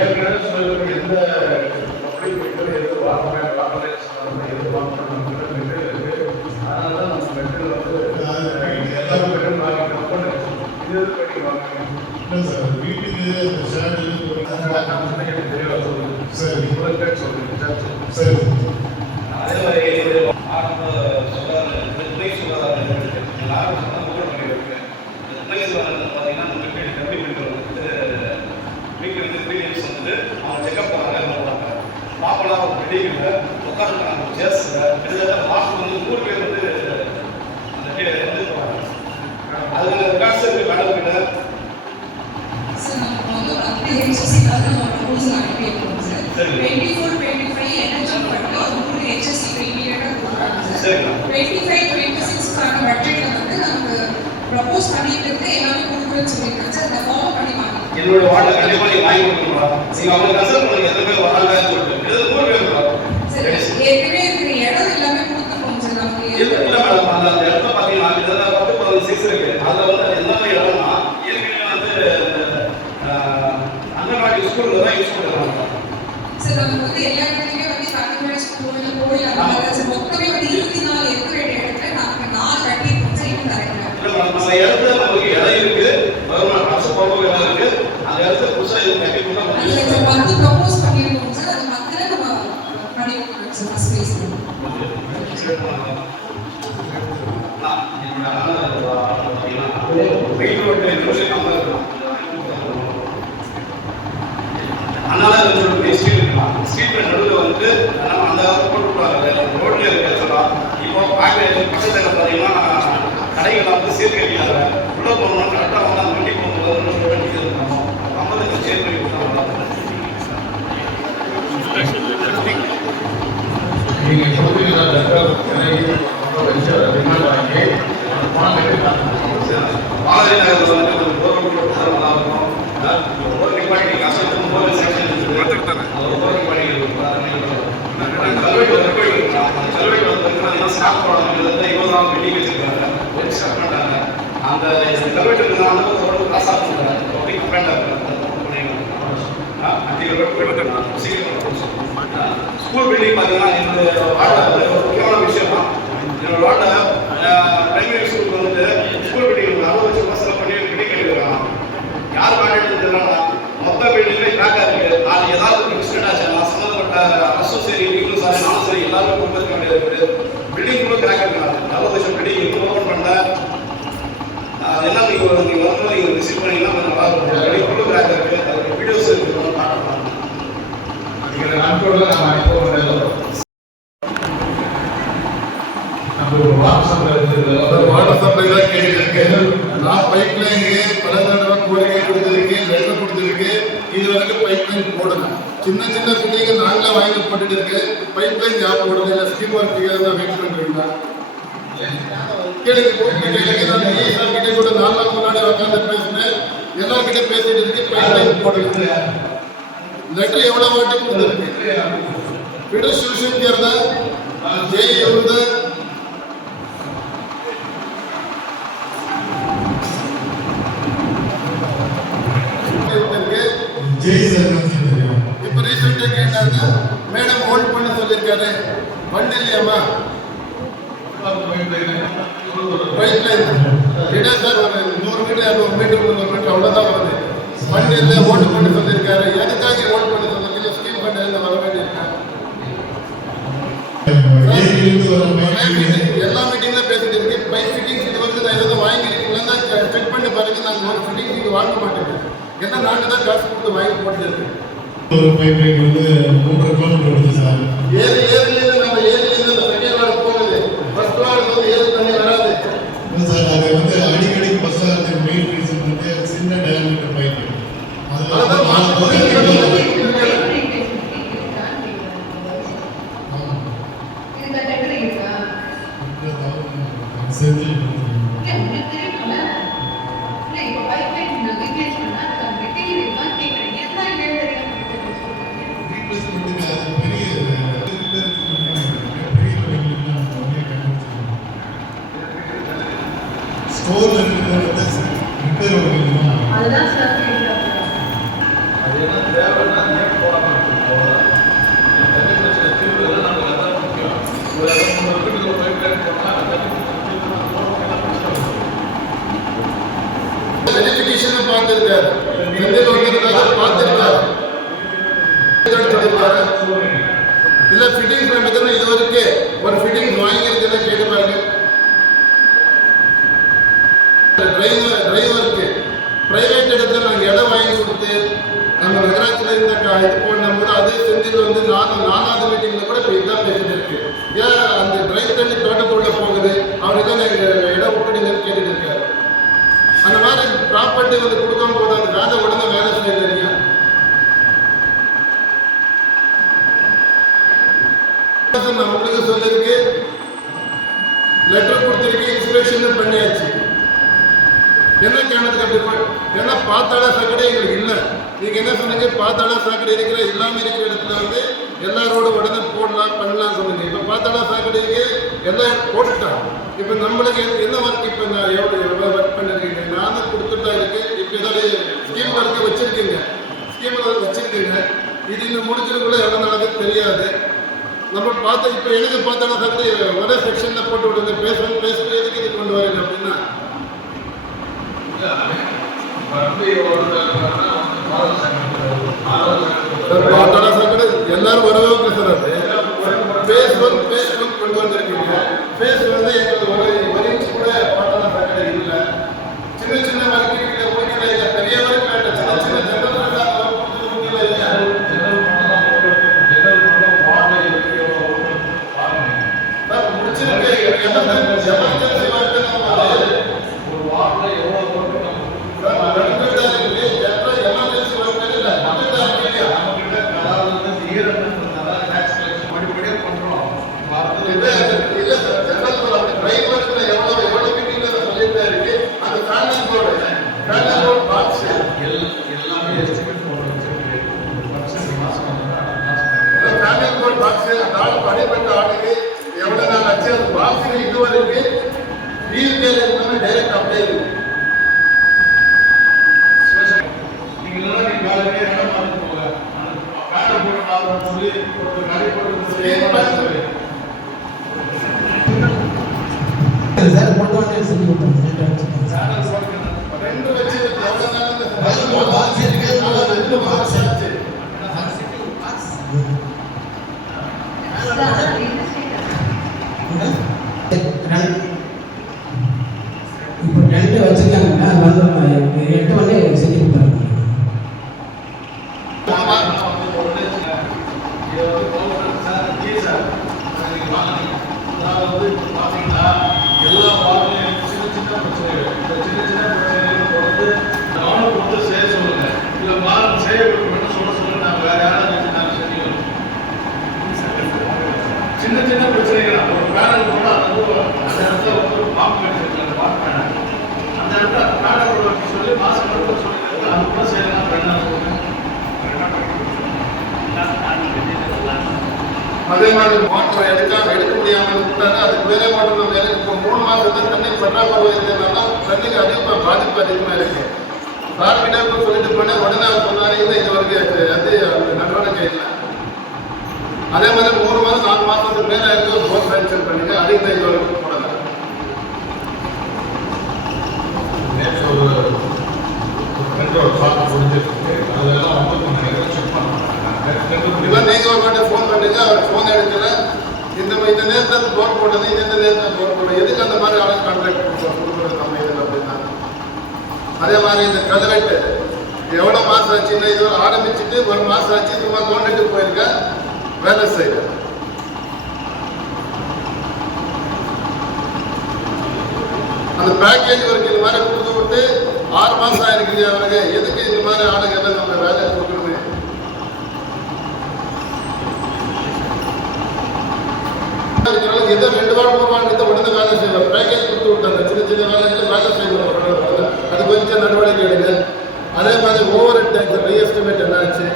ஏற்கனவே சொல்லிருக்க எந்த அதனால தான் நம்ம மெட்டல் வந்து எல்லாரும் மெட்டல் வாங்கிக்கிறோம். இது வீட்டுக்கு சரி சரி. அதே மாதிரி ஆரம்ப சுகாதார துணை சுகாதார ஆரம்ப சுகாதார பண்ணியிருக்கு. துணை சுகாதாரத்தில் பார்த்தீங்கன்னா நம்ம கம்பி மெடிக்கல் வந்து வீக்லி வந்து 3 days வந்து எஸ் கிட்டத்தட்ட லாஸ்ட் வந்து 100 பேர் வந்து வந்து போகிறாங்க. அது ரெக்கார்ட்ஸ் இருக்குது மேடம் கிட்ட. சார் நம்ம வந்து ஒரு HSC-க்காக நம்ம ப்ரொபோசல் அனுப்பியிருக்கோம் சார். 24-25 எனர்ஜி பண்ணி ஒரு HSC இமீடியட்டாக கொடுக்குறாங்க சார். 25-26க்கான பட்ஜெட்டை வந்து நமக்கு ப்ரப்போஸ் பண்ணிட்டு இருக்கு, எல்லாமே கொடுக்குறேன்னு சொல்லியிருக்காங்க சார். அதை ஃபாலோ பண்ணி வாங்க. என்னோட வார்டில் கண்டிப்பாக நீங்கள் வாங்கி கொடுக்கணும். நீங்கள் அவங்க கன்சல்ட் பண்ணுங்க எத்தனை பேர் வராங்கன்னு சொல்லிட்டு. இது 100 பேர் சார் ஏற்கனவே இருக்கிற இடம் எல்லாமே கொடுத்துருக்கோம் சார் நமக்கு. இல்லை மேடம், அந்த இடத்துல பார்த்தீங்கன்னா கிட்டத்தட்ட 10-16 இருக்கு. அதில் வந்து அது எந்த மாதிரி இடம்னா ஏற்கனவே வந்து அங்கன்வாடி ஸ்கூலில் தான் யூஸ் பண்ணுறாங்க சார். நமக்கு வந்து எல்லா இடத்துலையுமே வந்து அங்கன்வாடி ஸ்கூல் கோயில் அந்த மாதிரி சார் மொத்தமே வந்து 24 இருக்கிற இடத்துல நமக்கு 4 கட்டியிருக்கோம் சார். இன்னும் கரெக்டாக நம்ம இடத்துல நமக்கு இடம் இருக்கு, அரசு போக இடம் இருக்கு. அந்த இடத்துல புதுசாக இது கட்டி கொடுத்தா அதில் சார் 10 ப்ரப்போஸ் பண்ணியிருக்கோம் சார். அது மத்தியில் நம்ம பண்ணியிருக்கோம் சார் ஃபஸ்ட் ஃபேஸ். ஸ்ட்ரீட் நடுவில் வந்து நம்ம அந்த போட்டு விடுவாங்க ரோட்ல இருக்க சொல்லலாம். இப்போ பக்கத்தில் பார்த்தீங்கன்னா கடைகளை வந்து சேர்த்து கட்டினாங்க. உள்ள போகணும் கரெக்டாக வந்து அந்த வண்டி போகும்போது வண்டி இருக்கணும். 50 சேர்த்து பண்ணி கொடுத்தாங்க. நீங்கள் கொடுக்குற பாலாஜி நகரில் வந்து ஒரு போர்வெல் போட்டு நல்லா இருக்கும். ஒரு நிப்பாட்டி கஷ்டத்துக்கு போர்வெல் செக்ஷன் கல்வெட்டு வந்து ஸ்டாக் போடாமல் 20ஆம் பில்டிங் வச்சிருக்காங்க. ஒரு ஸ்டாக் பண்ணாங்க. அந்த கல்வெட்டு வந்து ஒரு கிளாஸ் ஆஃப் பண்ணுறாங்க. அப்படி கம்ப்ளைண்டாக ஸ்கூல் பில்டிங் பார்த்தீங்கன்னா இந்த வார்டில் ஒரு முக்கியமான விஷயம் தான். என்னோட வார்டில் பிரைமரி ஸ்கூலுக்கு வந்து ஸ்கூல் பில்டிங் 60 லட்சம் செலவு பண்ணி பில்டிங் கட்டிருக்காங்க. யார் கான்ட்ராக்ட் தெரியலன்னா மொத்த பில்டிங்லேயே கிராக்காக இருக்குது. நாலு ஏதாவது ஒரு இன்சிடென்ட் ஆச்சு நான் சம்மந்தப்பட்ட அரசும் சரி நீங்களும் சரி நானும் சரி எல்லாருமே கொடுக்க வேண்டியது இருக்குது. பில்டிங் கூட கிராக் இருக்காங்க. 40 லட்சம் பில்டிங் இன்னும் ஓப்பன் பண்ணல. அது என்ன நீங்கள் வரும்போது நீங்கள் விசிட் பண்ணிங்கன்னா கொஞ்சம் நல்லா இருக்கும். பில்டிங் கூட கிராக் இருக்குது. அதோட வீடியோஸ் இருக்குது காட்டலாம். நீங்கள் நாட்களோட நம்ம இப்போ வாட்டர் சப்ளை தான் கேட்டிருக்கேன். நான் பைப் லைனுக்கு பல தடவை கோரிக்கை கொடுத்துருக்கேன், லெட்டர் கொடுத்துருக்கேன். இது வரைக்கும் பைப் லைன் போடணும். சின்ன சின்ன பிள்ளைங்க நாங்களே வாங்கி போட்டுட்டு இருக்கு. பைப் லைன் ஜாப் போடல. இல்லை ஸ்கீம் ஒர்க்கு தான் வெயிட் பண்ணுறீங்களா? கேளுங்க கேளுங்க. நான் கிட்டே கூட 4 நாள் முன்னாடி உட்காந்து பேசினேன். எல்லார்கிட்ட பேசிட்டு இருக்கு. பைப் லைன் போடுறது லெட்டர் எவ்வளோ வாட்டி கொடுத்துருக்கு. फिडर शिवसेन करता जय एवढं जय இப்போ ரீசெண்டாக கேட்டாங்க மேடம் ஹோல்ட் பண்ண சொல்லியிருக்காரு வண்டி இல்லையாமா பைப் லைன் கிட்ட சார் ஒரு 100 மீட்டர் 200 மீட்டர் 300 மீட்டர் அவ்வளோதான் வருது வண்டி இல்லை ஹோல்ட் பண்ண சொல்லியிருக்காரு எதுக்காக ஹோல்ட் பண்ண சொல்லியிருக்கீங்க ஸ்கீம் ஃபண்ட் எல்லாம் வர வேண்டியிருக்காங்க எல்லா மீட்டிங்ல பேசிட்டு இருக்கு பைப் ஃபிட்டிங்ஸ் இது வந்து நான் எதாவது வாங்கிருக்கீங்களா செக் பண்ணி பாருங்க நாங்கள் ஒரு ஃபிட்டிங்ஸ் இது வாங்க மாட்டேங்க ஏன்னா நாங்கள் தான் காசு கொடுத்து வாங்கி போட்டுருக்கு ஒரு பைப் லைன் வந்து 3.5 கிலோமீட்டர் வருது சார் ஏரியிலேருந்து நம்ம ஏரியிலேருந்து செகண்ட் வார்டு போகுது ஃபர்ஸ்ட் வார்டு வந்து ஏரி தண்ணி வராது சார் அது வந்து அடிக்கடி பஸ் ஆகிறதுக்கு மெயின் ரீசன் வந்து சின்ன டயாமீட்டர் பைப் ஸ்டோர்ல இருக்கிறது ரிப்பேர் ஆகுதுமா அதுதான் சார் அது என்ன தேவைன்னா நேரம் போகலாம் அவ்வளோதான் தண்ணி பிரச்சனை தீர்வு நமக்கு அதான் முக்கியம் ஒரு இடத்துல வீட்டுக்கு போய் பிளான் போனால் வெரிஃபிகேஷன் பார்த்துருக்காரு பார்த்துருக்காரு இல்லை ஃபிட்டிங்ஸ் நம்ம இது வரைக்கும் ஒரு ஃபிட்டிங்ஸ் வாங்கியிருக்குன்னா கேட்டு பாருங்க டிரைவருக்கு பிரைவேட் இடத்துல நாங்கள் இடம் வாங்கி கொடுத்து நம்ம நகராட்சியில் இந்த இது பண்ணும்போது அதே செந்தில் வந்து 4வது மீட்டிங்கில் கூட இப்போ இதுதான் பேசிட்டு இருக்கு. ஏன் அந்த ட்ரைவ் தண்ணி தோட்டத்துள்ள போகுது, அவருக்கு தான் இடம் விட்டுடுங்கன்னு கேட்டுட்டு இருக்காரு. அந்த மாதிரி ப்ராப்பர்ட்டி வந்து கொடுக்கும் போது அந்த வேலை உடனே வேலை செய்யலைங்க. நான் உங்களுக்கு சொல்லியிருக்கு, லெட்டர் கொடுத்துருக்கு, இன்ஸ்பெக்ஷன் பண்ணியாச்சு. என்ன காரணத்துக்கு அப்படி ஏன்னா பாத்தாள சாக்கடை எங்களுக்கு இல்லை. நீங்க என்ன சொன்னீங்க, பாத்தாள சாக்கடை இருக்கிற இல்லாமல் இருக்கிற இடத்துல வந்து எல்லா ரோடும் உடனே போடலாம் பண்ணலாம் சொன்னீங்க. இப்போ பாத்தாள சாக்கடைக்கு எல்லாம் போட்டுட்டாங்க. இப்போ நம்மளுக்கு என்ன ஒர்க், இப்போ நான் எவ்வளோ ஒர்க் பண்ணிருக்கீங்க, நானும் கொடுத்துட்டு தான் இருக்கு. இப்போ ஏதாவது ஸ்கீம் ஒர்க்கு வச்சிருக்கீங்க, ஸ்கீம் வச்சிருக்கீங்க. இது இன்னும் முடிச்சிருக்குள்ள எவ்வளோ நடக்குது தெரியாது. நம்ம பார்த்தா இப்போ எனக்கு பார்த்தாலும் சாக்கடை ஒரே செக்ஷனில் போட்டு விடுங்க, பேசுறது எதுக்கு இது கொண்டு வரீங்க அப்படின்னா பாத்தாள சாக்கடை எல்லாரும் வரவே சார். அது பேஸ்புக் கொண்டு வந்திருக்கீங்க. பேஸ் வந்து எங்களுக்கு ஒரு இன்ச்சு கூட பாத்தாள சாக்கடை இல்லை. சின்ன சின்ன வரைக்கும் ஓகே இல்லை, பெரிய வரைக்கும் வேண்டாம். சின்ன சின்ன ஜெனரல் முடிச்சிருக்கு. எமர்ஜென்சி படிப்பட்ட ஆளுக்கு எவ்வளவு நாள் ஆச்சு, அது பாக்ஸில் இதுவரைக்கு ரீசேல் எல்லாமே டைரக்ட் அப்ளை இருக்கு. இப்போ 2 வச்சிருக்காங்கன்னா அது வந்து 8 வந்து செஞ்சு கொடுத்தாங்க. எல்லா வார்த்தையும் சின்ன சின்ன பிரச்சனைகள், இந்த சின்ன சின்ன பிரச்சனைகள் தொடர்ந்து நானும் கொடுத்து செய்ய சொல்லுங்க. இல்லை மாறு செய்ய சொல்ல நாங்கள் வேற யாராவது நாங்கள் செஞ்சுக்கணும். சின்ன சின்ன பிரச்சனைகள் ஒரு பேனல் கூட அந்த இடத்துல வந்து பாம்பு கடிச்சிருக்காங்க, பாம்பு பேனல் அந்த இடத்துல பேனல் சொல்லி மாசம் கணக்கு சொல்லி அது கூட செய்யலாம். அதே மாதிரி மோட்டர் எடுக்க முடியாமல் விட்டாங்க. அதுக்கு வேலை மாட்டோம். எனக்கு இப்போ 3 மாதத்துல தண்ணி பற்றாக்குறை இருக்கிறதுனால தண்ணிக்கு அதிகமாக பாதிப்பு அதிகமாக இருக்கு. சார்கிட்ட போய் சொல்லிட்டு போனேன். உடனே அவர் சொன்னாரு, இல்லை இது வரைக்கும் வந்து அந்த நடவடிக்கை இல்லை. அதே மாதிரி 3 மாதம் 4 மாதத்துக்கு மேலே இருக்கு போர் சாங்ஷன் பண்ணிங்க, அதையும் தான் இது வரைக்கும் போடலை. இதெல்லாம் நீங்க ஒரு வாட்டி ஃபோன் பண்ணுங்க. அவர் ஃபோன் எடுக்கல. இந்த நேரத்தில் போர் போட்டது, இந்த நேரத்தில் போர் போட எதுக்கு அந்த மாதிரி ஆளுக்கு கான்ட்ராக்ட் கொடுக்குறது நம்ம இதில் அப்படின்னா. அதே மாதிரி இந்த கல்வெட்டு எவ்வளோ மாதம் ஆச்சுன்னா இது ஆரம்பிச்சுட்டு 1 மாதம் ஆச்சு, சும்மா தோண்டிட்டு போயிருக்கேன், வேலை செய்யறேன். அந்த பேக்கேஜ் ஒர்க் இந்த மாதிரி கொடுத்து விட்டு 6 மாதம் ஆயிருக்குது அவருக்கு. எதுக்கு இந்த மாதிரி ஆளுங்க எல்லாம் நம்ம வேலை கொடுக்கணுமே. ஏதோ 2 வாரம் 3 வாரம் இந்த உடனே வேலை செய்யலாம். பேக்கேஜ் கொடுத்து விட்டாங்க. சின்ன சின்ன வேலைகள் வேலை செய்யணும். அது கொஞ்சம் நடவடிக்கை எடுங்க. அதே மாதிரி ஓவர் டேக்ஸ் ரீஎஸ்டிமேட் என்ன ஆச்சு,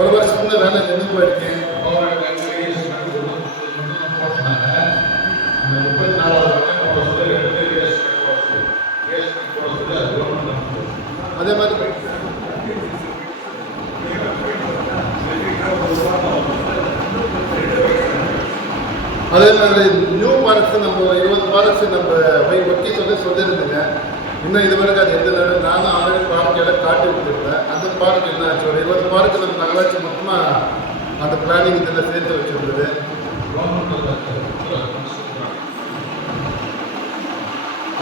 1 வருஷத்துல வேலை நின்று போயிருக்கு. அதே மாதிரி நியூ பார்க்ஸ் நம்ம 20 பார்க்ஸ் நம்ம ஒட்டி சொல்லியிருந்தேங்க. இன்னும் இது வரைக்கும் அது எந்த நேரம் நானும் ஆல்ரெடி பார்க் எல்லாம் காட்டி விட்டுருந்தேன். அந்த பார்க் என்ன ஆச்சு, ஒரு 20 பார்க்கு நம்ம நகராட்சி மொத்தமாக அந்த பிளானிங் இதில் சேர்த்து வச்சுருந்தது.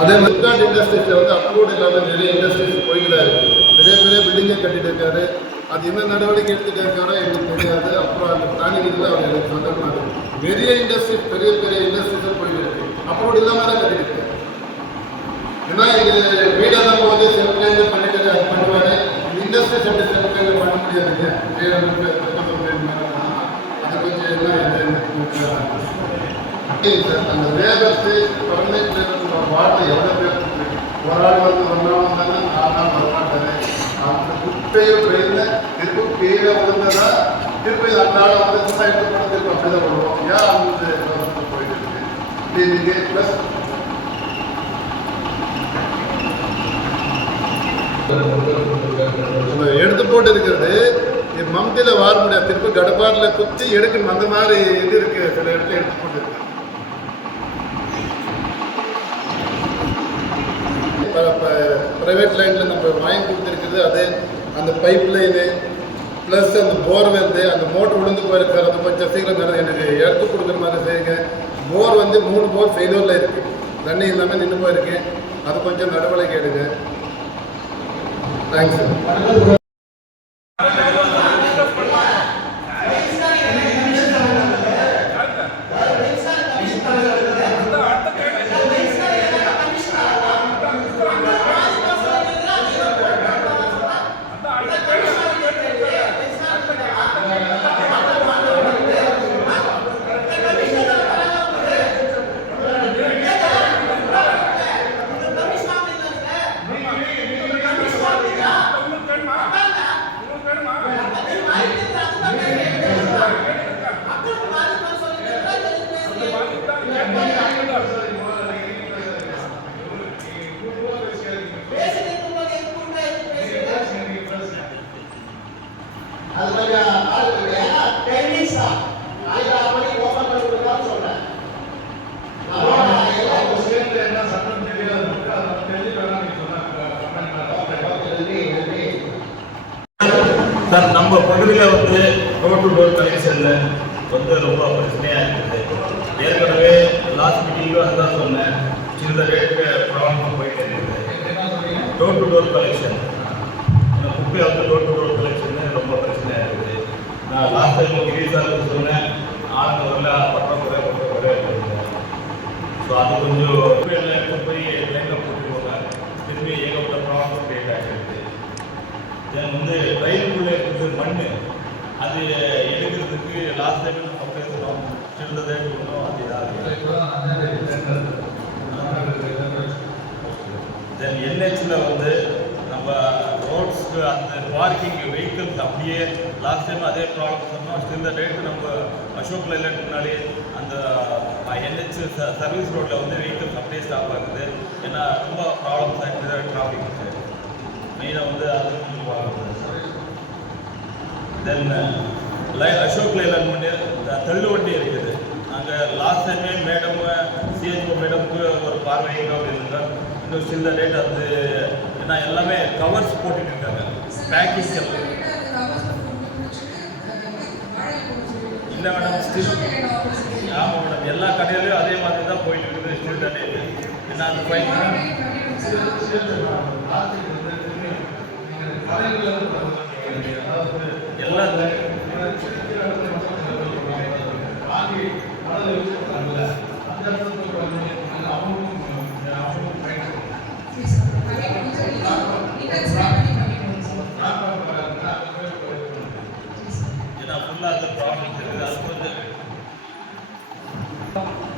அதே மாதிரி இண்டஸ்ட்ரீஸில் வந்து அப்ரூவ்ட் இல்லாமல் நிறைய இண்டஸ்ட்ரீஸ் போயிட்டு தான் இருக்குது. பெரிய பெரிய பில்டிங்கை கட்டிட்டு இருக்காரு. அது என்ன நடவடிக்கை எடுத்துகிட்டே இருக்காரோ எனக்கு தெரியாது. அப்புறம் அந்த பிளானிங் இதில் அவர் எனக்கு சொன்னார். பெரிய இண்டஸ்ட்ரீஸ் பெரிய பெரிய இண்டஸ்ட்ரீஸும் போயிட்டு இருக்கு. அப்போ இல்லாமல் தான் கட்டிருக்கு. ஏன்னா எங்கள் வீடாக நம்ம வந்து செல்ஃப்லேருந்து பண்ணிட்டு அது பண்ணுவார். இண்டஸ்ட்ரீஸ் எப்படி செல்ஃப்லேருந்து பண்ண முடியாதுங்க. அது கொஞ்சம் எல்லாம் சார் அந்த லேபர்ஸு பர்மனெண்ட் லேபர்ஸ் வார்டு எவ்வளோ பேர் ஒரு ஆள் வந்து ஒன்றாலும் தானே 4 நாள் வரமாட்டாரு. அந்த குப்பையை ட்ரெயினில் திரும்ப கீழே விழுந்ததா திருப்பி அந்த ஆளை வந்து எடுத்து போட திரும்ப அப்படி தான் விடுவோம். ஏன் அவங்க போயிட்டு இருக்கு நீங்கள் ப்ளஸ் எடுத்து போட்டு இருக்கிறது மம்தியில் வார முடியாது. திருப்பி கடப்பாரில் குத்தி எடுக்கணும். அந்த மாதிரி இது இருக்கு. சில இடத்துல எடுத்து போட்டு இருக்கு. ப்ரைவேட் லைனில் நம்ம வாங்கி கொடுத்துருக்குது. அது அந்த பைப் லைனு ப்ளஸ் அந்த போர்வெல் அந்த மோட்டர் விழுந்து போயிருக்காரு. அது கொஞ்சம் சீக்கிரம் எனக்கு எடுத்து கொடுக்குற மாதிரி செய்யுங்க. போர் வந்து 3 போர் ஃபெயிலியரில் இருக்குது. தண்ணி இல்லாமல் நின்று போயிருக்கு. அது கொஞ்சம் நடவடிக்கை எடுங்க. Thanks sir. சார், நம்ம பகுதியில் வந்து டோர் டு டோர் கலெக்ஷனில் வந்து ரொம்ப பிரச்சனையாக இருக்குது. ஏற்கனவே லாஸ்ட் மீட்டிங்கில் அதுதான் சொன்னேன். இந்த ரேட்டுக்கு ப்ராப்ளம் போயிட்டு இருக்குது. டோர் டு டோர் கலெக்ஷன் குப்பையை வந்து டோர் டு டோர் கலெக்ஷன் ரொம்ப பிரச்சனையாக இருக்குது. நான் லாஸ்ட் டைம் கிரீஸாக சொன்னேன். ஆளுங்க வரல, பற்றாக்குறை இருக்குது. ஸோ அது கொஞ்சம் குப்பையை லைனில் போட்டுருவாங்க. திரும்பி ஏகப்பட்ட ப்ராப்ளம் கிரியேட் ஆகிருக்கு. தென் வந்து ரயிலுக்குள்ளே இருக்குது மண். அது எடுக்கிறதுக்கு லாஸ்ட் டைம் நம்ம பேசுகிறோம். சின்னதே பண்ணோம். அது தென் என்ஹெச்சில் வந்து நம்ம ரோட்ஸ்க்கு அந்த பார்க்கிங் வெஹிக்கிள்ஸ் அப்படியே லாஸ்ட் டைம் அதே ப்ராப்ளம் சொன்னோம். ஸ்டில் த டேட்டு நம்ம அசோக் லைலண்ட் முன்னாடி அந்த என்ஹெச் சர்வீஸ் ரோட்டில் வந்து வெஹிக்கிள்ஸ் அப்படியே ஸ்டாப் ஆகுது. ஏன்னா ரொம்ப ப்ராப்ளம்ஸ் ஆகிடுது. டிராஃபிக் மெயினாக வந்து அது தென் அசோக் லைலாண்ட் முன்னே தள்ளு வண்டி இருக்குது. நாங்கள் லாஸ்ட் டைமே மேடம் சிஹெச்ஓ மேடமுக்கு ஒரு பார்வையாக இருந்தாங்க. இன்னும் சில டேட் அது ஏன்னா எல்லாமே கவர்ஸ் போட்டுட்டு இருக்காங்க. பேக்கிங் இல்லை மேடம், ஸ்டில் ஆமாம் மேடம், எல்லா கடையிலையும் அதே மாதிரி தான் போயிட்டு இருக்குது. ஸ்டில் டே ஏன்னா அந்த ஃபைன்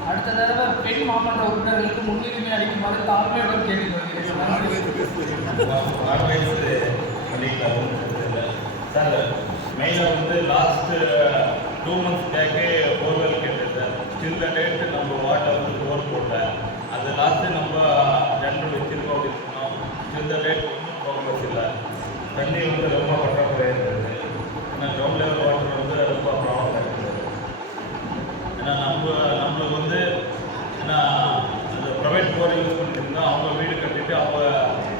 அடுத்த தடவை பெண் மாமன்ற உறுப்பினர்களுக்கு முன்னுரிமை அளிக்குமாறு தாழ்மையுடன் கேட்டுக்கொள்கிறேன். சார், மெயினாக வந்து லாஸ்ட் 2 months பேக்கே போர்வெல் கேட்டேன் சார். ஸ்டில் த டேட்டு நம்ம வாட்டர் வந்து போர் போடல. அது லாஸ்ட்டு நம்ம ஜென்ரல் வச்சிருக்கோம் அப்படின்னு சொன்னோம். ஸ்டில் த டேட் ஒன்றும் ப்ராப்ளம்ஸ் இல்லை. தண்ணி வந்து ரொம்ப பற்றாக்குறை இருக்குது. ஏன்னா கிரவுண்ட் லெவல் வாட்டர் வந்து ரொம்ப ப்ராப்ளம் இருக்குது. ஏன்னா நம்மளுக்கு வந்து ஏன்னா அந்த ப்ரைவேட் போர் யூஸ் பண்ணிட்டுருந்தோம். அவங்க வீடு கட்டிட்டு அவங்க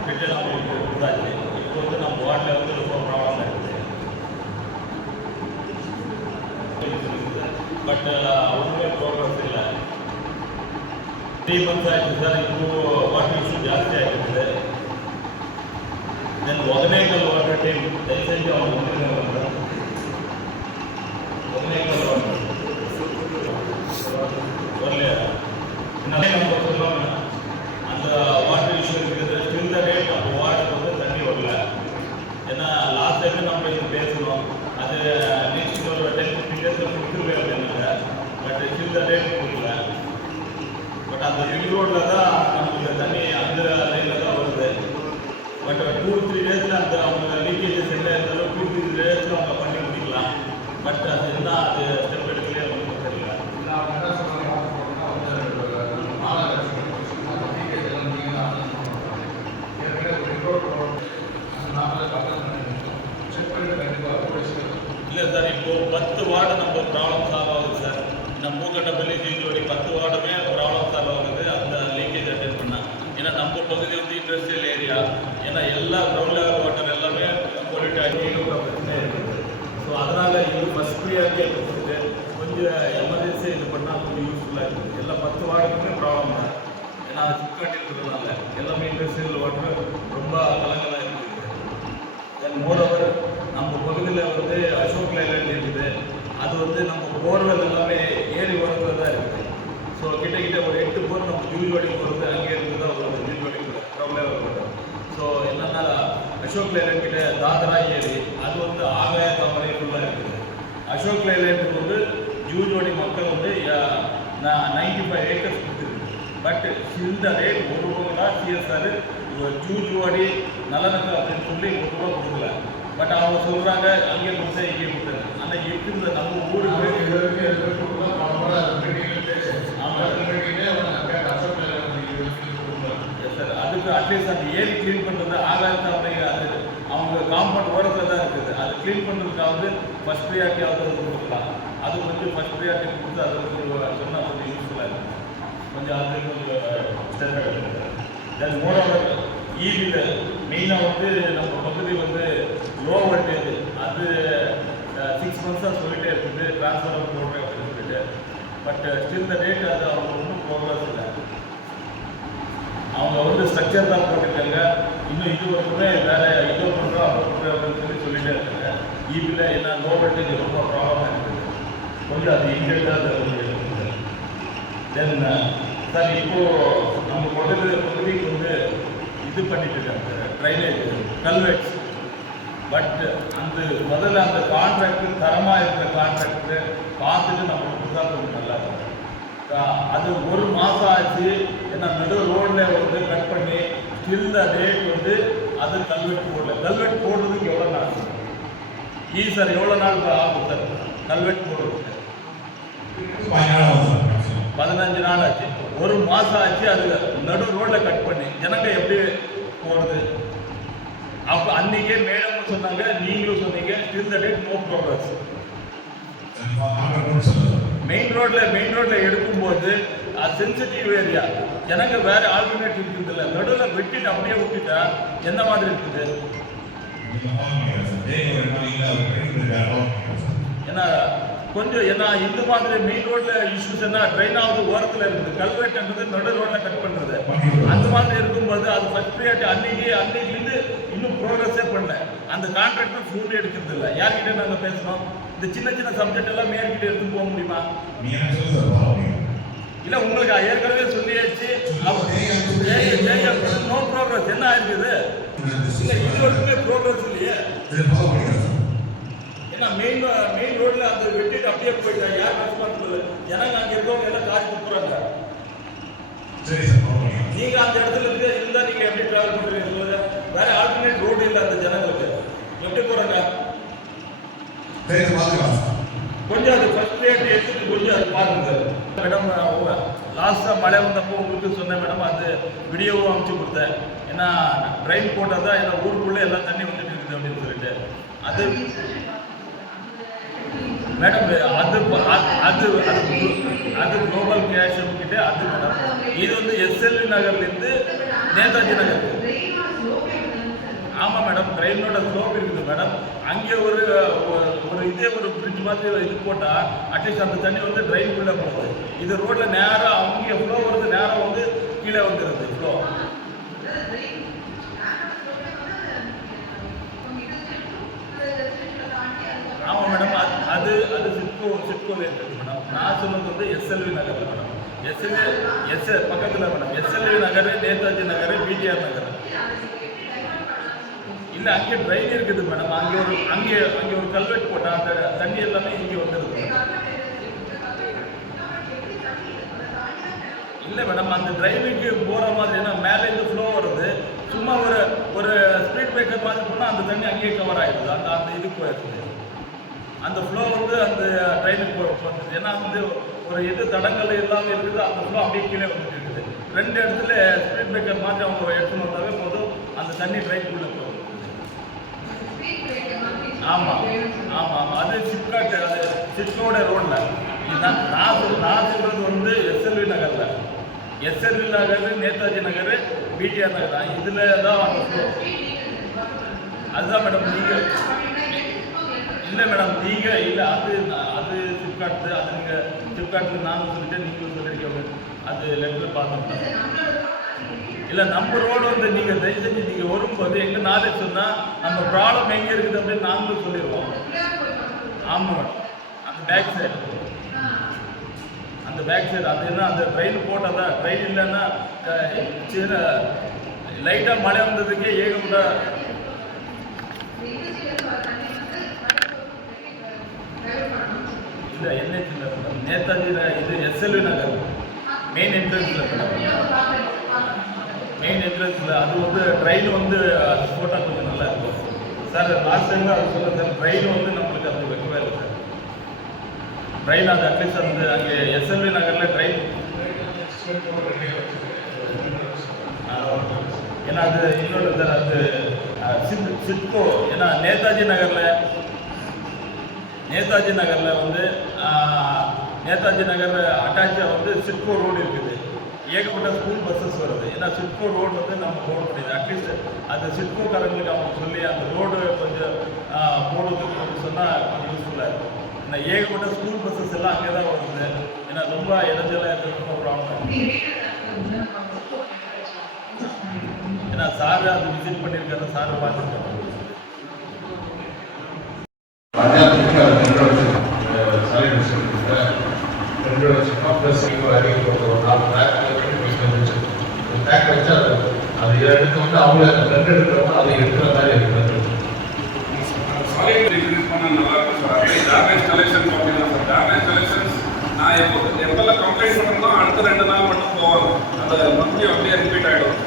கிட்ட நம்மளுக்கு இருந்தாச்சு. இப்போ வந்து நம்ம வாட்டில் வந்து ரொம்ப ப்ராப்ளம் இருக்குது. பட் ஒன்றுமே ப்ரோக்ரஸ் இல்லை. 3 months ஆகிடுச்சு சார். இப்போது வாட்டர் இஷ்யூ ஜாஸ்தி ஆகிடுது. தென் ஒகனேக்கல் வாட்டர் டீம் தயவுசெஞ்சு அவங்க பேசணும். அது நெக்ஸ்ட் ஒரு 10-15 டேஸில் கொடுத்துருவேன் அப்படின்னாங்க. பட் இந்த டேட் கொடுக்கல. பட் அந்த ரிங் ரோட்டில் தான் நமக்கு தண்ணி அந்த லைனில் தான் வருது. பட் 2-3 டேஸில் அந்த அவங்க லீக்கேஜஸ் என்ன இருந்தாலும் 2-3 டேஸில் அவங்க பண்ணி முடிக்கலாம். பட் அது என்ன அது ஸ்டெப் எடுக்கலையே அவங்களுக்கு தெரியல. இல்லை சார், இப்போ 10 வார்டு நம்ம ப்ராப்ளம் சால்வ் ஆகுது சார். நம்ம மூக்கட்டப்பள்ளி ஜீஜோடி 10 வார்டுமே ப்ராப்ளம் சால்வ் ஆகுது அந்த லீக்கேஜ் அட்டென்ட் பண்ணால். ஏன்னா நம்ம பகுதி வந்து இண்டஸ்ட்ரியல் ஏரியா, ஏன்னா எல்லா கிரவுண்ட் லெவல் வாட்டர் எல்லாமே பொல்யூட் ஆகி பிரச்சனை இருக்குது. ஸோ அதனால் இது ஃபஸ்ட் ப்ரியாரிட்டியாக கொடுத்துட்டு கொஞ்சம் எமர்ஜென்சி இது பண்ணால் கொஞ்சம் யூஸ்ஃபுல்லாக இருக்குது. எல்லா 10 வார்டுக்குமே ப்ராப்ளம் தான். ஏன்னா சிப்காட்டி இருக்கிறதுனால எல்லாமே இண்டஸ்ட்ரியல் வாட்டர் ரொம்ப கலங்கலாக இருக்குது. தென் மோரோவர் நம்ம பகுதியில் வந்து அசோக் லைலாண்ட் இருக்குது. அது வந்து நம்ம போர்வெல் எல்லாமே ஏரி ஓரத்தில் தான் இருக்குது. ஸோ கிட்ட ஒரு 8 போர் நம்ம ஜூல்வாடி போகிறது அங்கே இருந்து தான் வருது. ஜூல்வாடி கூட ப்ராப்ளம் வருது. ஸோ என்னென்னா அசோக் லைலாண்ட் கிட்ட தாதரா ஏரி அது வந்து ஆகாய தாமரை ஃபுல்லாக இருக்குது. அசோக் லைலாண்டுக்கு வந்து ஜூல்வாடி மக்கள் வந்து 95 ஏக்கர்ஸ் கொடுத்துருக்கு. பட் இந்த ரேட் ₹1 சிஎஸ்ஆர் ஜூல்வாடி நலனுக்கு அப்படின்னு சொல்லி ₹1 கொடுக்கல. பட் அவங்க சொல்கிறாங்க அங்கே கொடுத்தா இங்கே கொடுத்தாங்க. ஆனால் இருக்கிற நம்ம ஊருக்கு சார் அதுக்கு அட்லீஸ்ட் அந்த ஏரி க்ளீன் பண்ணுறது ஆகாயத்தாமரை அது அவங்க காம்பவுண்ட் ஓரத்தில் தான் இருக்குது. அது க்ளீன் பண்ணுறதுக்காவது ஃபஸ்ட் ப்ரியாரிட்டியாவது அது கொடுக்கலாம். அது கொஞ்சம் ஃபஸ்ட் ப்ரியாரிட்டி கொடுத்து அது சொன்னால் கொஞ்சம் யூஸ்ஃபுல்லாக இருக்கும். கொஞ்சம் அது கொஞ்சம் தென் மோரோவர் ஈவில் மெயினாக வந்து நம்ம பகுதி வந்து லோ வோல்டேஜ் அது 6 மந்த்ஸாக சொல்லிகிட்டே இருக்குது ட்ரான்ஸ்ஃபார்மர் போடுறேன் அப்படின்னு சொல்லிட்டு. பட் ஸ்டில் த டேட் அது அவங்க ஒன்றும் ப்ரோக்ரஸ் இல்லை. அவங்க வந்து ஸ்ட்ரக்சர் தான் போட்டிருக்காங்க. இன்னும் இது வரைக்குமே வேறு இதோ பண்ணுறோம் அப்போ பண்ணுறோம் அப்படின்னு சொல்லிகிட்டே இருக்காங்க. ஈவில் ஏன்னா லோ வோல்டேஜ் ரொம்ப ப்ராப்ளமாக இருக்குது. கொஞ்சம் அது இன்டெக்டாக இருக்குது. தென் சார் இப்போது நம்ம பகுதிக்கு வந்து இது பண்ணிட்டு இருக்காங்க ட்ரைனேஜ் கல்வெட்ஸ். பட் அந்த முதல்ல அந்த கான்ட்ராக்டு தரமாக இருக்கிற கான்ட்ராக்டு பார்த்துட்டு நம்ம கொடுத்தா கொஞ்சம் நல்லா இருக்கும். அது 1 மாதம் ஆச்சு. ஏன்னா நடு ரோடில் வந்து கட் பண்ணி ஸ்டில் த டேட் வந்து அது கல்வெட் போடல. கல்வெட் போடுறதுக்கு எவ்வளோ நாள் சார் எவ்வளோ நாள் ஆகும் சார் கல்வெட் போடுறதுக்கு? 15 நாள் ஆச்சு. 1 மாதம் ஆச்சு. அது நடு ரோடில் கட் பண்ணி ஜனங்க எப்படி போகிறது? அப்போ அன்றைக்கே மேடமும் சொன்னாங்க, நீங்களும் சொன்னீங்க still the date no progress. Main ரோட்டில் எடுக்கும்போது அது சென்சிட்டிவ் ஏரியா, ஜனங்க வேறு ஆல்டர்னேட்டிவ் இருக்குது இல்லை. நடுவில் வெட்டிட்டு அப்படியே விட்டுட்டா எந்த மாதிரி இருக்குது? ஏன்னா கொஞ்சம் ஏன்னா இந்த மாதிரி மெயின் ரோட்டில் இஷ்யூஸ் என்ன ட்ரெயினாவது ஓரத்தில் இருக்குது. கல்வெட்டுன்றது நடு ரோட்டில் கட் பண்ணுறது அந்த மாதிரி இருக்கும்போது அது ஃபஸ்ட் ப்ரியாரிட்டி அன்னைக்குலேருந்து இன்னும் ப்ரோக்ரஸே பண்ணல. அந்த கான்ட்ராக்டர் ஃபுல் எடுக்கிறது இல்லை. யார்கிட்ட நாங்கள் பேசணும்? இந்த சின்ன சப்ஜெக்ட் எல்லாம் மேற்கிட்ட எடுத்து போக முடியுமா? இல்லை உங்களுக்கு ஏற்கனவே சொல்லியாச்சு. நோ ப்ரோக்ரஸ் என்ன ஆயிருக்குது? இல்லை இது வரைக்குமே ப்ரோக்ரஸ் இல்லையே. ஏன்னா மெயின் ரோட்ல அந்த வெட்டிட்டு அப்படியே போயிட்டாங்க. யார் ரெஸ்பான்சிபிள்? ஜனங்க அங்கே இருக்கவங்க எல்லாம் காரி துப்புறாங்க. நீங்க அந்த இடத்துல இருந்தா நீங்க எப்படி டிராவல் பண்றீங்க? வேற ஆல்டர்னேட் ரோடு இல்லை அந்த ஜனங்களுக்கு. எப்படி போறாங்க? கொஞ்சம் அது ஃபர்ஸ்ட் ப்ரியாரிட்டி எடுத்துட்டு கொஞ்சம் அது பாருங்க மேடம். லாஸ்ட்டாக மழை வந்தப்போ உங்களுக்கு சொன்னேன் மேடம், அது வீடியோவும் அனுப்பிச்சு கொடுத்தேன். ஏன்னா ட்ரெயின் போட்டால் தான் ஏன்னா ஊருக்குள்ளே எல்லாம் தண்ணி வந்துட்டு இருக்குது அப்படின்னு சொல்லிட்டு. அது மேடம் அது குளோபல் கேஷ் கிட்ட அது மேடம். இது வந்து எஸ்எல்வி நகர்லேருந்து நேதாஜி நகர். ஆமாம் மேடம், ட்ரெயினோட ஸ்லோப் இருக்குது மேடம். அங்கே ஒரு இதே ஒரு பிரிட்ஜ் மாதிரி இது போட்டால் அட்லீஸ்ட் அந்த தண்ணி வந்து ட்ரெயினுக்குள்ளே போகுது. இது ரோட்டில் நேராக அவங்க ஃப்ளோ வருது, நேராக வந்து கீழே வந்துடுது ஃப்ளோ. ஆமாம் மேடம், அது சிட்கோவில் இருக்குது மேடம். நான் சொன்னது வந்து எஸ்எல்வி நகர் மேடம். பக்கத்தில் மேடம் எஸ்எல்வி நகர், நேதாஜி நகர், பிடிஆர் நகர். இல்லை அங்கே ட்ரைன் இருக்குது மேடம். அங்கே ஒரு கல்வெட்டு போட்டால் அந்த தண்ணி எல்லாமே இங்கே வந்துருக்கு. இல்லை மேடம், அந்த டிரைவிங்க்கு போகிற மாதிரி ஏன்னா மேலே இருந்து ஃப்ளோ வருது. சும்மா ஒரு ஸ்பீட் பிரேக்கர் மாதிரி போனால் அந்த தண்ணி அங்கேயே கவர் ஆகிடுது. அந்த இதுக்கு போயிடுது. அந்த ஃப்ளோ வந்து அந்த ட்ரெயினுக்கு போகிறது. ஏன்னா வந்து ஒரு தடங்கள் எல்லாமே இருக்குது. அந்த ஃப்ளோ அப்படியே கீழே வந்துட்டு இருக்குது. 2 இடத்துல ஸ்பீட் பிரேக்கர் மாதிரி அவங்க எடுத்துன்னு வந்தாவே போதும், அந்த தண்ணி ட்ரெயினுக்குள்ளே போகும். ஆமாம் ஆமாம் ஆமாம். அது சிப்காட், அது சிப்கோட ரோடில். இதுதான் நான் சொல்கிறது வந்து எஸ்எல்வி நகரில். எஸ்எல்வி நகர், நேதாஜி நகர், பிடிஆர் நகர் தான். இதில் தான் அந்த ஃப்ளோ. அதுதான் மேடம். நீங்கள் இல்லை மேடம், நீங்கள் இல்லை, அது சிப்காட்டு. அது நீங்கள் சிப்காட்டுக்கு நானும் சொல்லிட்டு நீங்களும் சொல்லியிருக்கீங்க. அது லெட்டர் பார்த்தோம். இல்லை நம்ம ரோடு வந்து நீங்கள் தயவு செஞ்சு நீங்கள் வரும்போது எங்கள் நாலேஜ் சொன்னால் நம்ம ப்ராப்ளம் எங்கே இருக்குது அப்படின்னு நாங்களும் சொல்லிடுவோம். ஆமாம் மேடம். அந்த பேக் சைடு அது என்ன அந்த ட்ரெயின் போட்டால் தான். ட்ரெயின் இல்லைன்னா சின்ன லைட்டாக மழை வந்ததுக்கே ஏகப்பட்ட இல்லை என்ஹெச் இல்லை மேடம். நேதாஜி இது எஸ்எல்வி நகர் மெயின் என்ட்ரன்ஸில் மேடம். மெயின் என்ட்ரன்ஸில் அது வந்து ட்ரெயின் வந்து அது போட்டால் கொஞ்சம் நல்லா இருக்கும் சார். லாஸ்ட் டைம் அது சொல்லுங்கள் சார். ட்ரெயின் வந்து நம்மளுக்கு அது வைக்கவே இல்லை சார். ட்ரெயின் அது அட்லீஸ்ட் வந்து அங்கே எஸ்எல்வி நகரில் ட்ரெயின் ஏன்னா அது இன்னொன்று சார். அது சிட்கோ ஏன்னா நேதாஜி நகரில் வந்து நேதாஜி நகர் அட்டாச்சாக வந்து சிட்கோ ரோடு இருக்குது. ஏகப்பட்ட ஸ்கூல் பஸ்ஸஸ் வருது. ஏன்னா சிட்கோ ரோடு வந்து நம்ம போட முடியுது. அட்லீஸ்ட் அந்த சிட்கோக்காரங்களுக்கு அவங்க சொல்லி அந்த ரோடு கொஞ்சம் போடுறதுக்கு சொன்னால் கொஞ்சம் யூஸ்ஃபுல்லாக இருக்கும். ஏன்னா ஏகப்பட்ட ஸ்கூல் பஸ்ஸஸ் எல்லாம் அங்கே தான் வருது. ஏன்னா ரொம்ப இடைஞ்சலாக இருக்கிறது ரொம்ப ப்ராப்ளம். ஏன்னா சார் அது விசிட் பண்ணியிருக்காரு. சார் பார்த்துருக்காரு. அது எடுத்து வந்து அவங்க 2 எடுக்கிறவங்க அதை எடுக்கிற மாதிரி இருக்கிறது. டேமேஜ் கலெக்ஷன் பார்த்தீங்கன்னா சார், டேமேஜ் கலெக்ஷன்ஸ் நான் எப்பெல்லாம் கம்ப்ளைண்ட் பண்ணுறதோ அடுத்த 2 நாள் மட்டும் போவாங்க. அந்த மந்த்லி அப்படியே ரிப்பீட் ஆகிடும்.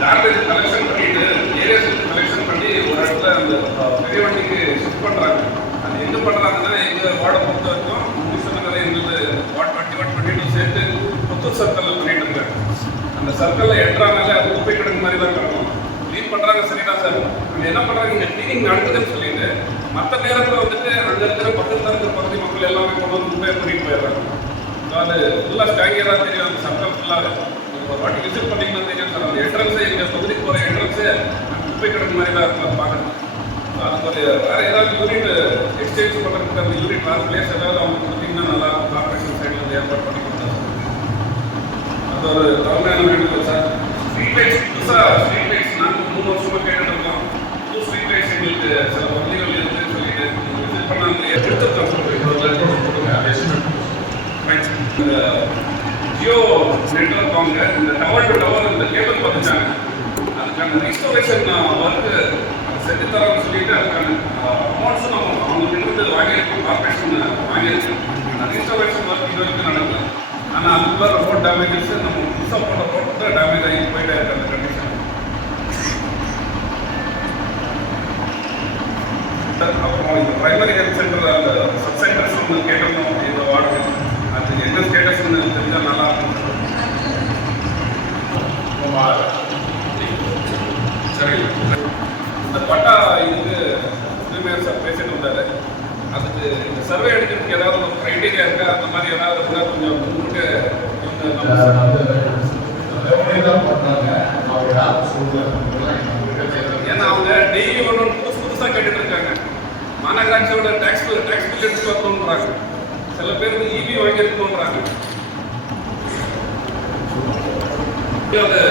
டேமேஜ் கலெக்ஷன் பண்ணிட்டு ஏரியாஸ் கலெக்ஷன் பண்ணி ஒரு இடத்துல அந்த பெரிய வண்டிக்கு ஷிஃப்ட் பண்ணுறாங்க. அது எங்கே பண்ணுறாங்கன்னா எங்கள் வார்டை பொறுத்த வரைக்கும் முடிச்சதுனால எங்களுக்கு வார்டு 21, 22 சேர்த்து புத்தூர் சர்க்கிளில் பண்ணிட்டு இருக்காங்க. அந்த சர்க்கிளில் என்ட்ரானால அது குப்பை கிடங்கு மாதிரி தான் கிடக்கும். க்ளீன் பண்ணுறாங்க சரிதான் சார். அங்கே என்ன பண்ணுறாங்க, இங்கே க்ளீனிங் நடக்குதுன்னு சொல்லிட்டு மற்ற நேரத்தில் வந்துட்டு அங்கே இருக்கிற பக்கத்தில் இருக்கிற பகுதி மக்கள் எல்லாமே கொண்டு வந்து குப்பையை பண்ணிட்டு போயிடுறாங்க. அது ஃபுல்லாக ஸ்டாங்கியாக தான் தெரியும். அந்த சர்க்கிள் ஃபுல்லாக ஒரு வாட்டி விசிட் பண்ணிங்கன்னா தெரியும் சார். அந்த என்ட்ரன்ஸே எங்கள் பகுதிக்கு போகிற என்ட்ரன்ஸே குப்பை கிடங்கு மாதிரி தான் இருக்கும் பார்க்கணும். அதுக்கு ஒரு வேறு ஏதாவது யூனிட் எக்ஸ்சேஞ்ச் பண்ணுறதுக்கு அந்த யூனிட் வேறு பிளேஸ் ஏதாவது அவங்க கொடுத்தீங்கன்னா நல்லா கார்பரேஷன் சைடில் வந்து ஏற்பாடு பண்ணி கொடுத்தாங்க. அது ஒரு தலைமையான வேண்டுகோள் சார். ஸ்ட்ரீட் லைட்ஸ் புதுசாக ஸ்ட்ரீட் லைட்ஸ் நாங்கள் 3 வருஷமாக கேட்டுருக்கோம். புது ஸ்ட்ரீட் லைட்ஸ் எங்களுக்கு சில பகுதிகள் இருக்குன்னு சொல்லிட்டு விசிட் பண்ணாங்க. எடுத்துருக்கோம் ஜியோ நெட்வொர்க் அவங்க இந்த டவர் டு டவர் இந்த கேபிள் பதிச்சாங்க. அதுக்கான ரீஸ்டோரேஷன் ஒர்க்கு செஞ்சு தரோம்னு சொல்லிட்டு அதுக்கான அமௌண்ட்ஸும் நம்ம அவங்ககிட்ட வாங்கியிருக்கோம். கார்பரேஷன் வாங்கியிருக்கு. அந்த ரீஸ்டோரேஷன் ஒர்க் இது வரைக்கும் நடக்கல. ஆனால் அதுக்குள்ள ரோட் டேமேஜஸ் நம்ம புதுசாக போட்ட ரோட் தான் டேமேஜ் ஆகி போயிட்டே இருக்கு அந்த கண்டிஷன். அப்புறம் இந்த பிரைமரி ஹெல்த் சென்டர் அந்த சப் சென்டர்ஸ் ஒன்று கேட்டிருந்தோம் இந்த வார்டு. அது என்ன ஸ்டேட்டஸ்ன்னு தெரிஞ்சால் நல்லா இருக்கும். சரி, இந்த பட்டா இதுக்கு உரிமையாளர் சார் பேசிட்டு வந்தாரு. அதுக்கு இந்த சர்வே எடுக்கிறதுக்கு ஏதாவது ஒரு க்ரைட்டீரியா இருக்கா? அந்த மாதிரி ஏதாவது இருந்தால் கொஞ்சம் முன்னுக்கு ஏன்னா அவங்க டெய்லி ஒன்று புதுசாக கேட்டுட்டு இருக்காங்க. மாநகராட்சியோட டேக்ஸ் பில் எடுத்து வரணுன்றாங்க. சில பேருக்கு இபி வாங்கியிருக்கணுன்றாங்க. அது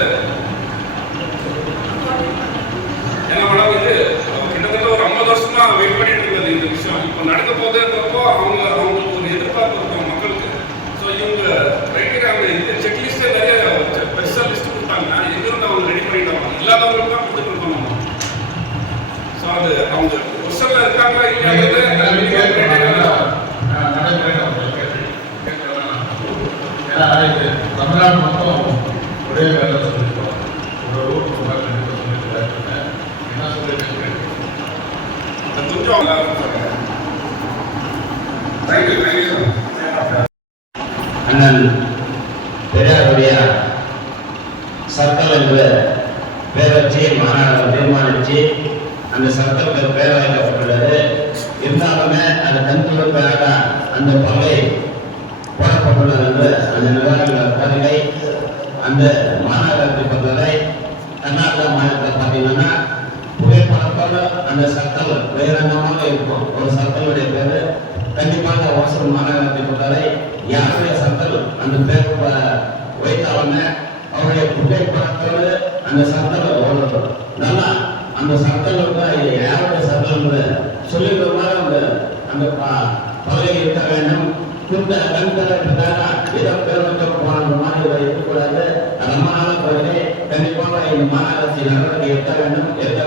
அது அவங்க பொசிஷன்ல இருக்காங்களா இல்லையாங்கிறது தமிழ்நாடு மொத்தம் ஒரே வேலை சொல்லியிருக்கோம். ஒரு ரூட் சொல்லியிருக்கேன். என்ன சொல்லியிருக்கேன் அண்ணன் பெரியாருடைய சர்க்கிள் என்று பேர் வச்சு மாநாடு தீர்மானித்து அந்த சர்க்கிளுக்கு பேர் வைக்கப்பட்டுள்ளது. இருந்தாலுமே அது தனித்துவப்பெறாத அந்த பங்கை போடப்பட்டுள்ளது என்று அந்த நிர்வாகிகள் கருதை அந்த மாநகரத்தை பொறுத்தவரை கர்நாடகா மாநிலத்தில் பார்த்தீங்கன்னா புகைப்படத்தோடு அந்த சர்க்கிள் பகிரங்கமாக இருக்கும். ஒரு சர்க்கிளுடைய பேர் கண்டிப்பாக ஓசூர் மாநகரத்தை பொறுத்தவரை யாருடைய சர்க்கிள் அந்த பேர் வைத்தாலுமே அவருடைய புகைப்படத்தோடு அந்த சர்க்கிள் ஒரு நல்லா அந்த சர்க்கிள் யாருடைய சர்க்கிள் சொல்லிக்கிற மாதிரி அந்த பகுதி இருக்க வேண்டும். இந்த கண்காணிப்புக்காக இதை பேர் வைக்க போன மாதிரி இருக்கக்கூடாது. ரொம்ப நாள பகுதி கண்டிப்பாக இந்த மாநகராட்சி நடவடிக்கை எடுக்க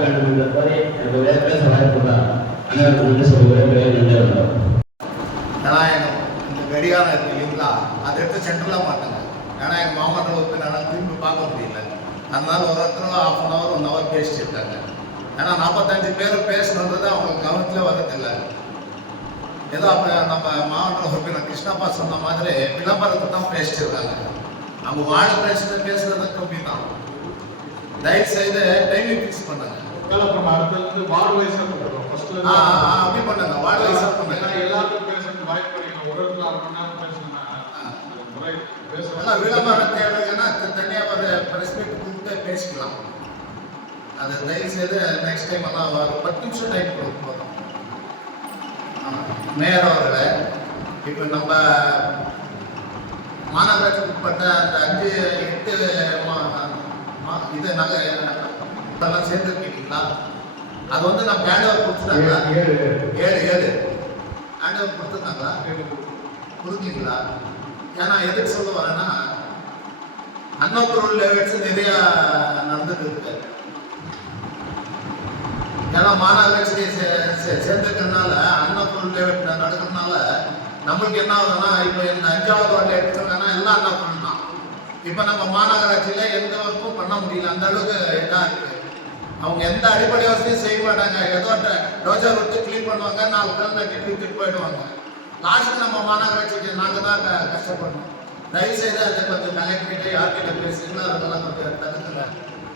வேண்டும் என்ற பகுதி எனக்கு பேச வாய்ப்புள்ளார். அனைவருக்கு சொல்கிறேன். ஏன்னா இந்த கடிகாரம் இருக்கு இல்லைங்களா, அதை எடுத்து சென்டரில் மாட்டாங்க. ஏன்னா எங்கள் மாமன்ற உறுப்பினர் திரும்பி பார்க்க முடியல. அதனால ஒருத்தரும் 1/2 hour 1 hour பேசிட்டு இருக்காங்க. ஏன்னா 45 பேர் பேசணுன்றது அவங்களுக்கு கவனத்தில் வரதில்லை. ஏதோ அப்போ நம்ம மாவட்ட உறுப்பினர் கிருஷ்ணப்பா சொன்ன மாதிரி விளம்பரத்தை தான் பேசிட்டு இருக்காங்க. நம்ம வார்டு பிரசிடென்ட் பேசுறது கம்மி தான். தயவு செய்து டைமிங் ஃபிக்ஸ் பண்ணுங்க. அடுத்தது வார்டு வைஸாக பண்ணுறோம். அப்படி பண்ணுங்க, வார்டு வைஸாக பண்ணுங்க. எல்லாருக்கும் பேசுறது வாய்ப்பு கிடைக்கும். ஒரு இடத்துல 1/2 மணி நேரம் பேசணும்னா விளம்பரம் தேவைன்னா தனியாக ஒரு ரெஸ்பெக்ட் கொடுத்து பேசிக்கலாம். அது தயவு செய்து நெக்ஸ்ட் டைம் எல்லாம் ஒரு 10 நிமிஷம் டைம் கொடுக்க போதும். மேயர் அவர்களை இப்போ நம்ம மாநகராட்சிக்கு உட்பட்ட அந்த 5-8 இது நகரெல்லாம் சேர்ந்துருக்கீங்களா? அது வந்து நம்ம ஹேண்ட் ஓவர் கொடுத்துட்டாங்களா? 7 ஹேண்ட் ஓவர் கொடுத்துருக்காங்களா? கொடுக்கீங்களா? ஏன்னா எதுக்கு சொல்ல வரேன்னா அன்அப்ரூவல் லேவட்ஸ் நிறைய நடந்துட்டு இருக்கு. ஏன்னா மாநகராட்சி சேர்ந்துக்கிறதுனால அன்அப்ரூவல் லேவட் நடக்கிறதுனால நம்மளுக்கு என்ன ஆகுதுன்னா இப்போ இந்த 5வது வார்டு எடுத்துக்கோங்கன்னா எல்லாம் அன்அப்ரூவல் தான். இப்போ நம்ம மாநகராட்சியில் எந்த ஒர்க்கும் பண்ண முடியல. அந்த அளவுக்கு இதாக இருக்கு. அவங்க எந்த அடிப்படை வசதியும் செய்ய மாட்டாங்க. ஏதோ ரோஜா விட்டு கிளீன் பண்ணுவாங்க, 4 பேர் நட்டி விட்டுட்டு போயிடுவாங்க. லாஸ்ட்டு நம்ம மாநகராட்சிக்கு நாங்கள் தான் கஷ்டப்படணும். தயவுசெய்து அதை கொஞ்சம் கலெக்டர்கிட்ட யார்கிட்ட பேசுறீங்களோ அதெல்லாம் கொஞ்சம்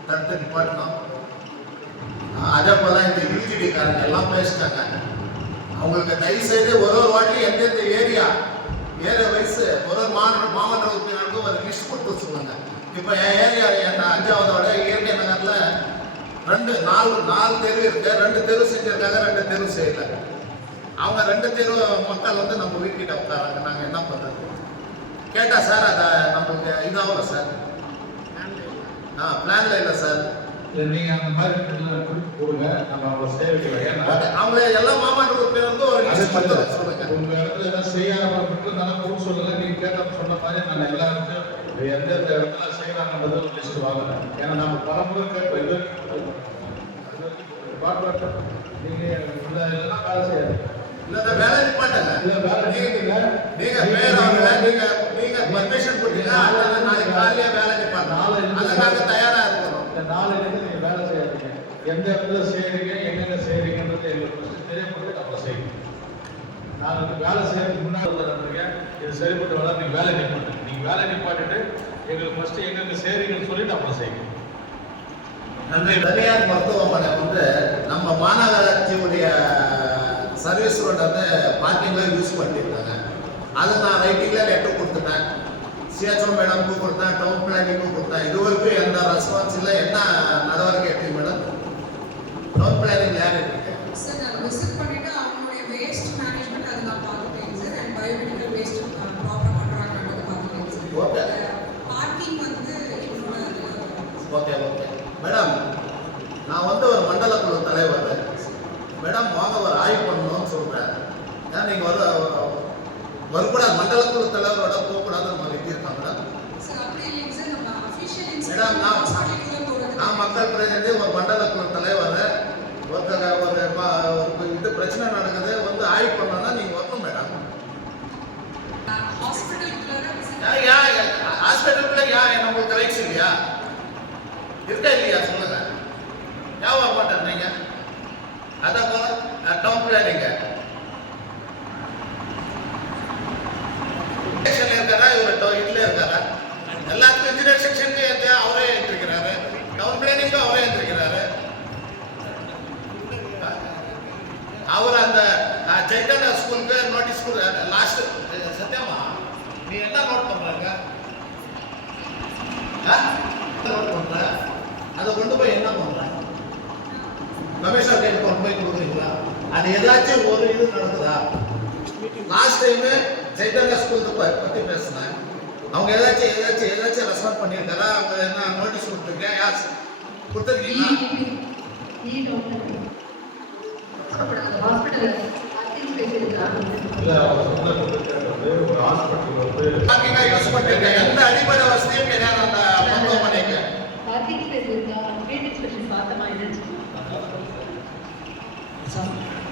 தடுத்து நிப்பாட்டணும். அதே போல் இந்த யூஜிடிக்காரங்க எல்லாம் பேசிட்டாங்க. அவங்களுக்கு தயவுசெய்து ஒரு வாட்டிலும் எந்தெந்த ஏரியா வயசு ஒரு மாவட்ட உறுப்பினருக்கும் ஒரு லிஸ்ட் கொடுத்து சொல்லுங்க. இப்போ என் ஏரியா என் 5வது வார்டு இயற்கை நகரில் 4 தெரு இருக்கு. 2 தெரு செஞ்சிருக்காங்க, 2 தெரு செய்யல. அவங்க 2 தெரு மக்கள் வந்து நம்ம வீட்டுக்கிட்ட உட்காராங்க. நாங்கள் என்ன பண்ணுறது கேட்டால் சார் அதை நம்மளுக்கு இதாகல சார், பிளான்ல இல்லை சார். நீங்கள் அந்த மாதிரி கொடுங்க, நம்ம அவங்க சேவைக்கலாம். அவங்க எல்லா மாவட்ட உறுப்பினருக்கும் ஒரு லிஸ்ட் கொடுத்து சொல்லுங்க. உங்கள் இடத்துல எதாவது செய்யாமல் நல்லா கூட சொல்லலை. நீங்கள் கேட்டால் சொன்ன மாதிரி நான் எல்லா இடத்துலையும் எந்தெந்த இடத்துல செய்யறாங்கன்றது ஒரு லிஸ்ட் வாங்குறேன். ஏன்னா நம்ம பலமுறை கேட்போம். இது நீங்கள் இதெல்லாம் வேலை செய்யாது. இல்லை வேலை நிப்பாட்டாங்க. இல்லை வேலை நீங்கள் பர்மிஷன் கொடுத்தீங்கன்னா அதில் நாளைக்கு காலையிலே வேலை நிப்பாட்டோம். அதில் நாங்கள் தயாராக இருக்கிறோம். இந்த 4 இடத்துல நீங்கள் வேலை செய்யாதீங்க. எந்த இடத்துல செய்கிறீங்க, எங்கெங்க செய்கிறீங்கன்றது எங்களுக்கு ஃபஸ்ட்டு தெரியப்படுத்தி நம்ம செய்யணும். நான் வந்து வேலை செய்யறதுக்கு முன்னாடி இது சரிப்பட்டு வேலை நீங்கள் வேலை நிப்பாட்டு. நீங்கள் வேலை நிப்பாட்டிட்டு எங்களுக்கு ஃபஸ்ட்டு எங்கெங்க செய்கிறீங்கன்னு சொல்லிட்டு அப்புறம் செய்யணும். தனியார் மருத்துவமனை வந்து நம்ம மாநகராட்சியுடைய சர்வீஸ் ரோட் வந்து பார்க்கிங்கில் யூஸ் பண்ணியிருக்காங்க. அதை நான் ரைட்டிங்கில் லெட்டர் கொடுத்துட்டேன். சிஹெச்ஓ மேடமுக்கும் கொடுத்தேன், டவுன் பிளானிங்கும் கொடுத்தேன். இது வரைக்கும் எந்த ரெஸ்பான்ஸ் இல்லை. என்ன நடவடிக்கை எடுத்தீங்க மேடம்? டவுன் பிளானிங் யார் எடுத்தீங்க? சார் நான் விசிட் பண்ணிட்டு அவங்களுடைய வேஸ்ட் மேனேஜ்மெண்ட் அதை நான் பார்த்துட்டேன் சார். அண்ட் பயோமெடிக்கல் வேஸ்ட் ப்ராப்பராக பண்ணுறாங்கன்றதை பார்த்துட்டேன் சார். ஓகே. பார்க்கிங் வந்து ஓகே மேடம், நான் வந்து ஒரு மண்டல குழு தலைவர் மேடம். வாங்க ஒரு ஆய்வு பண்ணணும்னு சொல்கிறேன். ஏன் நீங்கள் வரக்கூடாது, மண்டல குழு தலைவரோட போகக்கூடாதுன்னு ஒரு இது இருக்காங்க மேடம். மேடம் நான் மக்கள் பிரதிநிதி, ஒரு மண்டல குழு தலைவர், ஒரு பிரச்சனை நடக்குது வந்து ஆய்வு பண்ணா நீங்க வரணும் மேடம். ஹாஸ்பிட்டலுக்குள்ள நம்மளுக்கு ரைட்ஸ் இல்லையா? இருக்கா இல்லையா சொல்லுங்க. ஏன் வர மாட்டேன்றீங்க? அதே போல டவுன் பிளானிங்க இருக்காரா, இவர் இதுல இருக்காரா? எல்லாத்துக்கும் இன்ஜினியர் செக்ஷனுக்கு அவரே எழுந்திருக்கிறாரு, டவுன் பிளானிங்கும் அவரே எழுந்திருக்கிறாரு. அவர் அந்த சைத்தன்யா ஸ்கூலுக்கு நோட்டீஸ் லாஸ்ட் சத்தியமா நீ என்ன நோட் பண்றாங்க? நோட் பண்ற அதை கொண்டு போய் என்ன பண்ற? கமிஷனர் கையில் கொண்டு போய் கொடுக்குறீங்களா? அது ஏதாச்சும் ஒரு இது நடக்குதா? லாஸ்ட் டைம் சைத்தன்யா ஸ்கூல் பத்தி பேசினேன். அவங்க ஏதாச்சும் ரெஸ்பாண்ட் பண்ணியிருக்காரா? அவங்க என்ன நோட்டீஸ் கொடுத்துருக்கேன்? யார் கொடுத்துருக்கீங்களா? எந்த அடிப்படை வசதியும் கிடையாது அந்த மருத்துவமனைக்கு.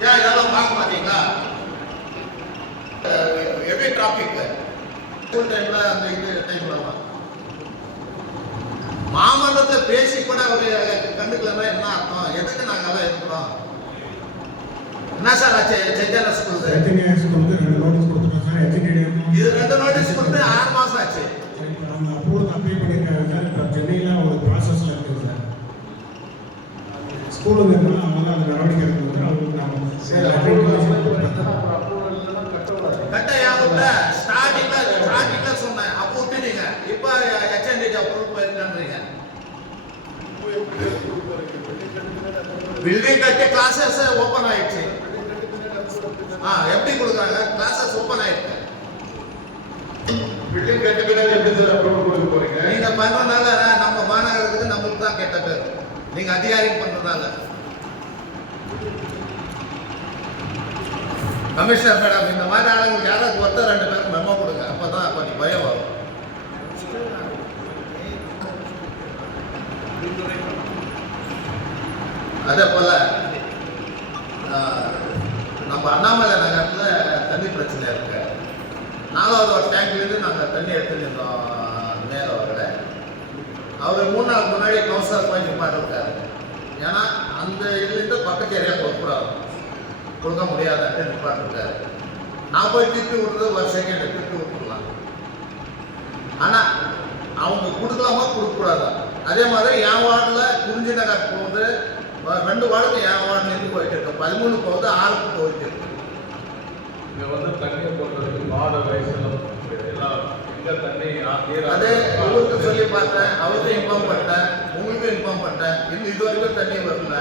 ஏன் இதெல்லாம் பார்க்க மாட்டீங்களா? ஹெவி டிராபிக் ஸ்கூல் டைம்ல அந்த இது டைம்ல மாமல்லத்துல பேசி கூட ஒரு கண்டுக்கலன்னா என்ன அர்த்தம்? எதுக்கு நாங்க எல்லாம் இருக்கிறோம்? என்ன சார் ஆச்சு? சைத்தன்யா ஸ்கூல் வந்து 2 நோட்டீஸ் கொடுத்துருக்கோம் சார். இது 2 நோட்டீஸ் கொடுத்து 6 மாசம் ஆச்சு. நம்ம அப்ரூவல் அப்ளை பண்ணியிருக்காங்க சார். இப்போ சென்னையில் ஒரு ப்ராசஸில் இருக்குது சார். ஸ்கூலுக்கு இருந்தால் அவங்க தான் அந்த நடவடிக்கை எடுத்து அவங்களுக்கு கட்டையாகல ஸ்டார்டிங்ல சொன்னேன். அப்போ விட்டுட்டீங்க. இப்போ HND அப்ரூவல் போயிருக்கான்றீங்க. பில்டிங் கட்டி கிளாஸஸ் ஓபன் ஆயிடுச்சு. எப்படி கொடுக்குறாங்க? கிளாஸஸ் ஓபன் ஆயிடுச்சு. பில்டிங் கட்டி பின்னாடி எப்படி சார் அப்ரூவல் கொடுக்க போறீங்க? நீங்க பண்ணனால நம்ம மாநகரத்துக்கு நம்மளுக்கு தான் கெட்ட பேர். நீங்க அதிகாரிகள் பண்றதால. கமிஷனர் மேடம் இந்த மாதிரி ஆளுங்களுக்கு யாராவது ஒருத்தர் 2 பேருக்கு மெமோ கொடுங்க. அப்பதான் கொஞ்சம் பயம் வரும். அதே போல நம்ம அண்ணாமலை நகரத்துல தண்ணி பிரச்சனை இருக்கு. 4வது டேங்க்லேருந்து நாங்கள் தண்ணி எடுத்துட்டு இருந்தோம். நேரம் அவர்களை அவர் 3 நாள் முன்னாடி கவுன்சிலர் போய் நிப்பாட்டிருக்காரு. ஏன்னா அந்த இதுலேருந்து பக்கத்து ஏரியா கொடுக்க முடியாதுன்ட்டு நிப்பாட்டிருக்காரு. நான் போய் திருப்பி விட்டுறது ஒரு செகண்ட் திருப்பி விட்டுடலாம். ஆனால் அவங்க கொடுக்கலாமா கொடுக்கக்கூடாதா? அதே மாதிரி என் வார்டில் குறிஞ்சி நகர் போகுது. 2 வார்டுக்கு என் வார்டுலேருந்து போயிட்டு இருக்கு. 13 போகுது, 6க்கு போயிட்டு இருக்கு. இங்கே வந்து தண்ணியை பொறுத்தவரைக்கும் வார்டு வயசுல எல்லாம் எங்கே தண்ணி அது உங்களுக்கு சொல்லி பார்த்தேன், அவருக்கும் இன்ஃபார்ம் பண்ணிட்டேன், உங்களுக்கும் இன்ஃபார்ம் பண்ணிட்டேன். இன்னும் இது வரைக்கும் தண்ணி வரல.